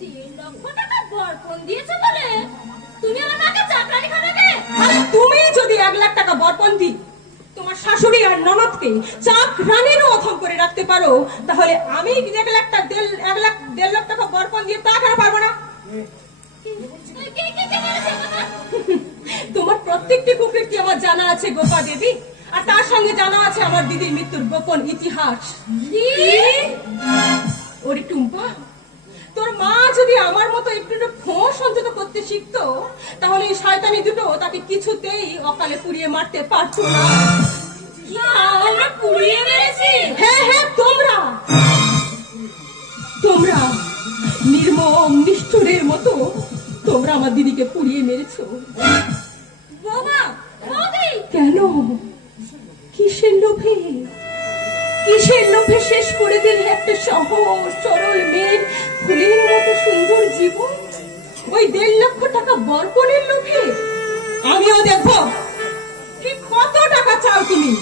3 লক্ষ টাকা বরপণ দিয়েছে বলে তুমি আমার মাকে চাকরানি খাটাবে? আর তুমি যদি 1 লাখ টাকা বর্পণ দি তোমার শাশুড়ি আর ননদকে চাকরানিরও অথম করে রাখতে পারো, তাহলে আমি 1.5 লাখ টাকা বর্পণ দিয়ে তা কেন পারবো না? কে বলেছে কথা? তোমার প্রত্যেকটি কুকীর্তি আমার জানা আছে গোপা দেবী, আর তার সঙ্গে জানা আছে আমার দিদির মৃত্যুর গোপন ইতিহাস। ওরে টুম্পা, তোর মা যদি আমার মতো একটু ফোঁস অন্তত করতে শিখতো, তাহলে এই শয়তানি দুটো তাকে কিছুতেই অকালে পুড়িয়ে মারতে পারতো না। আমরা পুড়িয়ে মেরেছি? হ্যাঁ হ্যাঁ, তোমরা নির্মম নিষ্ঠুরের মতো তোমরা আমার দিদিকে পুড়িয়ে মেরেছো। বাবা, বৌদি, কেন? কিসের লোভে? কিসের লোভে শেষ করে দিলে একটা সহজ সরল মেয়ের ফুলের মতো সুন্দর জীবন? ওই 1.5 লক্ষ টাকা বর্পণের লোভে? আমিও দেখবো ঠিক কত টাকা চাও তুমি।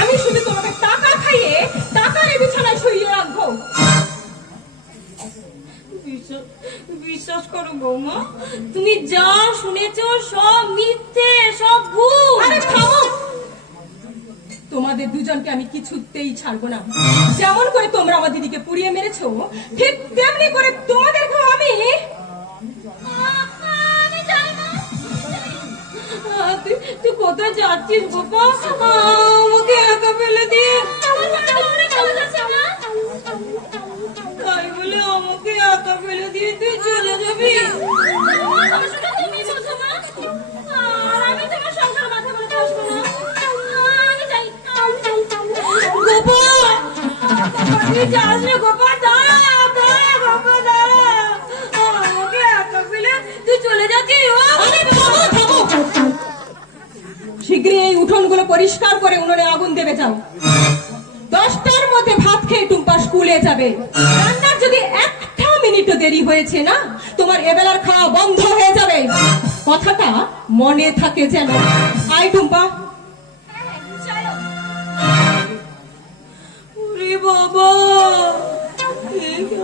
আমি শুধু তোমাকে টাকা খাইয়ে টাকার বিছানায় শুইয়ে রাখবো। বিশ্বাস করো বৌমা, তুমি যা শুনেছো সব মিথ্যে, সব ভুল। আরে থামো! তোমাদের দুজনকে আমি কিছুতেই ছাড়বো না। যেমন করে তোমরা আমার দিদিকে পুড়িয়ে মেরেছো, ঠিক তেমনি করে তোমাদেরকেও আমি। আমি যাই না। তুই কোথায় যাচ্ছিস বাবা? আমাকে একা ফেলে দিয়ে? তাই বলে আমাকে একা ফেলে দিয়ে তুই চলে যাবি? তুমি বোঝো না? আর আমি তোমার সংসার মাথা করে বসবো না। আমি যাই। গোপা, তুই যাস না গোপা, দাঁড়া গোপা, দাঁড়া। আমাকে একা ফেলে তুই চলে যাচ্ছিস? শীঘ্রই এই উঠোনগুলো পরিষ্কার করে উনুনে আগুন দেবে যাও। 10টার মধ্যে ভাত খেয়ে টুম্পা স্কুলে যাবে। রান্নার যদি একটা মিনিটও দেরি হয়েছে না, তোমার এবেলার খাওয়া বন্ধ হয়ে যাবে। কথাটা মনে থাকে যেন। আয় টুম্পা। চলো। ওরে বাবা,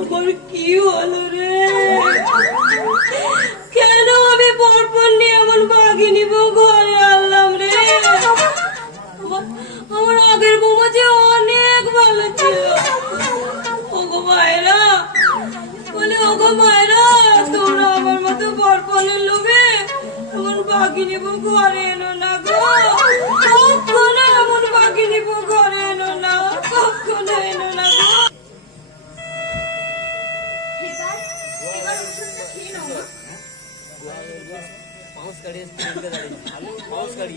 আমার কি হলো রে? কেন আমি পরপর নিয়ে এমন বাঘে নিব ঘরে আনলাম রে? আমার আগের বৌমা যে অনেক ভালো ছিল। ওগো মায়েরা, বলে ওগো মায়েরা, তোমরা আমার মতো পরপরের লোভে এমন বাঘে নিব ঘরে এনো না গো। কখনো এমন বাঘে নিব ঘরে এনো না, কখনো এনো না গো। এবার ওষুধটা খেয়ে নাও মা। पाऊस काढीस तिकडे जाईल पाऊस काढी पाऊस काढी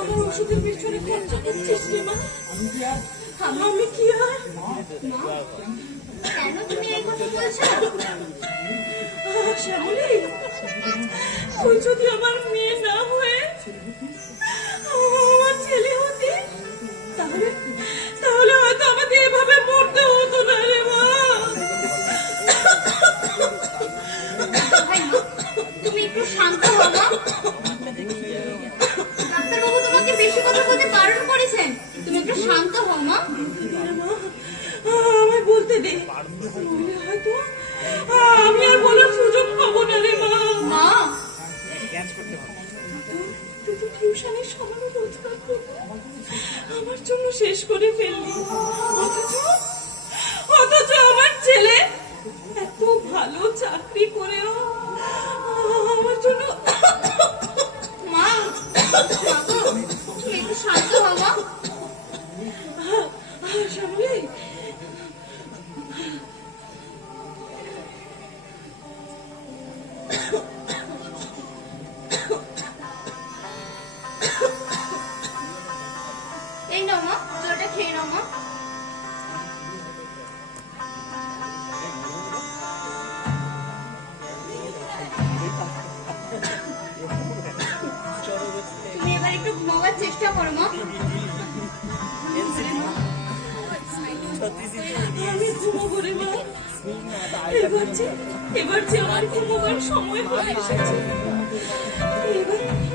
আমার ওষুধের পেছনে খরচা করছিস রে মা? আমি কি আর? কেন তুমি এই কথা বলছো? শ্যামলী, তুই যদি আমার মেয়ে না হয়ে আমার ছেলে হতি, তাহলে তাহলে হয়তো আমাকে এভাবে মরতে হতো না রে মা। ভাই মা, তুমি একটু শান্ত হও মা। ডাক্তারবাবু তোমাকে বেশি কথা বলতে বারণ করেছেন। তুমি একটু শান্ত হও মা। আমায় বলতে দে, নইলে হয়তো আমি আর বলার সুযোগ পাবো না রে মা। মা, তুই তো টিউশনের সামান্য রোজগার করে আমার জন্য শেষ করে ফেললি, অথচ আমার ছেলে এত ভালো চাকরি করেও আমার জন্য মা, শান্ত হও মা। শ্যামলী, এই নাও মা, জলটা খেয়ে নাও মা। তুমি এবার একটু ঘুমাবার চেষ্টা করো মা। আমি ঘুমাবো রে মা। এবার যে আমার ঘুমাবার সময় হয়ে এসেছে।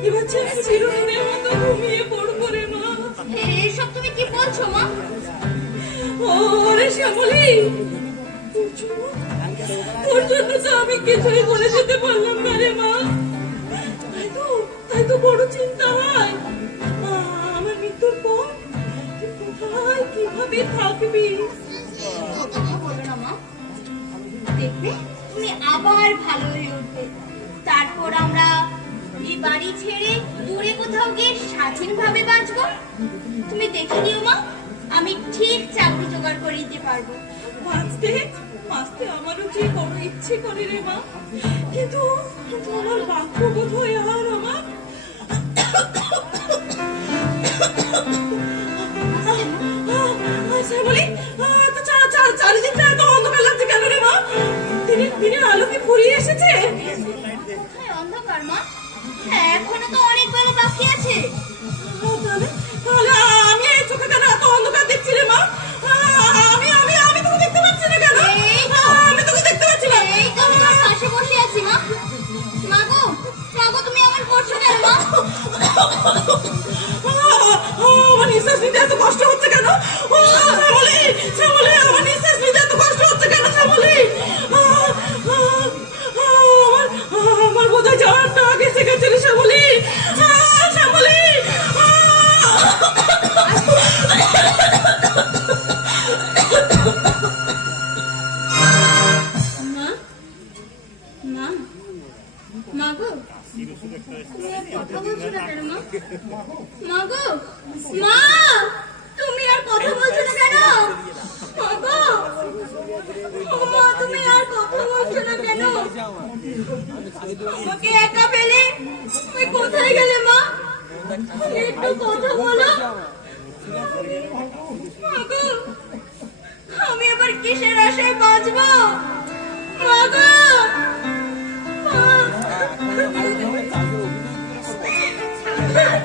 এবার যে আমি চিরদিনের মতো ঘুমিয়ে পড়বো রে মা। এসব তুমি কি বলছো মা? ওরে শ্যামলী, তোর জন্য তো আমি কিছুই করে যেতে পারলাম না রে মা। তাই তো বড় চিন্তা হয়। আমার মৃত্যুর পর তুই কোথায় কিভাবে থাকবি? কথা বলো না মা, দেখবে তুমি আবার ভালো হয়ে উঠবে। তারপর আমরা এই বাড়ি ছেড়ে দূরে কোথাও গিয়ে স্বাধীনভাবে বাঁচবো। তুমি দেখে নিও মা, আমি ঠিক চাকরি জোগাড় করে দিতে পারবো। বাঁচতে আমারও যে বড় ইচ্ছে করে রে মা, কিন্তু আমার ভাগ্য বোধহয় আর আমার শ্যামলী, চারিদিকটা এত অন্ধকার লাগছে কেন রে মা? দিনের আলো কি ফুরিয়ে এসেছে? কোথায় অন্ধকার মা? হ্যাঁ, এখনো তো অনেক বেলা বাকি আছে। তাহলে আমি এই চোখে কেন এত অন্ধকার দেখছি রে মা? আমি তোকে দেখতে পাচ্ছি না কেন? আমি তোকে দেখতে পাচ্ছি না। এই তো আমি তোমার পাশে বসে আছি মা। মাগো, মাগো তুমি আমার করছো কেন মা? আমার নিঃশ্বাস নিতে এত কষ্ট হচ্ছে কেন? শ্যামলী, আমার নিঃশ্বাস নিতে এত কষ্ট হচ্ছে কেন শ্যামলী? আমার বোধহয় যাওয়ারটা আগে শিখেছে রে শ্যামলী। শ্যামলী, মা, মা, মাগো তুমি আর কথা বলছো না কেন মা? মাগো, মা তুমি আর কথা বলছো না কেন? মাগো, মা তুমি আর কথা বলছো না কেন? আমাকে একা পেলে তুমি কোথায় গেলে মা? একটু কথা বলো। মাগো, আমি এবার কিসের আশায় বাঁচবো? মাগো,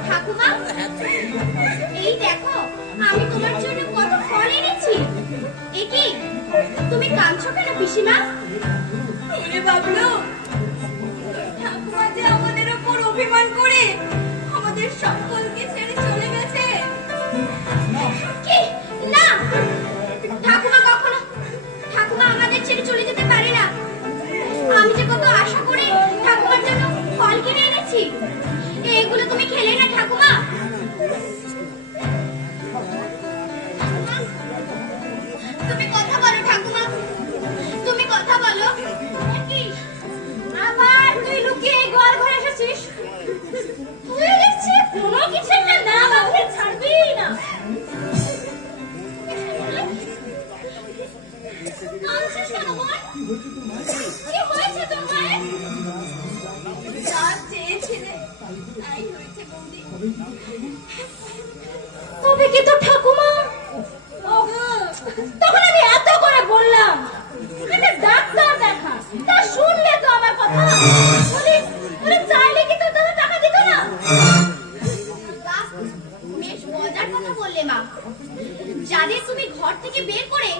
ঠাকুমা, এই দেখো আমি তোমার জন্য কত ফল এনেছি। এ কি, তুমি কাঁদছো কেন পিসিমা? ওরে বাবলু, ঠাকুমা যে আমাদের উপর অভিমান করে আমাদের সকলকে ছেড়ে চলে গেছে। কি না, ঠাকুমা কখনো আমাদের ছেড়ে চলে যেতে পারে না। আমি যে কত আশা করে ঠাকুমার জন্য ফল কিনে এনেছি, এগুলো তুমি খেলে না ঠাকুমা? তুমি কথা বলো ঠাকুমা, তুমি কথা বলো। কি আবার তুই লুকিয়ে গোয়াল ঘরে এসেছিস? তুই দেখছি কোনো কিছু না না বাবুকে ছাড়বি না। কাঁদছিস কেন বোন? কি হয়েছে তোর মায়ের? যা চেয়েছিলে তাই হয়েছে বৌদি। তবে কি তো ঠাকুমা? তখন আমি এত করে বললাম একটা ডাক্তার দেখা, তা শুনলে তো আমার কথা? বলে চাইলে কি তোর দাদা টাকা দিত না? বাহ, বেশ মজার কথা বললে মা। যাদের তুমি ঘর থেকে বের করে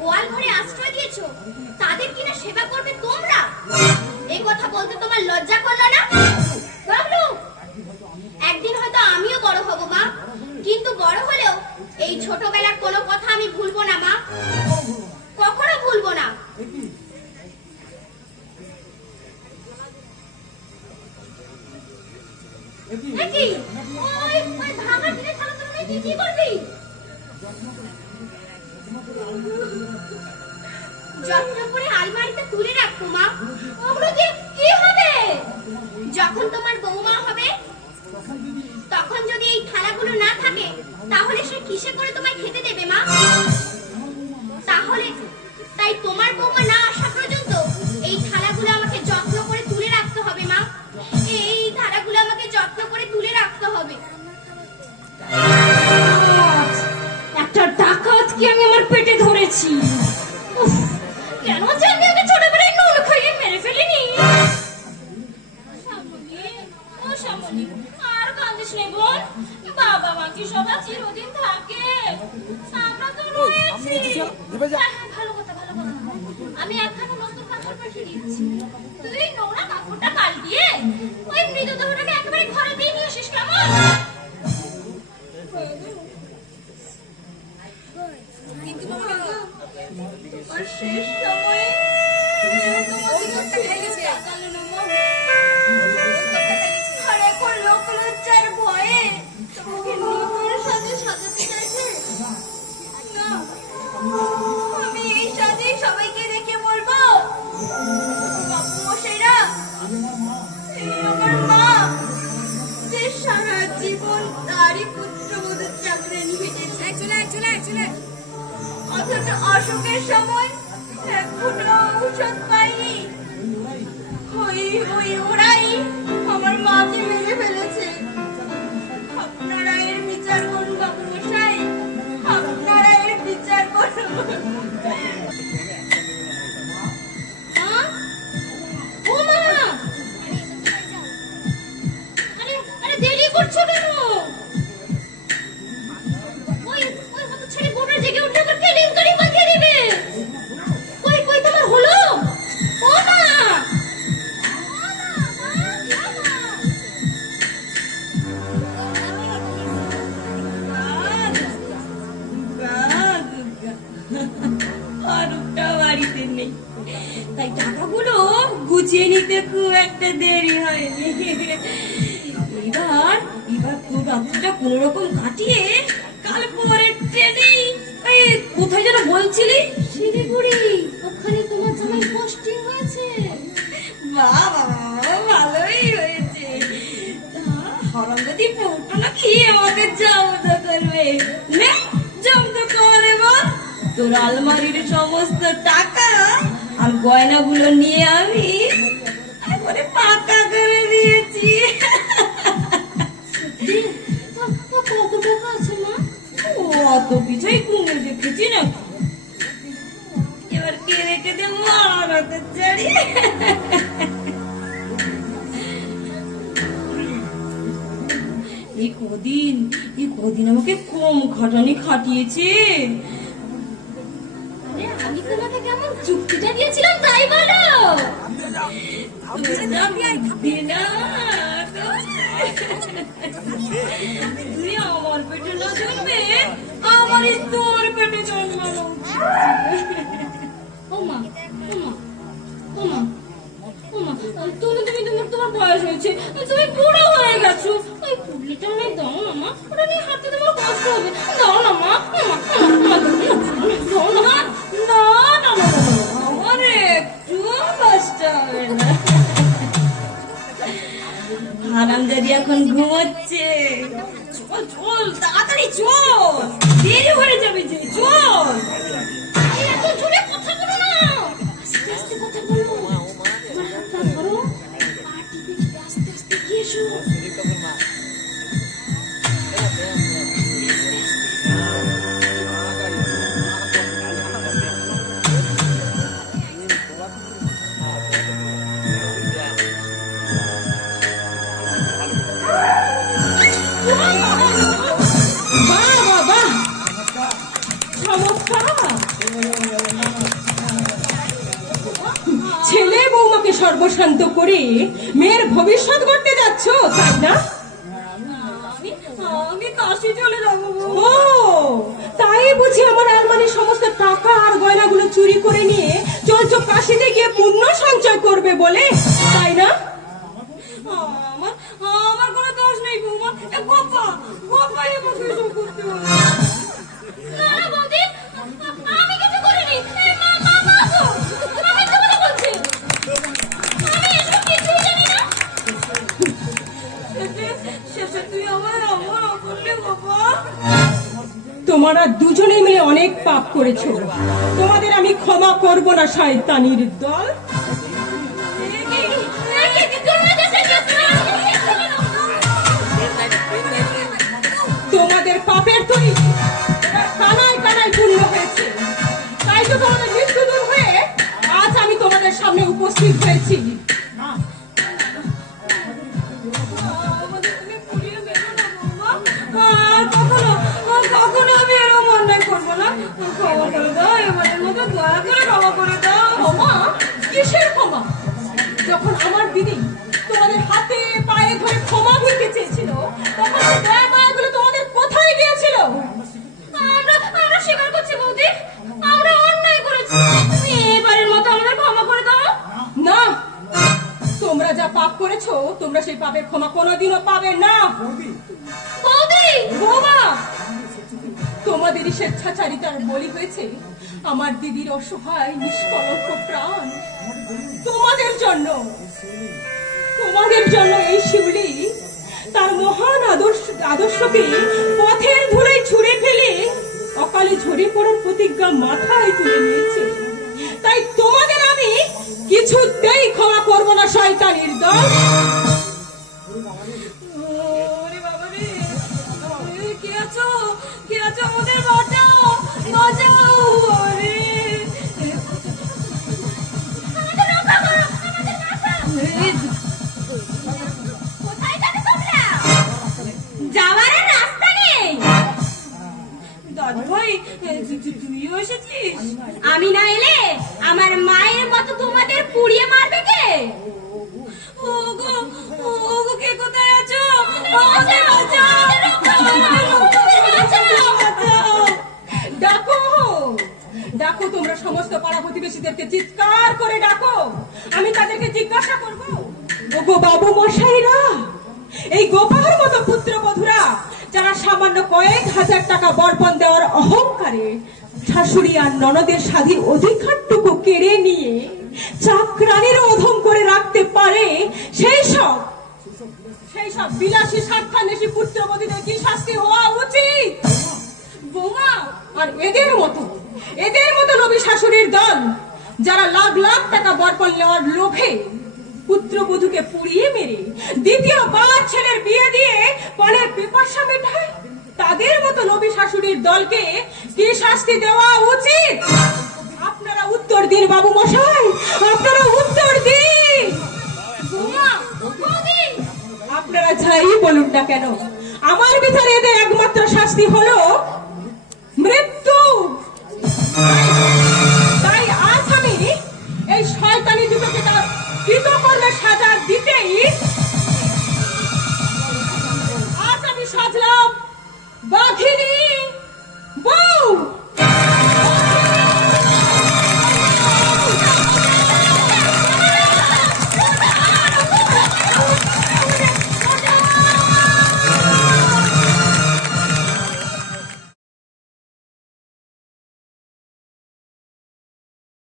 গোয়াল ঘরে আশ্রয় দিয়েছো, তাদের কিনা সেবা করবে তোমরা? এই কথা বলতে তোমার লজ্জা করলো না? বাবলু, একদিন হয়তো আমিও বড় হব মা, কিন্তু বড় হলেও এই ছোটবেলার কোনো কথা আমি ভুলবো না মা, কখনো ভুলবো না। নাকি ওই ভাঙা টিনের থালা তুমি কি করবি? যত্ন করে আলমারিতে তুলে রাখো মা। ওগুলো দিয়ে কি হবে? যখন তোমার বৌমা হবে তখন যদি এই থালাগুলো না থাকে তাহলে সে কিসে করে তোমায় খেতে দেবে মা? তাহলে তাই তোমার বৌমা না আসা পর্যন্ত এই থালাগুলো আমাকে যত্ন করে তুলে রাখতে হবে মা। এই থালাগুলো আমাকে যত্ন করে তুলে রাখতে হবে। একটা ডাকাতকে আমি আমার পেটে ধরেছি। উফ, কেন যে আমি ওকে ছোটবেলায় নুন খাইয়ে মেরে ফেলিনি। শ্যামলী, ও শ্যামলী, আর কাঁদিস নে বোন। বাবা মা কি সবাই চিরদিন থাকে? আমরা তো রয়েছি। হ্যাঁ, হ্যাঁ, ভালো কথা, ভালো কথা। আমি একখানা নতুন কাপড় পাঠিয়ে দিচ্ছি। তুই নোংরা কাপড়টা কাল দিয়ে ওই মৃতদেহটাকে একেবারে ঘরে দিয়ে নিয়ে আসিস, কেমন? আর শেষ সময়ে আর এখন লোক লজ্জার ভয়ে তোমাকে নতুন সাজে সাজাতে চাইছে না। আমি এই সাজে সবাইকে দেখে বলবো, বাপু মশাইরা, এই আমার মা, যে সারা জীবন তারই পুত্রবধূর চাকরানি হেঁটেছে, অথচ অসুখের সময় এখনো ঔষধ পাইনি। ওরাই আমার মাকে মেরে ফেলেছে। আপনারা এর বিচার করুন বাবু মশাই, আপনারা এর বিচার করুন। মা? ও মা! আরে, আরে দেরি করছো কেন? ওই হতচ্ছাড়ি বোনের জেগে উঠলে আবার কেলেঙ্কারি বাঁধিয়ে দিবে। কই কই তোমার হলো? ও মা! অরূপটা বাড়িতে নেই, তাই টাকাগুলো গুছিয়ে নিতে খুব একটা দেরি হয়নি। এবার পুরো রাত্রিটা কোনো রকম কাটিয়ে কাল পরের ট্রেনেই কোথায় যেন বলছিলি? শিলিগুড়ি, ওখানে তোমার জামাই পোস্টিং হয়েছে। বাবা, ভালোই হয়েছে। হরঙ্গতি বউটা নাকি আমাকে জব্দ করবে। নে, জব্দ করে বল। তোর আলমারির সমস্ত টাকা আর গয়নাগুলো নিয়ে আমি একবারে পাকা করে দিয়েছি। কত টাকা আছে মা? ও অত কিছুই কুমির দেখেছি না। এবার কে রেখে দেবো আর অত জানি। এই কদিন আমাকে কম খাটানি খাটিয়েছে। আরে আমি তোমাকে কেমন যুক্তিটা দিয়েছিলাম তাই বলো। তুই আমার পেটে না জন্মে আমার তোর পেটে জন্মানো। ও মা, ও মা, ও মা, ও মা, তোমার বয়স হয়েছে, তুমি বুড়ো হয়ে গেছো। ওই পুটলিটা অনেক দাও না মা, ওটা নিয়ে হাঁটতে তোমার কষ্ট হবে। দাও না মা, ও মা, দাও না, না, আমার একটু কষ্ট হবে না। হারামজাদি এখন ঘুমোচ্ছে। চল চল, তাড়াতাড়ি চল, দেরি হয়ে যাবে যে। চল। এই এত জোরে কথা বলো না, আস্তে আস্তে কথা বলো। তোমার হাতটা ধরো, পা টিপে টিপে আস্তে আস্তে গিয়ে এসো। ছেলে বৌমাকে সর্বশান্ত করে মেয়ের ভবিষ্যৎ করতে যাচ্ছ, তাই না? আমি কাশি চলে যাবো। ও, তাই বুঝি আমার আলমারির সমস্ত টাকা আর গয়নাগুলো চুরি করে নিয়ে চলছো কাশিতে গিয়ে পুণ্য সঞ্চয় করবে বলে, তাই না? আমার কোনো দোষ নেই বৌমা। গোপাই আমাকে এসব করতে বলে। না না বৌদি, আমি কিছু করিনি। মা মা মা গো, আমি মিথ্যে কথা বলছি। আমি এসব কিছুই জানি না। শেষে তুই আমার অমর করলে বাবা। তোমরা দুজনে মিলে অনেক পাপ করেছো, তোমাদের আমি ক্ষমা করব না শয়তানির দল। তোমাদের পাপের তুই কানায় কানায় পূর্ণ হয়েছে, তাই তো তোমাদের মৃত্যু দূর হয়ে আজ আমি তোমাদের সামনে উপস্থিত হয়েছি। আমাদের তুমি পুড়িয়ে মেরো না বৌমা। আর কখনো আমি এরকম অন্যায় করবো না। ক্ষমা করে দাও, এবারের মতো দয়া করে ক্ষমা করে দাও। ক্ষমা? কিসের ক্ষমা? যখন আমার দিদি তোমাদের হাতে পায়ে ধরে ক্ষমা ভিক্ষে চেয়েছিল, তখন সেই দয়া মায়াগুলো তোমাদের কোথায় গিয়েছিল? আমরা স্বীকার করছি বৌদি, আমরা অন্যায় করেছি। তুমি এবারের মতো আমাদের ক্ষমা করে দাও। না, তোমরা যা পাপ করেছো, তোমরা সেই পাপের ক্ষমা কোনোদিনও পাবে না। বৌদি, বৌমা, তোমাদেরই স্বেচ্ছাচারিতার বলি হয়েছে আমার দিদির অসহায় নিষ্কলঙ্ক প্রাণ। তোমাদের জন্য এই শিউলি তার মহান আদর্শকে পথের ধুলোয় ছুঁড়ে ফেলে অকালে ঝরে পড়ার প্রতিজ্ঞা মাথায় তুলে নিয়েছে। তাই তোমাদের আমি কিছুতেই ক্ষমা করব না শয়তানির দল। ওরে বাবা রে, কে আছো? কে আছো? আমাদের বাঁচাও, বাঁচাও। ওরে আমাদের রক্ষা করো, আমাদের বাঁচাও। কোথায় যাবে তোমরা? যাওয়ার আর রাস্তা নেই। দাদু ভাই, তুইও এসেছিস? আমি না এলে আমার মায়ের মতো তোমাদের পুড়িয়ে মারবে কে? ওগো, ওগো, কে কোথায় আছো? আমাদের বাঁচাও, বাঁচাও। ডাকো, ডাকো, তোমরা সমস্ত পাড়া প্রতিবেশীদেরকে চিৎকার করে ডাকো। আমি তাদেরকে জিজ্ঞাসা করব, ওগো বাবু মশাইরা, এই গোপালের মতো পুত্রবধূরা যারা সামান্য কয়েক হাজার টাকা বর্পণ দেওয়ার অহংকারে শাশুড়ি আর ননদের স্বাধীন অধিকারটুকু কেড়ে নিয়ে চাকরানির অধম করে রাখতে পারে, সেই সব বিলাসী স্বার্থান্বেষী পুত্রবধূদের কি শাস্তি হওয়া উচিত? বৌমা, আর এদের মতো লোভী শাশুড়ির দল যারা লাখ লাখ টাকা বরপণ নেওয়ার লোভে পুত্রবধূকে পুড়িয়ে মেরে দ্বিতীয়বার ছেলের বিয়ে দিয়ে পরের পিপাসা মেটায়, তাদের মতো লোভী শাশুড়ির দলকে কি শাস্তি দেওয়া উচিত? আপনারা উত্তর দিন বাবু মশাই, আপনারা উত্তর দিন। বৌমা, বৌদি, আপনারা যাই বলুন না কেন, আমার ভিতরে এদের একমাত্র শাস্তি হলো মৃত্যু। তাই আজ আমি এই শয়তানি দুটোকে তার কৃতকর্মের সাজা